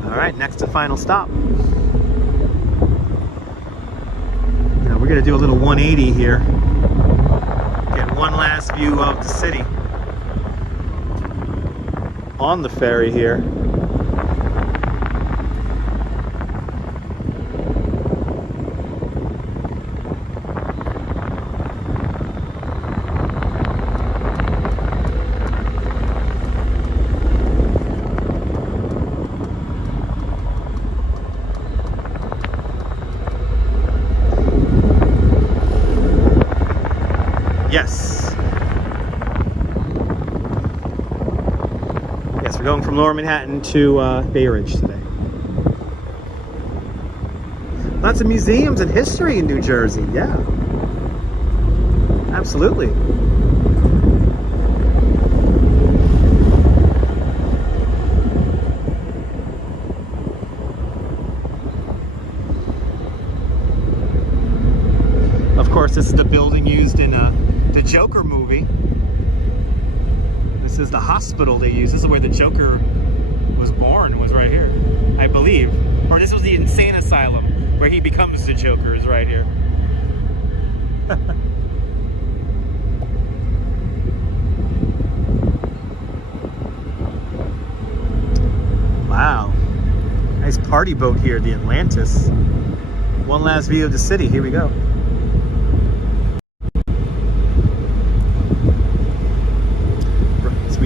All right, next and final stop. We're gonna do a little 180 here. Get one last view of the city on the ferry here. Yes, we're going from Lower Manhattan to Bay Ridge today. Lots of museums and history in New Jersey, yeah. Absolutely. Of course, this is the building used in the Joker movie. This is the hospital they use. This is where the Joker was born, was right here, I believe. Or this was the insane asylum where he becomes the Joker, is right here. Wow. Nice party boat here, the Atlantis. One last view of the city. Here we go.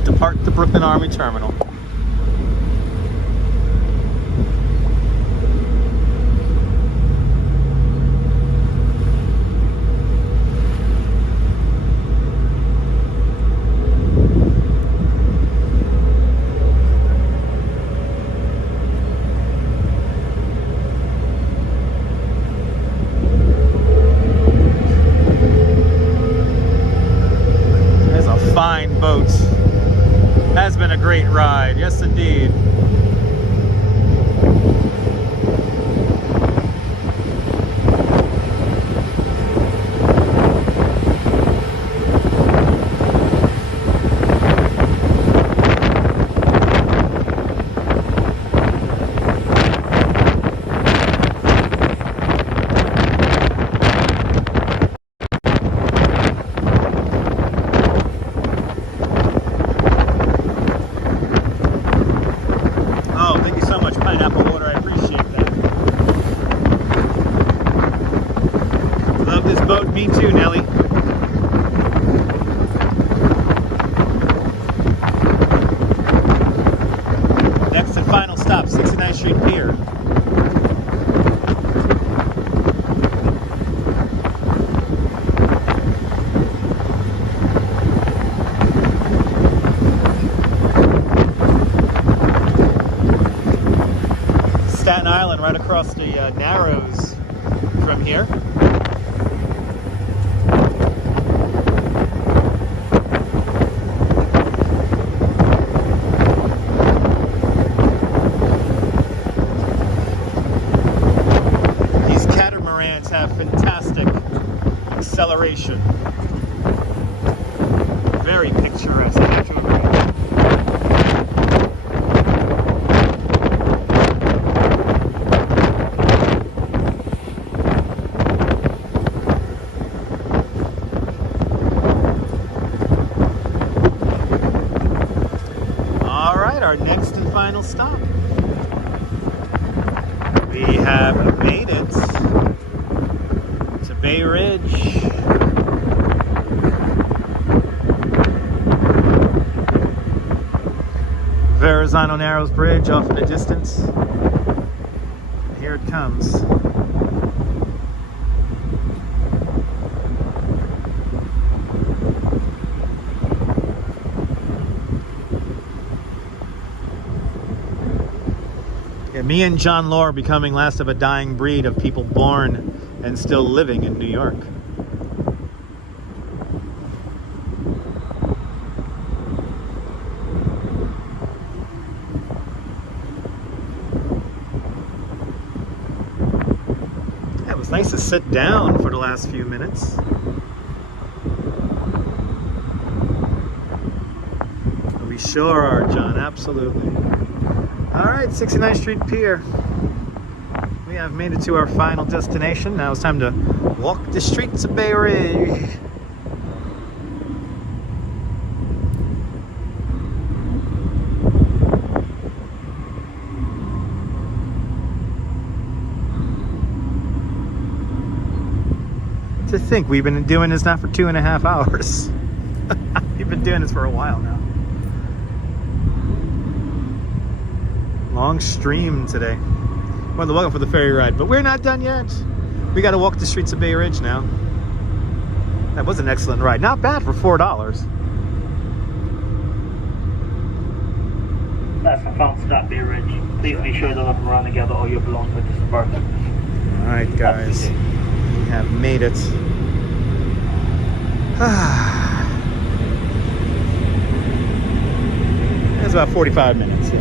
Depart the Brooklyn Army Terminal. There's a fine boat. Has been a great ride, yes indeed. Narrows from here. These catamarans have fantastic acceleration. Very picturesque, don't you agree? All right, our next and final stop. We have made it to Bay Ridge. Verizon Narrows Bridge off in the distance. Here it comes. Yeah, me and John Law are becoming last of a dying breed of people born and still living in New York. It's nice to sit down for the last few minutes. We sure are, John, absolutely. All right, 69th Street Pier. We have made it to our final destination. Now it's time to walk the streets of Bay Ridge. To think we've been doing this now for 2.5 hours. We've been doing this for a while now. Long stream today. Well, welcome for the ferry ride, but we're not done yet. We got to walk the streets of Bay Ridge now. That was an excellent ride. Not bad for $4. That's the final stop, Pier Ridge. Please be sure to look around and gather all your belongings at this department. All right, guys. We have made it. It's about 45 minutes. Yeah.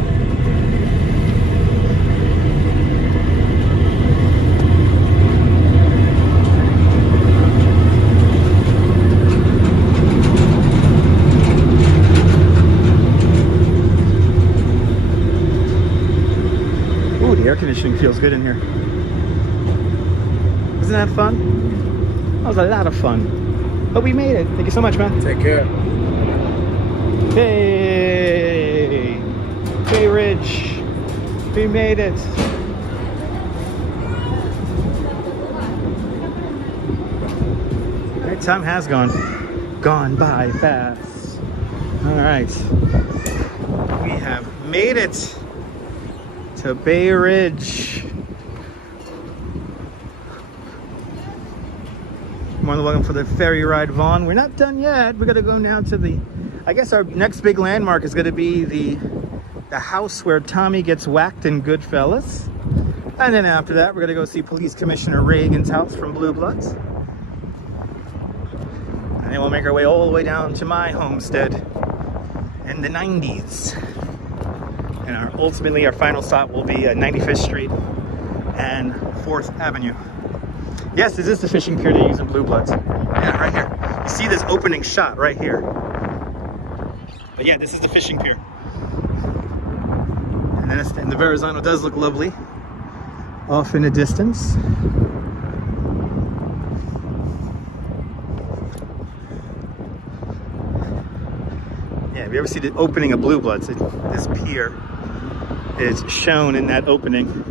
Ooh, the air conditioning feels good in here. Isn't that fun? That was a lot of fun. But we made it. Thank you so much, man. Take care. Hey! Bay Ridge. We made it. All right, time has gone by fast. All right. We have made it to Bay Ridge. More than welcome for the ferry ride, Vaughn. We're not done yet. We're gonna go now to the, I guess our next big landmark is gonna be the house where Tommy gets whacked in Goodfellas. And then after that, we're gonna go see Police Commissioner Reagan's house from Blue Bloods. And then we'll make our way all the way down to my homestead in the 90s. And ultimately our final stop will be at 95th Street and 4th Avenue. Yes, this is the fishing pier they use in Blue Bloods. Yeah, right here. You see this opening shot right here. But yeah, this is the fishing pier. And then and the Verizon does look lovely off in the distance. Yeah, if you ever see the opening of Blue Bloods, this pier is shown in that opening.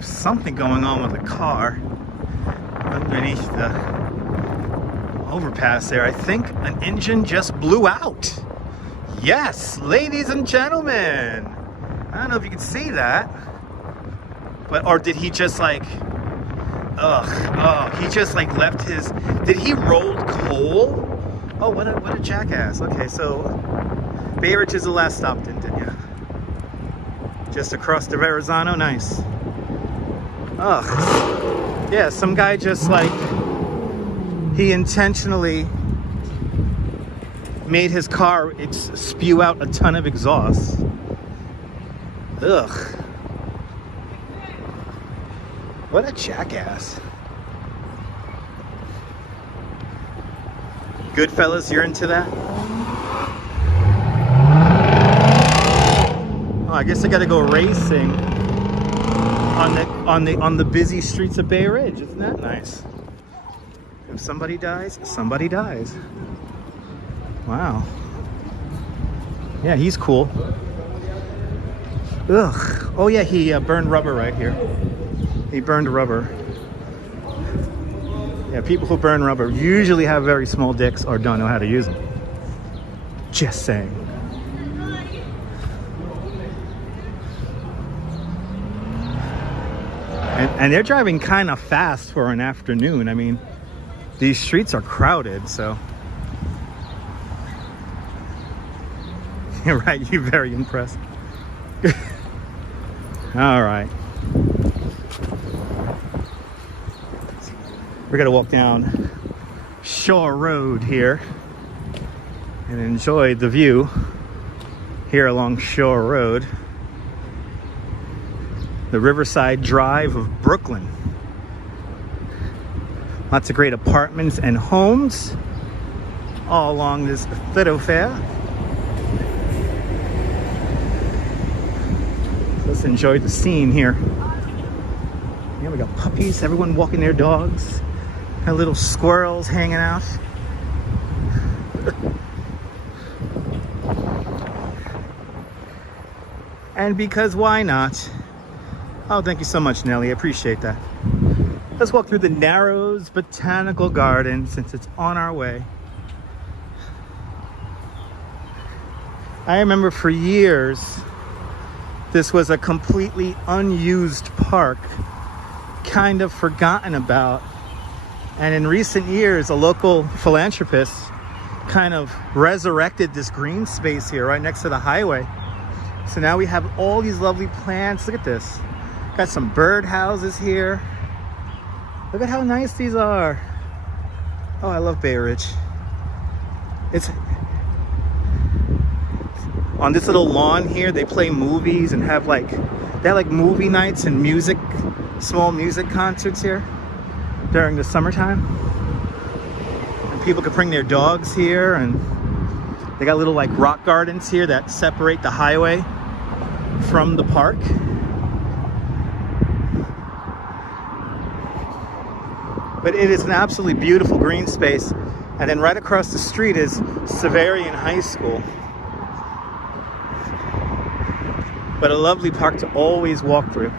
Something going on with the car underneath the overpass there. I think an engine just blew out. Yes, ladies and gentlemen. I don't know if you can see that, but or did he just like he just like left his, did he roll coal? Oh, what a jackass. Okay, so Bay Ridge is the last stop, Tintin, yeah. Just across the Verizon, nice. Ugh. Yeah, some guy just like, he intentionally made his car spew out a ton of exhaust. Ugh. What a jackass. Goodfellas, you're into that? Oh, I guess I gotta go racing on the busy streets of Bay Ridge. Isn't that nice? If somebody dies, somebody dies. Wow. Yeah, he's cool. Ugh. Oh yeah, he burned rubber right here. He burned rubber. Yeah, people who burn rubber usually have very small dicks or don't know how to use them. Just saying. And they're driving kind of fast for an afternoon. I mean, these streets are crowded, so. You're right, you're very impressed. All right. We're gonna walk down Shore Road here and enjoy the view here along Shore Road. The Riverside Drive of Brooklyn. Lots of great apartments and homes all along this thoroughfare. Let's enjoy the scene here. Yeah, we got puppies, everyone walking their dogs. Got little squirrels hanging out. And because why not? Oh, thank you so much, Nelly. I appreciate that. Let's walk through the Narrows Botanical Garden since it's on our way. I remember for years, this was a completely unused park, kind of forgotten about. And in recent years, a local philanthropist kind of resurrected this green space here right next to the highway. So now we have all these lovely plants. Look at this. Got some bird houses here. Look at how nice these are. Oh, I love Bay Ridge. It's on this little lawn here. They play movies and have like, they have like movie nights and music, small music concerts here during the summertime. And people can bring their dogs here, and they got little like rock gardens here that separate the highway from the park. But it is an absolutely beautiful green space. And then right across the street is Severian High School. But a lovely park to always walk through.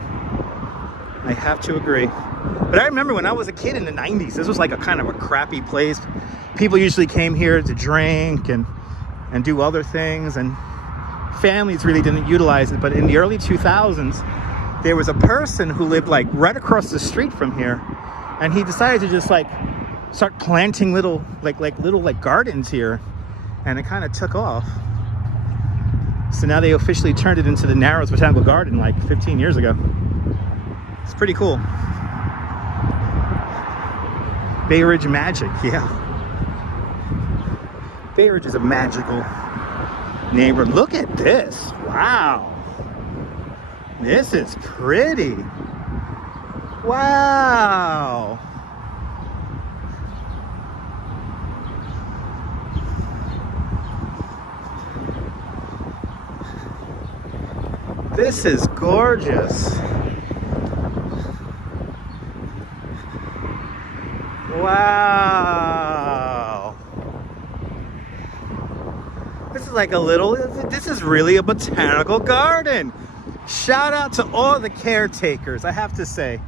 I have to agree. But I remember when I was a kid in the 90s, this was like a kind of a crappy place. People usually came here to drink and do other things, and families really didn't utilize it. But in the early 2000s, there was a person who lived like right across the street from here, and he decided to just like start planting little gardens here, and it kind of took off. So now they officially turned it into the Narrows Botanical Garden like 15 years ago. It's pretty cool. Bay Ridge magic, yeah. Bay Ridge is a magical neighborhood. Look at this. Wow. This is pretty. Wow. This is gorgeous. Wow. This is like a little, this is really a botanical garden. Shout out to all the caretakers, I have to say.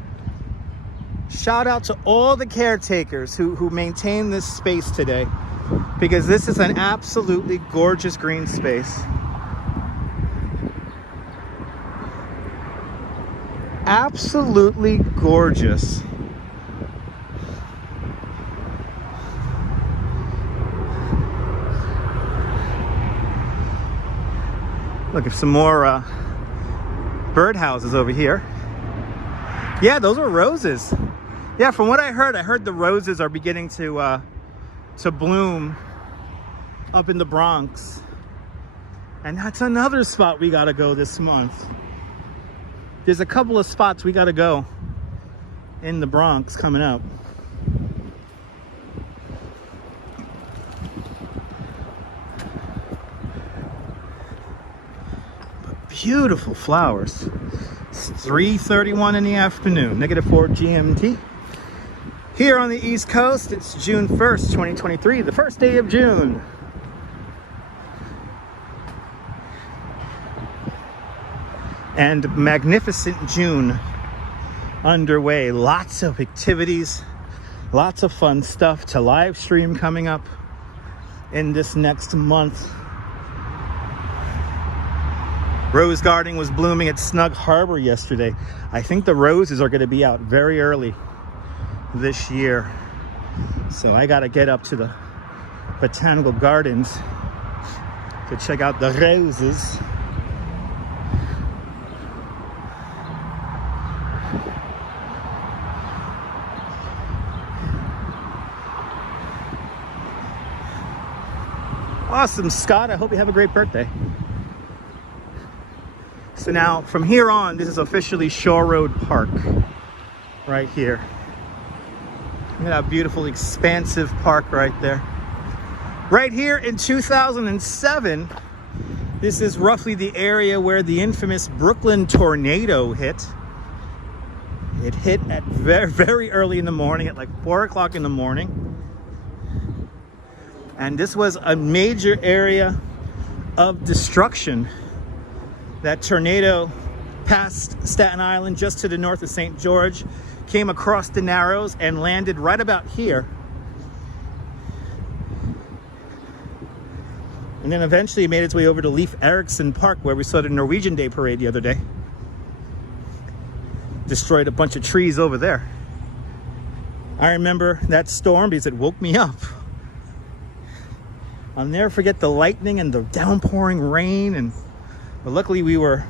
Shout out to all the caretakers who maintain this space today, because this is an absolutely gorgeous green space. Absolutely gorgeous. Look at some more birdhouses over here. Yeah, those are roses. Yeah, from what I heard the roses are beginning to bloom up in the Bronx. And that's another spot we gotta go this month. There's a couple of spots we gotta go in the Bronx coming up. But beautiful flowers. It's 3:31 in the afternoon, -4 GMT. Here on the East Coast, it's June 1st, 2023, the first day of June. And magnificent June underway. Lots of activities, lots of fun stuff to live stream coming up in this next month. Rose garden was blooming at Snug Harbor yesterday. I think the roses are going to be out very early this year. So I got to get up to the Botanical Gardens to check out the roses. Awesome, Scott. I hope you have a great birthday. So now, from here on, this is officially Shore Road Park, right here. Look at that beautiful, expansive park right there. Right here in 2007, this is roughly the area where the infamous Brooklyn tornado hit. It hit at very, very early in the morning, at like 4 o'clock in the morning. And this was a major area of destruction. That tornado passed Staten Island just to the north of St. George, came across the Narrows and landed right about here. And then eventually made its way over to Leif Erikson Park, where we saw the Norwegian Day Parade the other day. Destroyed a bunch of trees over there. I remember that storm because it woke me up. I'll never forget the lightning and the downpouring rain, but luckily we were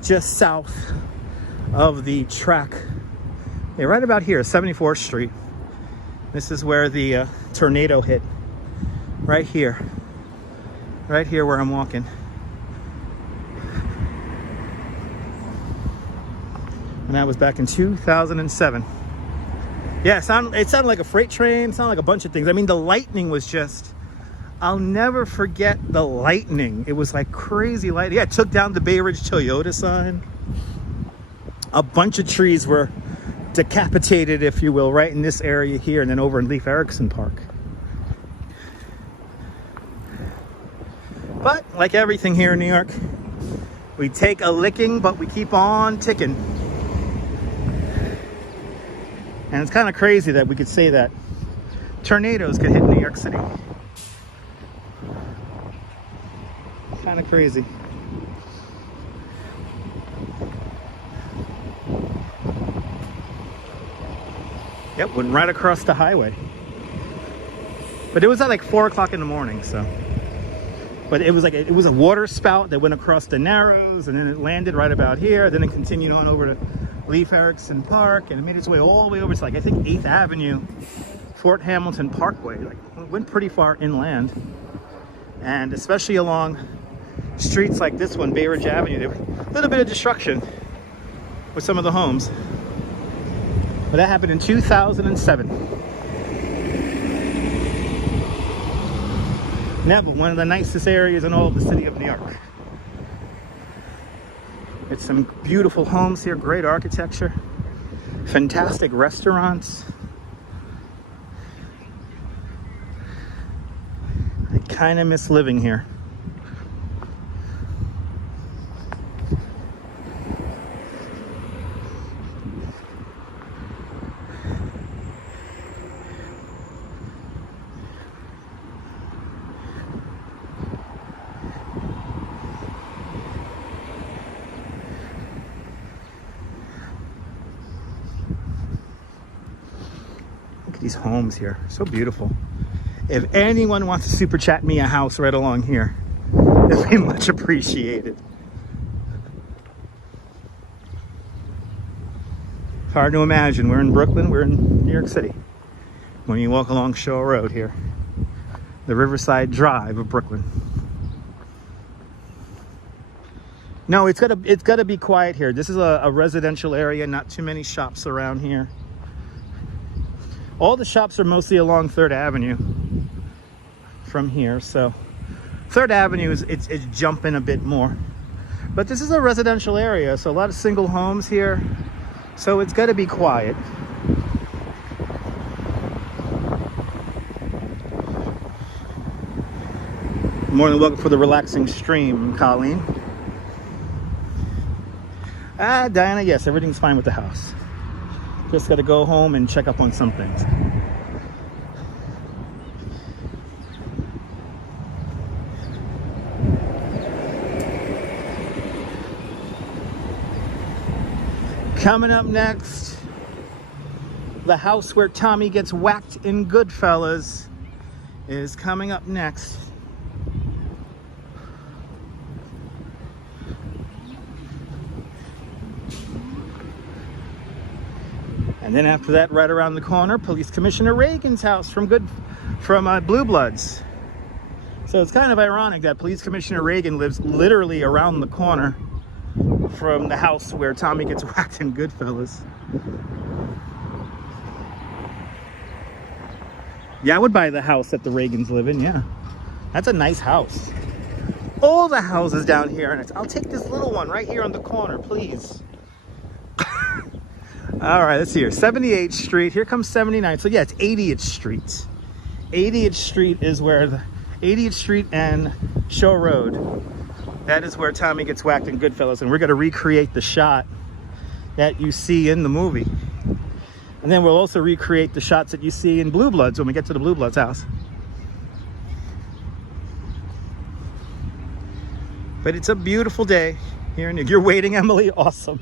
just south of the track. Yeah, right about here, 74th Street. This is where the tornado hit. Right here. Right here where I'm walking. And that was back in 2007. Yeah, it sounded like a freight train, it sounded like a bunch of things. I mean, the lightning was just... I'll never forget the lightning. It was like crazy lightning. Yeah, it took down the Bay Ridge Toyota sign. A bunch of trees were decapitated, if you will, right in this area here, and then over in Leif Erikson Park. But like everything here in New York, we take a licking, but we keep on ticking. And it's kind of crazy that we could say that tornadoes could hit New York City. Kind of crazy. Yep, went right across the highway. But it was at like 4 o'clock in the morning, so. But it was a water spout that went across the Narrows, and then it landed right about here. Then it continued on over to Leif Erikson Park, and it made its way all the way over to like I think 8th Avenue, Fort Hamilton Parkway. Like it went pretty far inland, and especially along streets like this one, Bay Ridge Avenue, there was a little bit of destruction with some of the homes. But that happened in 2007. Neville, one of the nicest areas in all of the city of New York. It's some beautiful homes here, great architecture, fantastic restaurants. I kind of miss living here. These homes here, so beautiful. If anyone wants to super chat me a house right along here, It'll be much appreciated. Hard to imagine. We're in Brooklyn, we're in New York City. When you walk along Shore Road here, the Riverside Drive of Brooklyn. No, it's gotta be quiet here. This is a residential area, not too many shops around here. All the shops are mostly along 3rd Avenue from here, so 3rd Avenue it's jumping a bit more. But this is a residential area, so a lot of single homes here. So it's gotta be quiet. More than welcome for the relaxing stream, Colleen. Diana, yes, everything's fine with the house. Just gotta go home and check up on some things. Coming up next, the house where Tommy gets whacked in Goodfellas is coming up next. And then after that, right around the corner, Police Commissioner Reagan's house from Blue Bloods. So it's kind of ironic that Police Commissioner Reagan lives literally around the corner from the house where Tommy gets whacked in Goodfellas. Yeah, I would buy the house that the Reagans live in, yeah. That's a nice house. All the houses down here, and I'll take this little one right here on the corner, please. All right, let's see here. 78th Street. Here comes 79th. So yeah, it's 80th Street. 80th Street is where the 80th Street and Shore Road. That is where Tommy gets whacked in Goodfellas, and we're going to recreate the shot that you see in the movie. And then we'll also recreate the shots that you see in Blue Bloods when we get to the Blue Bloods house. But it's a beautiful day here in New York. You're waiting, Emily? Awesome.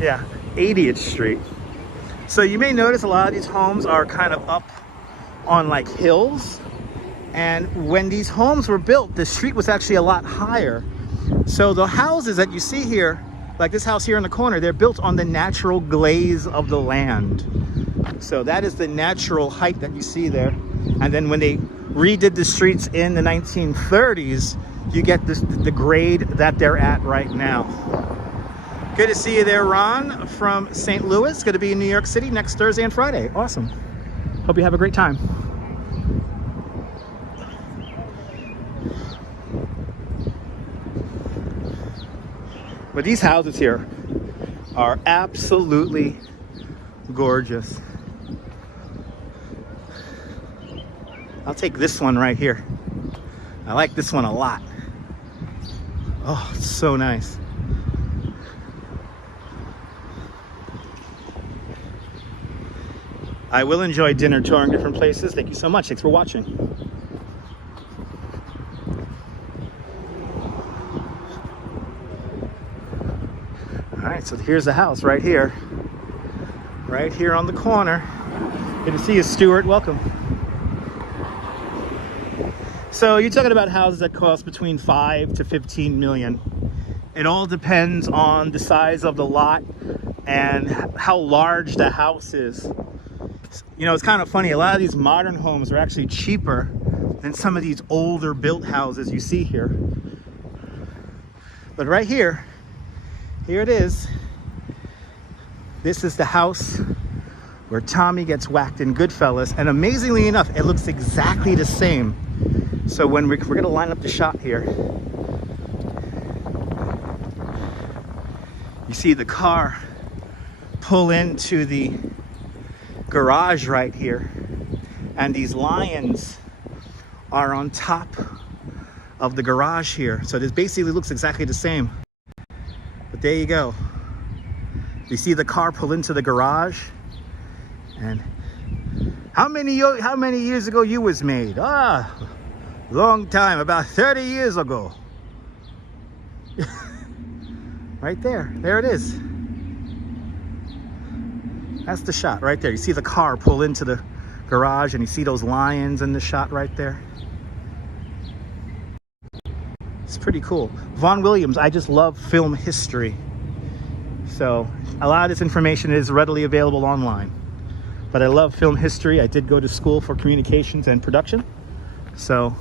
Yeah, 80th Street. So you may notice a lot of these homes are kind of up on like hills. And when these homes were built, the street was actually a lot higher. So the houses that you see here, like this house here in the corner, they're built on the natural glaze of the land. So that is the natural height that you see there. And then when they redid the streets in the 1930s, you get the grade that they're at right now. Good to see you there, Ron, from St. Louis. Good to be in New York City next Thursday and Friday. Awesome. Hope you have a great time. But these houses here are absolutely gorgeous. I'll take this one right here. I like this one a lot. Oh, it's so nice. I will enjoy dinner touring different places. Thank you so much. Thanks for watching. All right, so here's the house right here on the corner. Good to see you, Stuart. Welcome. So you're talking about houses that cost between 5 to 15 million. It all depends on the size of the lot and how large the house is. You know, it's kind of funny. A lot of these modern homes are actually cheaper than some of these older built houses you see here. But right here it is. This is the house where Tommy gets whacked in Goodfellas. And amazingly enough, it looks exactly the same. So when we're going to line up the shot here, you see the car pull into the garage right here, and these lions are on top of the garage here. So this basically looks exactly the same. But there you go. You see the car pull into the garage. And how many years ago you was made? Long time, about 30 years ago. Right there it is. That's the shot right there. You see the car pull into the garage, and you see those lions in the shot right there. It's pretty cool. Vaughan Williams, I just love film history. So a lot of this information is readily available online. But I love film history. I did go to school for communications and production. So.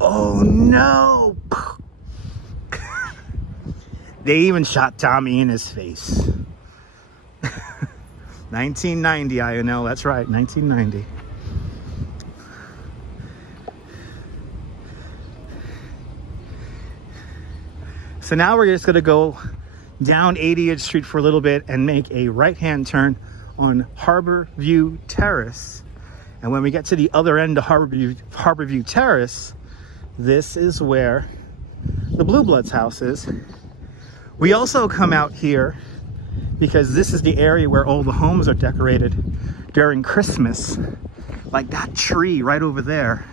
Oh no! They even shot Tommy in his face. 1990, I know, that's right, 1990. So now we're just gonna go down 80th Street for a little bit and make a right-hand turn on Harbor View Terrace. And when we get to the other end of Harbor View Terrace, this is where the Blue Bloods house is. We also come out here because this is the area where all the homes are decorated during Christmas. Like that tree right over there.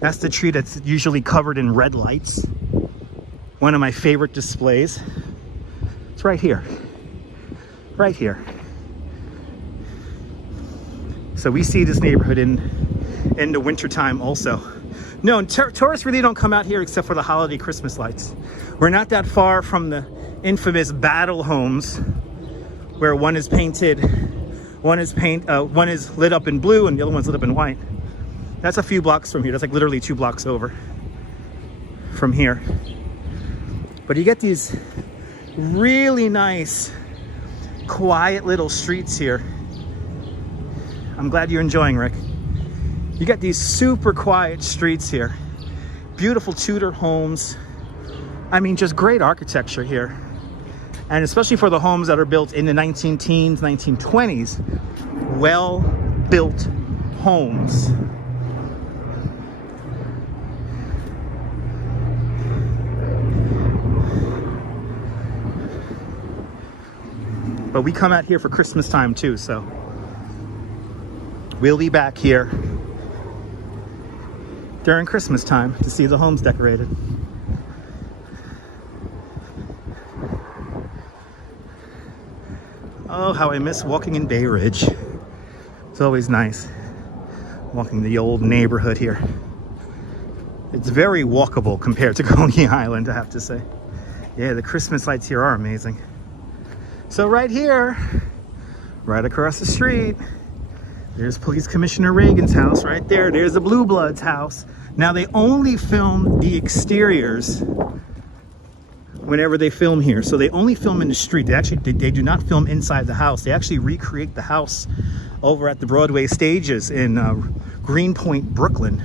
That's the tree that's usually covered in red lights. One of my favorite displays. It's right here. Right here. So we see this neighborhood in the wintertime also. No, tourists really don't come out here except for the holiday Christmas lights. We're not that far from the infamous Battle homes, where one is painted, one is lit up in blue and the other one's lit up in white. That's a few blocks from here. That's like literally 2 blocks over from here. But you get these really nice, quiet little streets here. I'm glad you're enjoying, Rick. You got these super quiet streets here. Beautiful Tudor homes. I mean, just great architecture here. And especially for the homes that are built in the 19-teens, 1920s. Well-built homes. But we come out here for Christmas time too, so we'll be back here during Christmas time to see the homes decorated. Oh, how I miss walking in Bay Ridge. It's always nice walking the old neighborhood here. It's very walkable compared to Coney Island, I have to say. Yeah, the Christmas lights here are amazing. So right here, right across the street, there's Police Commissioner Reagan's house right there. There's the Blue Bloods house. Now they only film the exteriors whenever they film here. So they only film in the street. They do not film inside the house. They actually recreate the house over at the Broadway stages in Greenpoint, Brooklyn.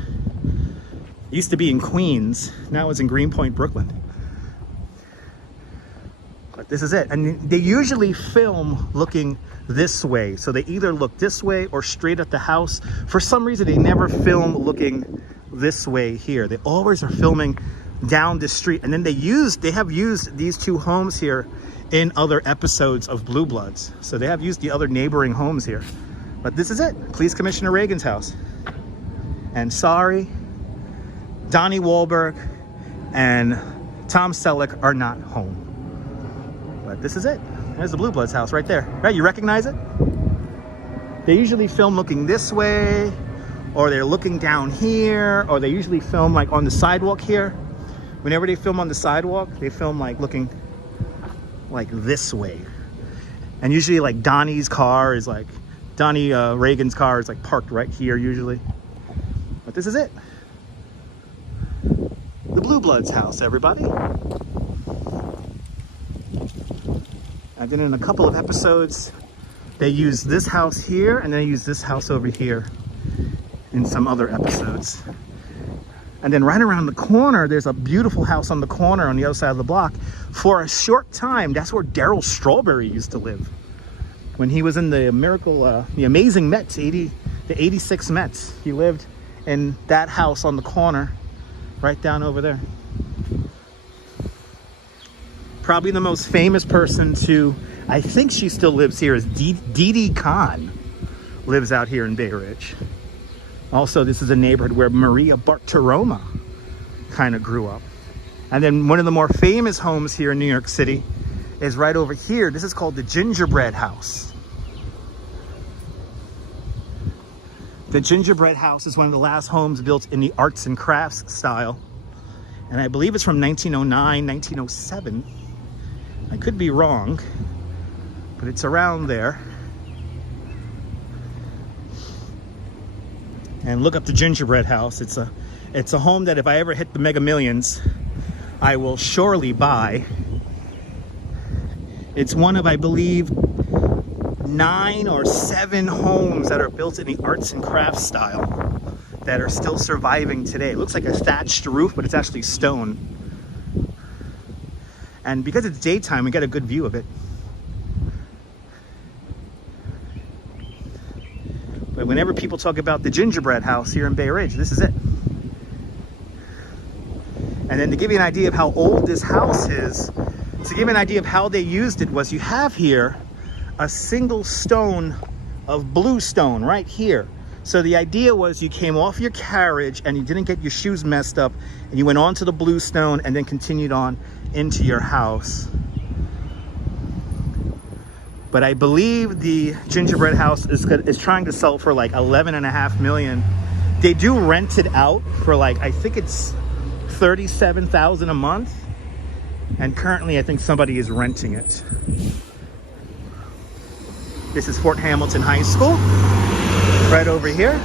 It used to be in Queens. Now it's in Greenpoint, Brooklyn. But this is it. And they usually film looking this way. So they either look this way or straight at the house. For some reason, they never film looking this way here. They always are filming down the street. And then they have used these 2 homes here in other episodes of Blue Bloods. So they have used the other neighboring homes here. But this is it. Police Commissioner Reagan's house. And sorry, Donnie Wahlberg and Tom Selleck are not home. But this is it. There's the Blue Bloods house right there. Right, you recognize it? They usually film looking this way, or they're looking down here, or they usually film like on the sidewalk here. Whenever they film on the sidewalk, they film like looking like this way. And usually like Donnie Reagan's car is like parked right here usually. But this is it. The Blue Bloods house, everybody. And then in a couple of episodes, they use this house here and they use this house over here in some other episodes. And then right around the corner, there's a beautiful house on the corner on the other side of the block. For a short time, that's where Darryl Strawberry used to live. When he was in the amazing Mets, the 86 Mets. He lived in that house on the corner, right down over there. Probably the most famous person to, I think she still lives here, is Dee Dee Khan. Lives out here in Bay Ridge. Also, this is a neighborhood where Maria Bartiromo kind of grew up. And then one of the more famous homes here in New York City is right over here. This is called the Gingerbread House. The gingerbread house is one of the last homes built in the arts and crafts style. And I believe it's from 1909, 1907. I could be wrong, but it's around there. And look up the gingerbread house. It's a home that if I ever hit the Mega Millions, I will surely buy. It's one of, I believe, 9 or 7 homes that are built in the arts and crafts style that are still surviving today. It looks like a thatched roof, but it's actually stone. And because it's daytime, we get a good view of it. But whenever people talk about the gingerbread house here in Bay Ridge, this is it. And then to give you an idea of how old this house is, to give you an idea of how they used it, was you have here a single stone of blue stone right here. So the idea was you came off your carriage and you didn't get your shoes messed up, and you went on to the blue stone and then continued on into your house. But I believe the gingerbread house is trying to sell for like $11.5 million. They do rent it out for like, I think it's $37,000 a month. And currently I think somebody is renting it. This is Fort Hamilton High School, right over here.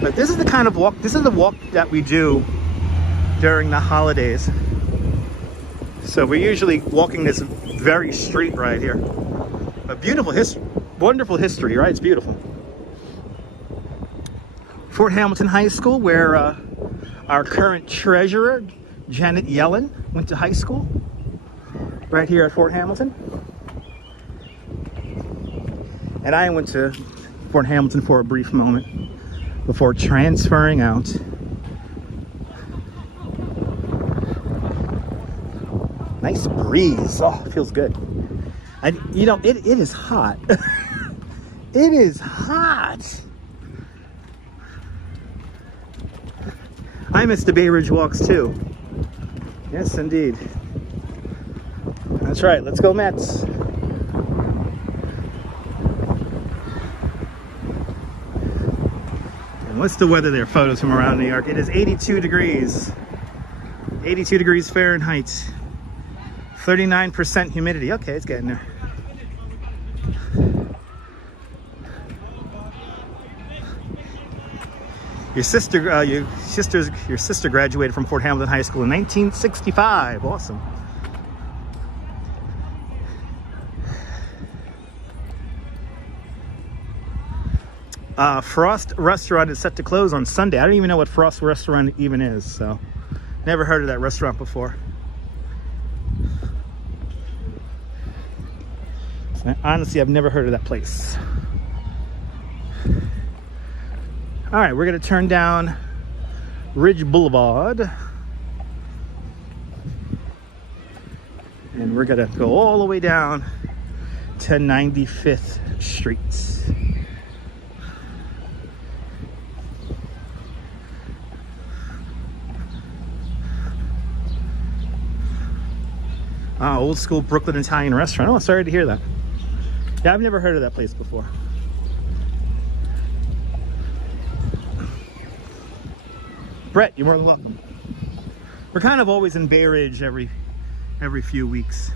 But this is the kind of walk, this is the walk that we do during the holidays. So we're usually walking this very street right here. A beautiful history, wonderful history, right? It's beautiful. Fort Hamilton High School, where our current treasurer, Janet Yellen, went to high school. Right here at Fort Hamilton. And I went to Fort Hamilton for a brief moment before transferring out. Nice breeze. Oh, it feels good. And you know, it is hot. It is hot. I miss the Bay Ridge walks too. Yes, indeed. That's right. Let's go Mets. And what's the weather there? Photos from around New York. It is 82 degrees. 82 degrees Fahrenheit. 39% humidity. Okay, it's getting there. Your sister graduated from Fort Hamilton High School in 1965. Awesome. Frost Restaurant is set to close on Sunday. I don't even know what Frost Restaurant even is, so never heard of that restaurant before. Honestly, I've never heard of that place. All right, we're gonna turn down Ridge Boulevard. And we're gonna go all the way down to 95th Street. Old school Brooklyn Italian restaurant. Oh, sorry to hear that. Yeah, I've never heard of that place before. Brett, you're more than welcome. We're kind of always in Bay Ridge every few weeks.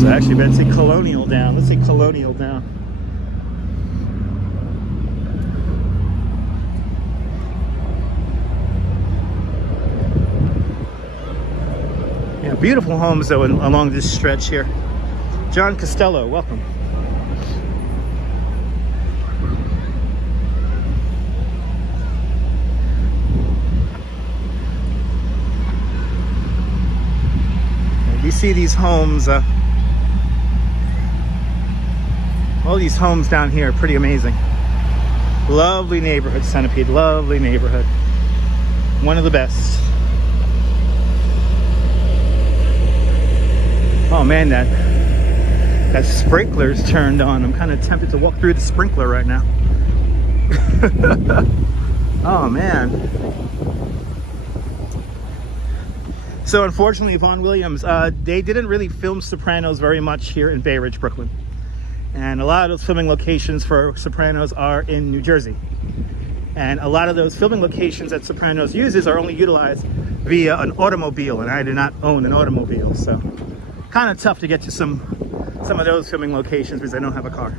So actually, let's say Colonial down. Let's say Colonial down. Yeah, beautiful homes though along this stretch here. John Costello, welcome. And you see these homes, all these homes down here are pretty amazing. Lovely neighborhood, Centipede, lovely neighborhood. One of the best. Oh man, that sprinkler's turned on. I'm kind of tempted to walk through the sprinkler right now. Oh man. So unfortunately, Vaughn Williams, they didn't really film Sopranos very much here in Bay Ridge, Brooklyn. And a lot of those filming locations for Sopranos are in New Jersey. And a lot of those filming locations that Sopranos uses are only utilized via an automobile, and I do not own an automobile, so kind of tough to get to some of those filming locations because I don't have a car.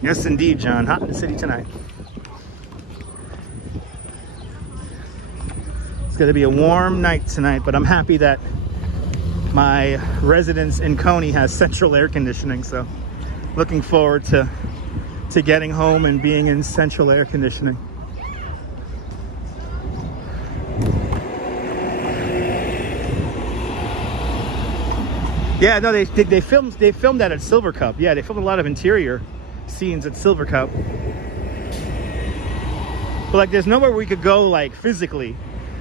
Yes, indeed, John. Hot in the city tonight. It's going to be a warm night tonight, but I'm happy that my residence in Coney has central air conditioning, so looking forward to getting home and being in central air conditioning. Yeah, no, they filmed that at Silver Cup. Yeah, they filmed a lot of interior scenes at Silver Cup. But like, there's nowhere we could go like physically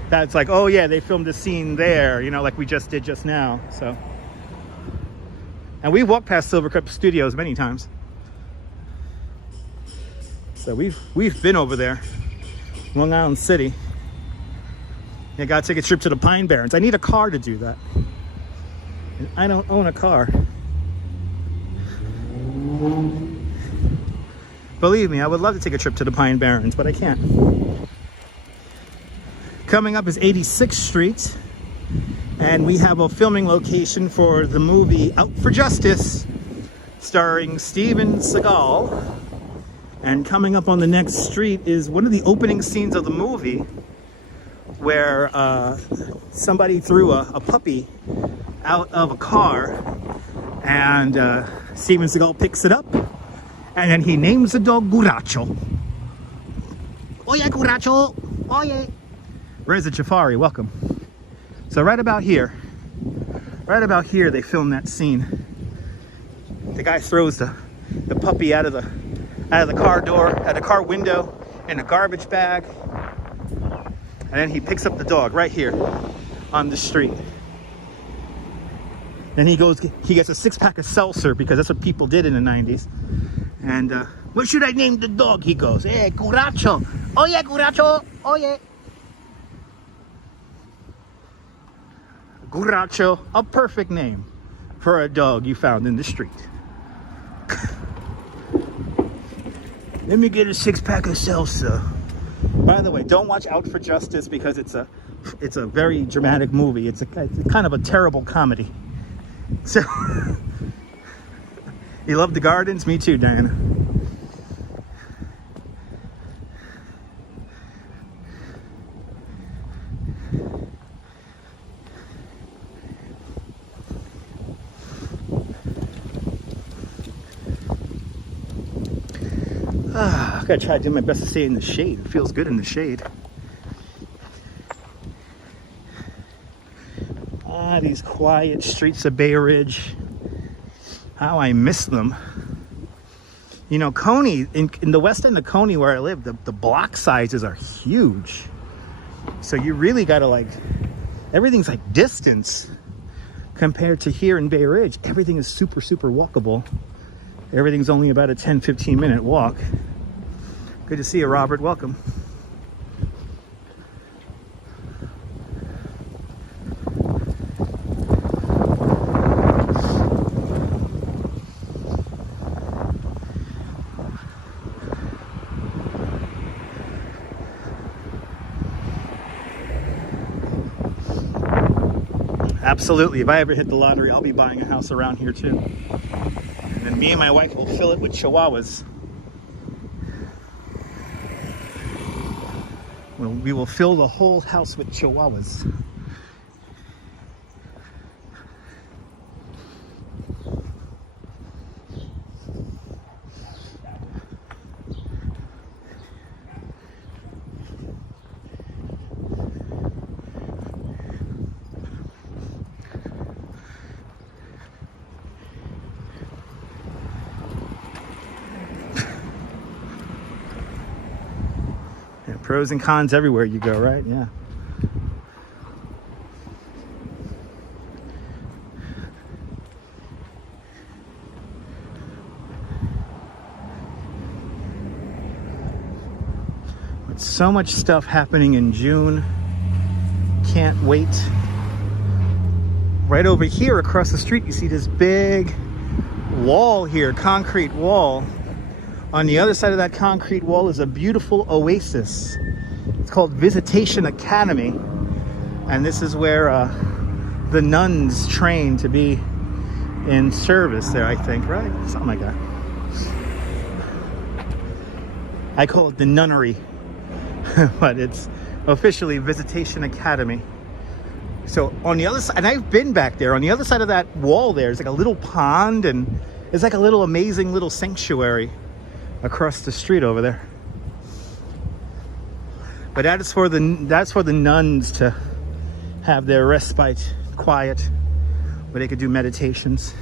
that's like, oh yeah, they filmed a scene there, you know, like we just did just now. So, and we've walked past Silver Cup Studios many times. So we've been over there, Long Island City. I gotta take a trip to the Pine Barrens. I need a car to do that. And I don't own a car. Believe me, I would love to take a trip to the Pine Barrens, but I can't. Coming up is 86th Street, and we have a filming location for the movie Out for Justice, starring Steven Seagal. And coming up on the next street is one of the opening scenes of the movie where somebody threw a puppy out of a car, and Steven Seagal picks it up, and then he names the dog Guracho. Oye, Guracho! Oye! Reza Jafari, welcome. So right about here, they filmed that scene. The guy throws the puppy out of the car door, out of the car window, in a garbage bag, and then he picks up the dog right here on the street. Then he gets a 6-pack of seltzer because that's what people did in the 90s. And what should I name the dog? He goes, hey, Guracho. Oh yeah, Guracho. Oh yeah. Guracho, a perfect name for a dog you found in the street. Let me get a 6-pack of seltzer. By the way, don't watch Out for Justice because it's a very dramatic movie. It's kind of a terrible comedy. So, you love the gardens? Me too, Diana. I gotta try to do my best to stay in the shade. It feels good in the shade. These quiet streets of Bay Ridge. How I miss them. You know, Coney, in the west end of Coney where I live, the block sizes are huge. So you really gotta like, everything's like distance compared to here in Bay Ridge. Everything is super, super walkable. Everything's only about a 10-15 minute walk. Good to see you, Robert. Welcome. Absolutely. If I ever hit the lottery, I'll be buying a house around here too. And then me and my wife will fill it with chihuahuas. Well, we will fill the whole house with chihuahuas. Pros and cons everywhere you go, right? Yeah. So much stuff happening in June. Can't wait. Right over here across the street, you see this big wall here, concrete wall. On the other side of that concrete wall is a beautiful oasis. It's called Visitation Academy. And this is where the nuns train to be in service there, I think, right? Something like that. I call it the nunnery, but it's officially Visitation Academy. So on the other side, and I've been back there, on the other side of that wall there's like a little pond, and it's like a little amazing little sanctuary across the street over there. But that's for the nuns to have their respite, quiet, where they could do meditations.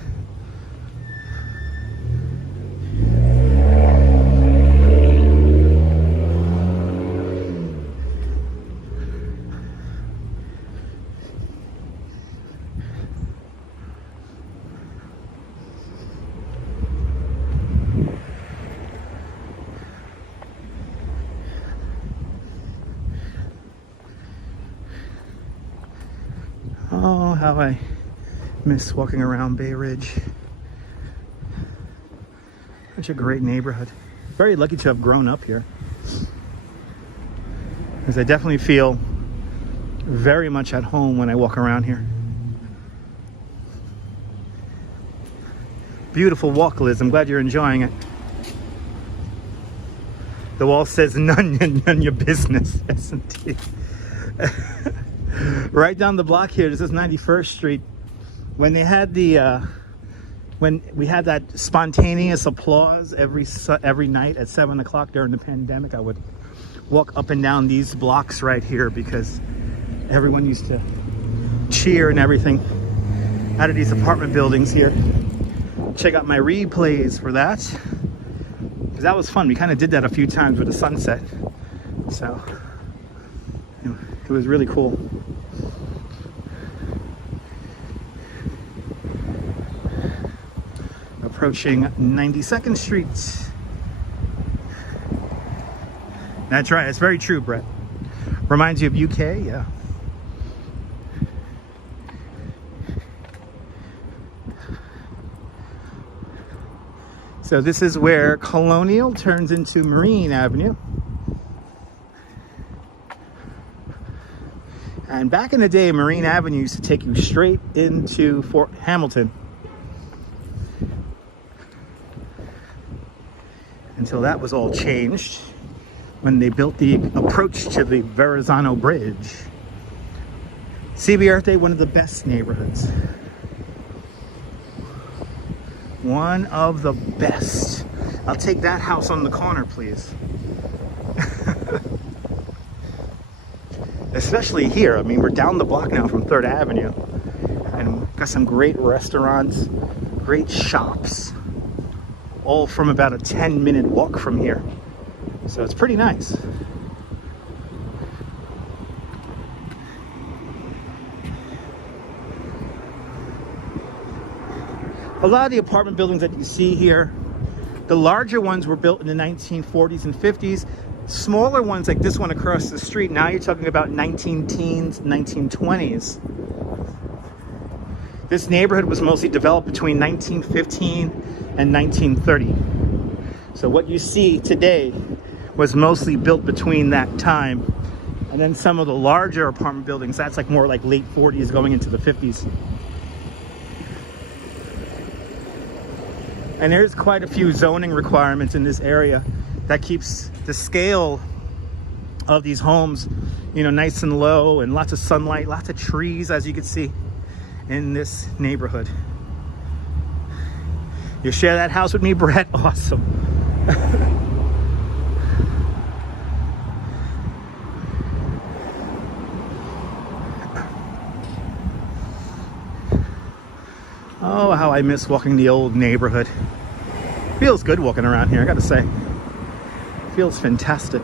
Oh, how I miss walking around Bay Ridge. Such a great neighborhood. Very lucky to have grown up here, because I definitely feel very much at home when I walk around here. Beautiful walk, Liz. I'm glad you're enjoying it. The wall says none your business. Yes, indeed. Right down the block here, this is 91st Street. When they had when we had that spontaneous applause every night at 7 o'clock during the pandemic, I would walk up and down these blocks right here because everyone used to cheer and everything out of these apartment buildings here. Check out my replays for that, because that was fun. We kind of did that a few times with the sunset, so it was really cool. Approaching 92nd Street. That's right, it's very true, Brett. Reminds you of UK, yeah. So this is where Colonial turns into Marine Avenue. And back in the day, Marine Avenue used to take you straight into Fort Hamilton. Until that was all changed when they built the approach to the Verizon Bridge. CBRT, one of the best neighborhoods. One of the best. I'll take that house on the corner, please. Especially here. I mean, we're down the block now from 3rd Avenue. And we've got some great restaurants, great shops. All from about a 10-minute walk from here. So it's pretty nice. A lot of the apartment buildings that you see here, the larger ones were built in the 1940s and 50s. Smaller ones like this one across the street, now you're talking about 19-teens, 1920s. This neighborhood was mostly developed between 1915 and 1930. So what you see today was mostly built between that time. And then some of the larger apartment buildings, that's like more like late 40s going into the 50s. And there's quite a few zoning requirements in this area that keeps the scale of these homes, you know, nice and low, and lots of sunlight, lots of trees, as you can see in this neighborhood. You share that house with me, Brett? Awesome. Oh, how I miss walking the old neighborhood. Feels good walking around here, I gotta say. Feels fantastic.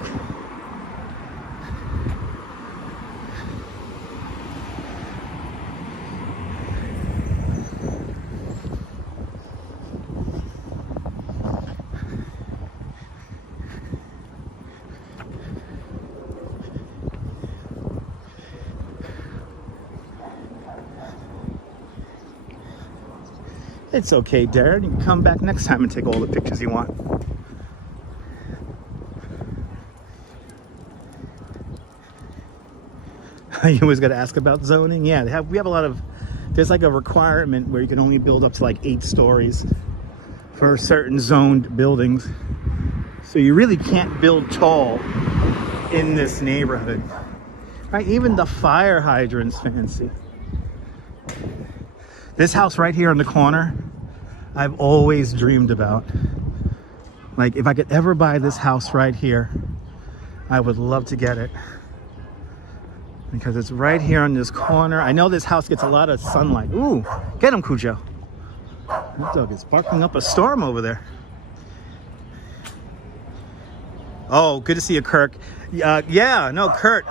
It's okay, Darren. You can come back next time and take all the pictures you want. You always got to ask about zoning. Yeah, we have a lot of, there's like a requirement where you can only build up to like 8 stories for certain zoned buildings. So you really can't build tall in this neighborhood. Right? Even the fire hydrant's fancy. This house right here on the corner, I've always dreamed about. Like, if I could ever buy this house right here, I would love to get it. Because it's right here on this corner. I know this house gets a lot of sunlight. Ooh, get him, Cujo. That dog is barking up a storm over there. Oh, good to see you, Kirk. Yeah, no, Kurt.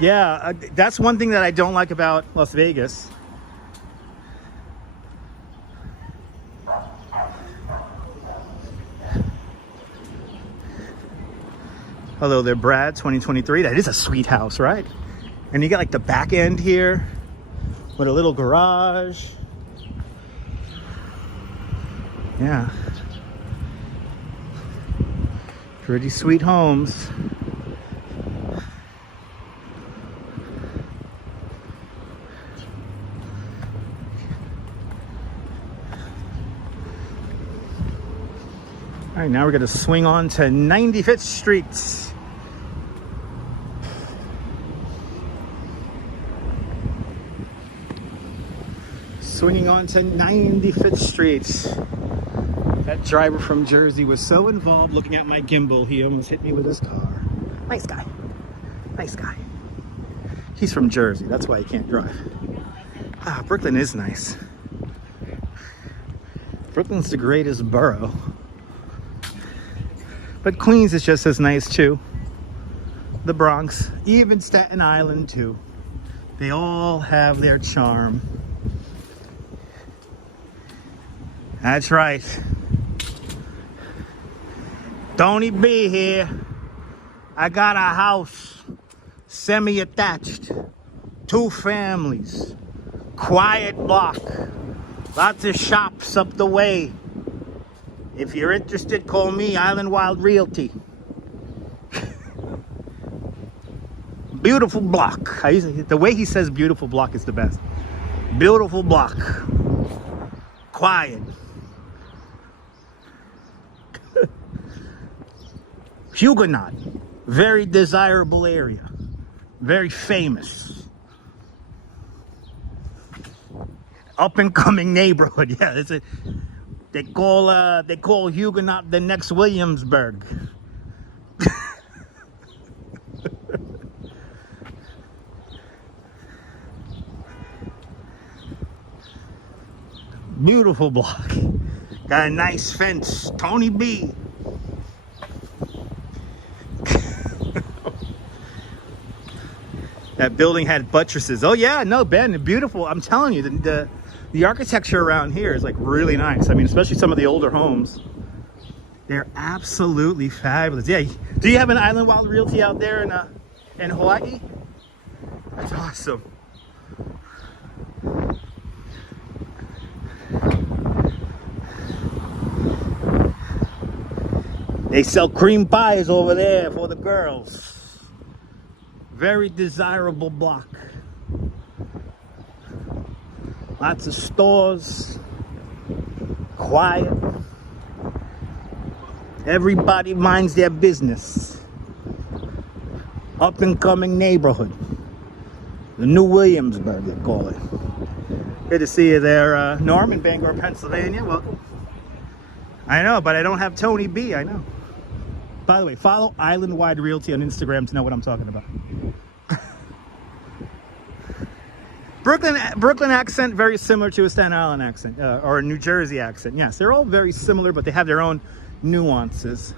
That's one thing that I don't like about Las Vegas. Hello there, Brad, 2023. That is a sweet house, right? And you got like the back end here with a little garage. Yeah. Pretty sweet homes. All right, now we're going to swing on to 95th Street. Swinging on to 95th Street. That driver from Jersey was so involved looking at my gimbal, he almost hit me with his car. Nice guy. Nice guy. He's from Jersey, that's why he can't drive. Ah, Brooklyn is nice. Brooklyn's the greatest borough. But Queens is just as nice too. The Bronx, even Staten Island too. They all have their charm. That's right. Tony B here. I got a house, semi-attached, 2 families, quiet block, lots of shops up the way. If you're interested, call me, Island Wild Realty. Beautiful block. The way he says beautiful block is the best. Beautiful block. Quiet. Huguenot. Very desirable area. Very famous. Up and coming neighborhood. Yeah, it's a, they call Huguenot the next Williamsburg. Beautiful block. Got a nice fence. Tony B. That building had buttresses. Oh yeah, no, Ben, beautiful. I'm telling you, the architecture around here is like really nice. I mean, especially some of the older homes. They're absolutely fabulous. Yeah, do you have an Island Wild Realty out there in Hawaii? That's awesome. They sell cream pies over there for the girls. Very desirable block. Lots of stores. Quiet. Everybody minds their business. Up and coming neighborhood. The new Williamsburg, they call it. Good to see you there, Norm in Bangor, Pennsylvania. Welcome. I know, but I don't have Tony B. I know. By the way, follow Island Wide Realty on Instagram to know what I'm talking about. Brooklyn accent, very similar to a Staten Island accent, or a New Jersey accent. Yes, they're all very similar, but they have their own nuances.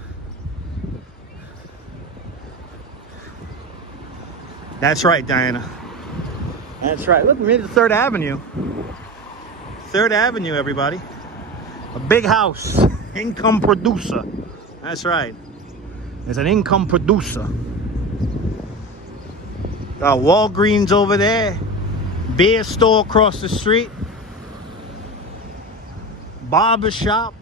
That's right, Diana. That's right. Look, we made it to 3rd Avenue. 3rd Avenue, everybody. A big house. Income producer. That's right. It's an income producer. Got Walgreens over there. Beer store across the street. barber shop,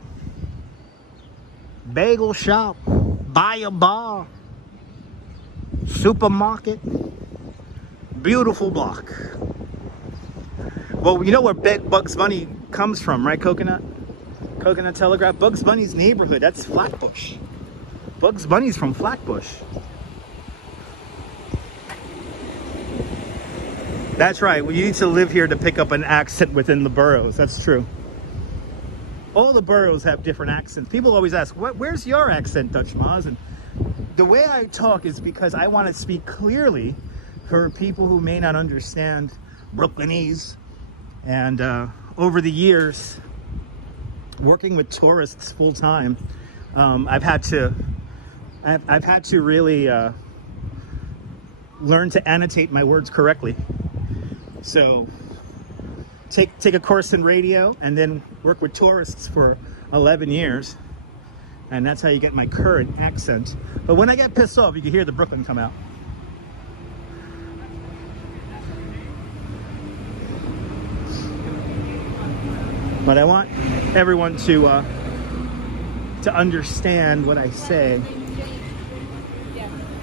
bagel shop, buy a bar, supermarket, beautiful block. Well, you know where Bugs Bunny comes from, right? Coconut Telegraph. Bugs Bunny's neighborhood, that's Flatbush. Bugs Bunny's from Flatbush. That's right. Well, you need to live here to pick up an accent within the boroughs. That's true. All the boroughs have different accents. People always ask, where's your accent, Dutch Maz? And the way I talk is because I want to speak clearly for people who may not understand Brooklynese. And over the years, working with tourists full time, I've had to really learn to annotate my words correctly. So take a course in radio and then work with tourists for 11 years. And that's how you get my current accent. But when I get pissed off, you can hear the Brooklyn come out. But I want everyone to understand what I say.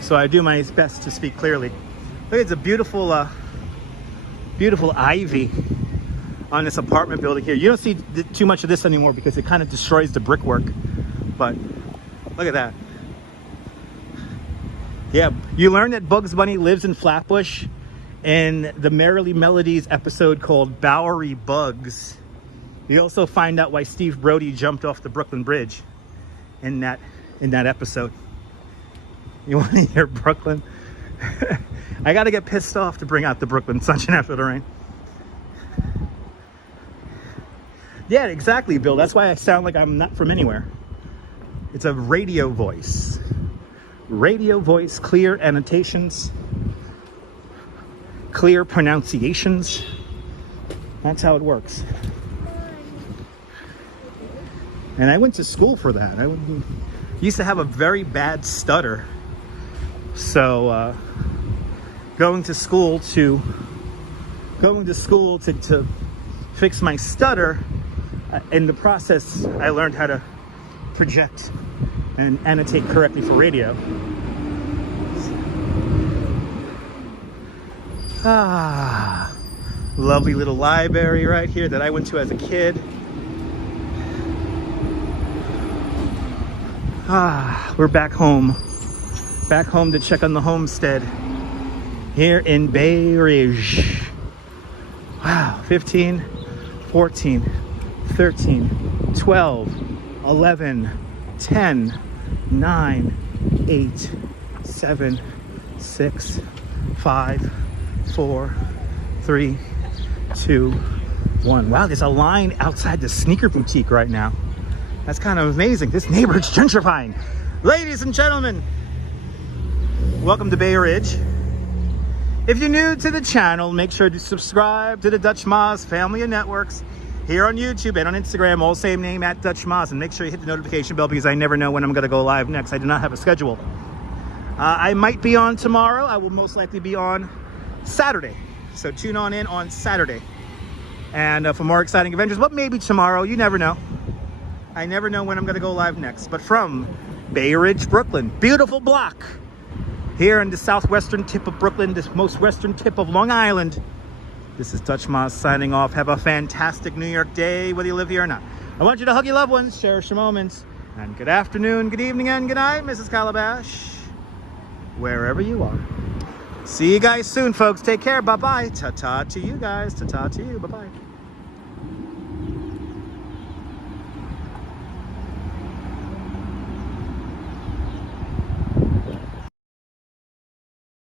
So I do my best to speak clearly. Look, it's a beautiful beautiful ivy on this apartment building here. You don't see too much of this anymore because it kind of destroys the brickwork. But look at that. Yeah, you learn that Bugs Bunny lives in Flatbush in the Merrily Melodies episode called Bowery Bugs. You also find out why Steve Brody jumped off the Brooklyn Bridge in that episode. You want to hear Brooklyn? I got to get pissed off to bring out the Brooklyn sunshine after the rain. Yeah, exactly, Bill. That's why I sound like I'm not from anywhere. It's a radio voice. Radio voice, clear annotations, clear pronunciations. That's how it works. And I went to school for that. I used to have a very bad stutter. So going to school to fix my stutter, in the process I learned how to project and annotate correctly for radio. Lovely little library right here that I went to as a kid. We're back home to check on the homestead here in Bay Ridge. Wow, 15, 14, 13, 12, 11, 10, 9, 8, 7, 6, 5, 4, 3, 2, 1. Wow, there's a line outside the sneaker boutique right now. That's kind of amazing. This neighborhood's gentrifying. Ladies and gentlemen, welcome to Bay Ridge. If you're new to the channel, make sure to subscribe to the Dutch Maz family of networks here on YouTube and on Instagram, all same name, at Dutch Maz. And make sure you hit the notification bell because I never know when I'm going to go live next. I do not have a schedule. I might be on tomorrow. I will most likely be on Saturday. So tune on Saturday. And for more exciting adventures, but maybe tomorrow, you never know. I never know when I'm going to go live next. But from Bay Ridge, Brooklyn, beautiful block here in the southwestern tip of Brooklyn, this most western tip of Long Island. This is Dutch Maz signing off. Have a fantastic New York day, whether you live here or not. I want you to hug your loved ones, cherish your moments, and good afternoon, good evening, and good night, Mrs. Calabash, wherever you are. See you guys soon, folks. Take care. Bye-bye. Ta-ta to you guys. Ta-ta to you. Bye-bye.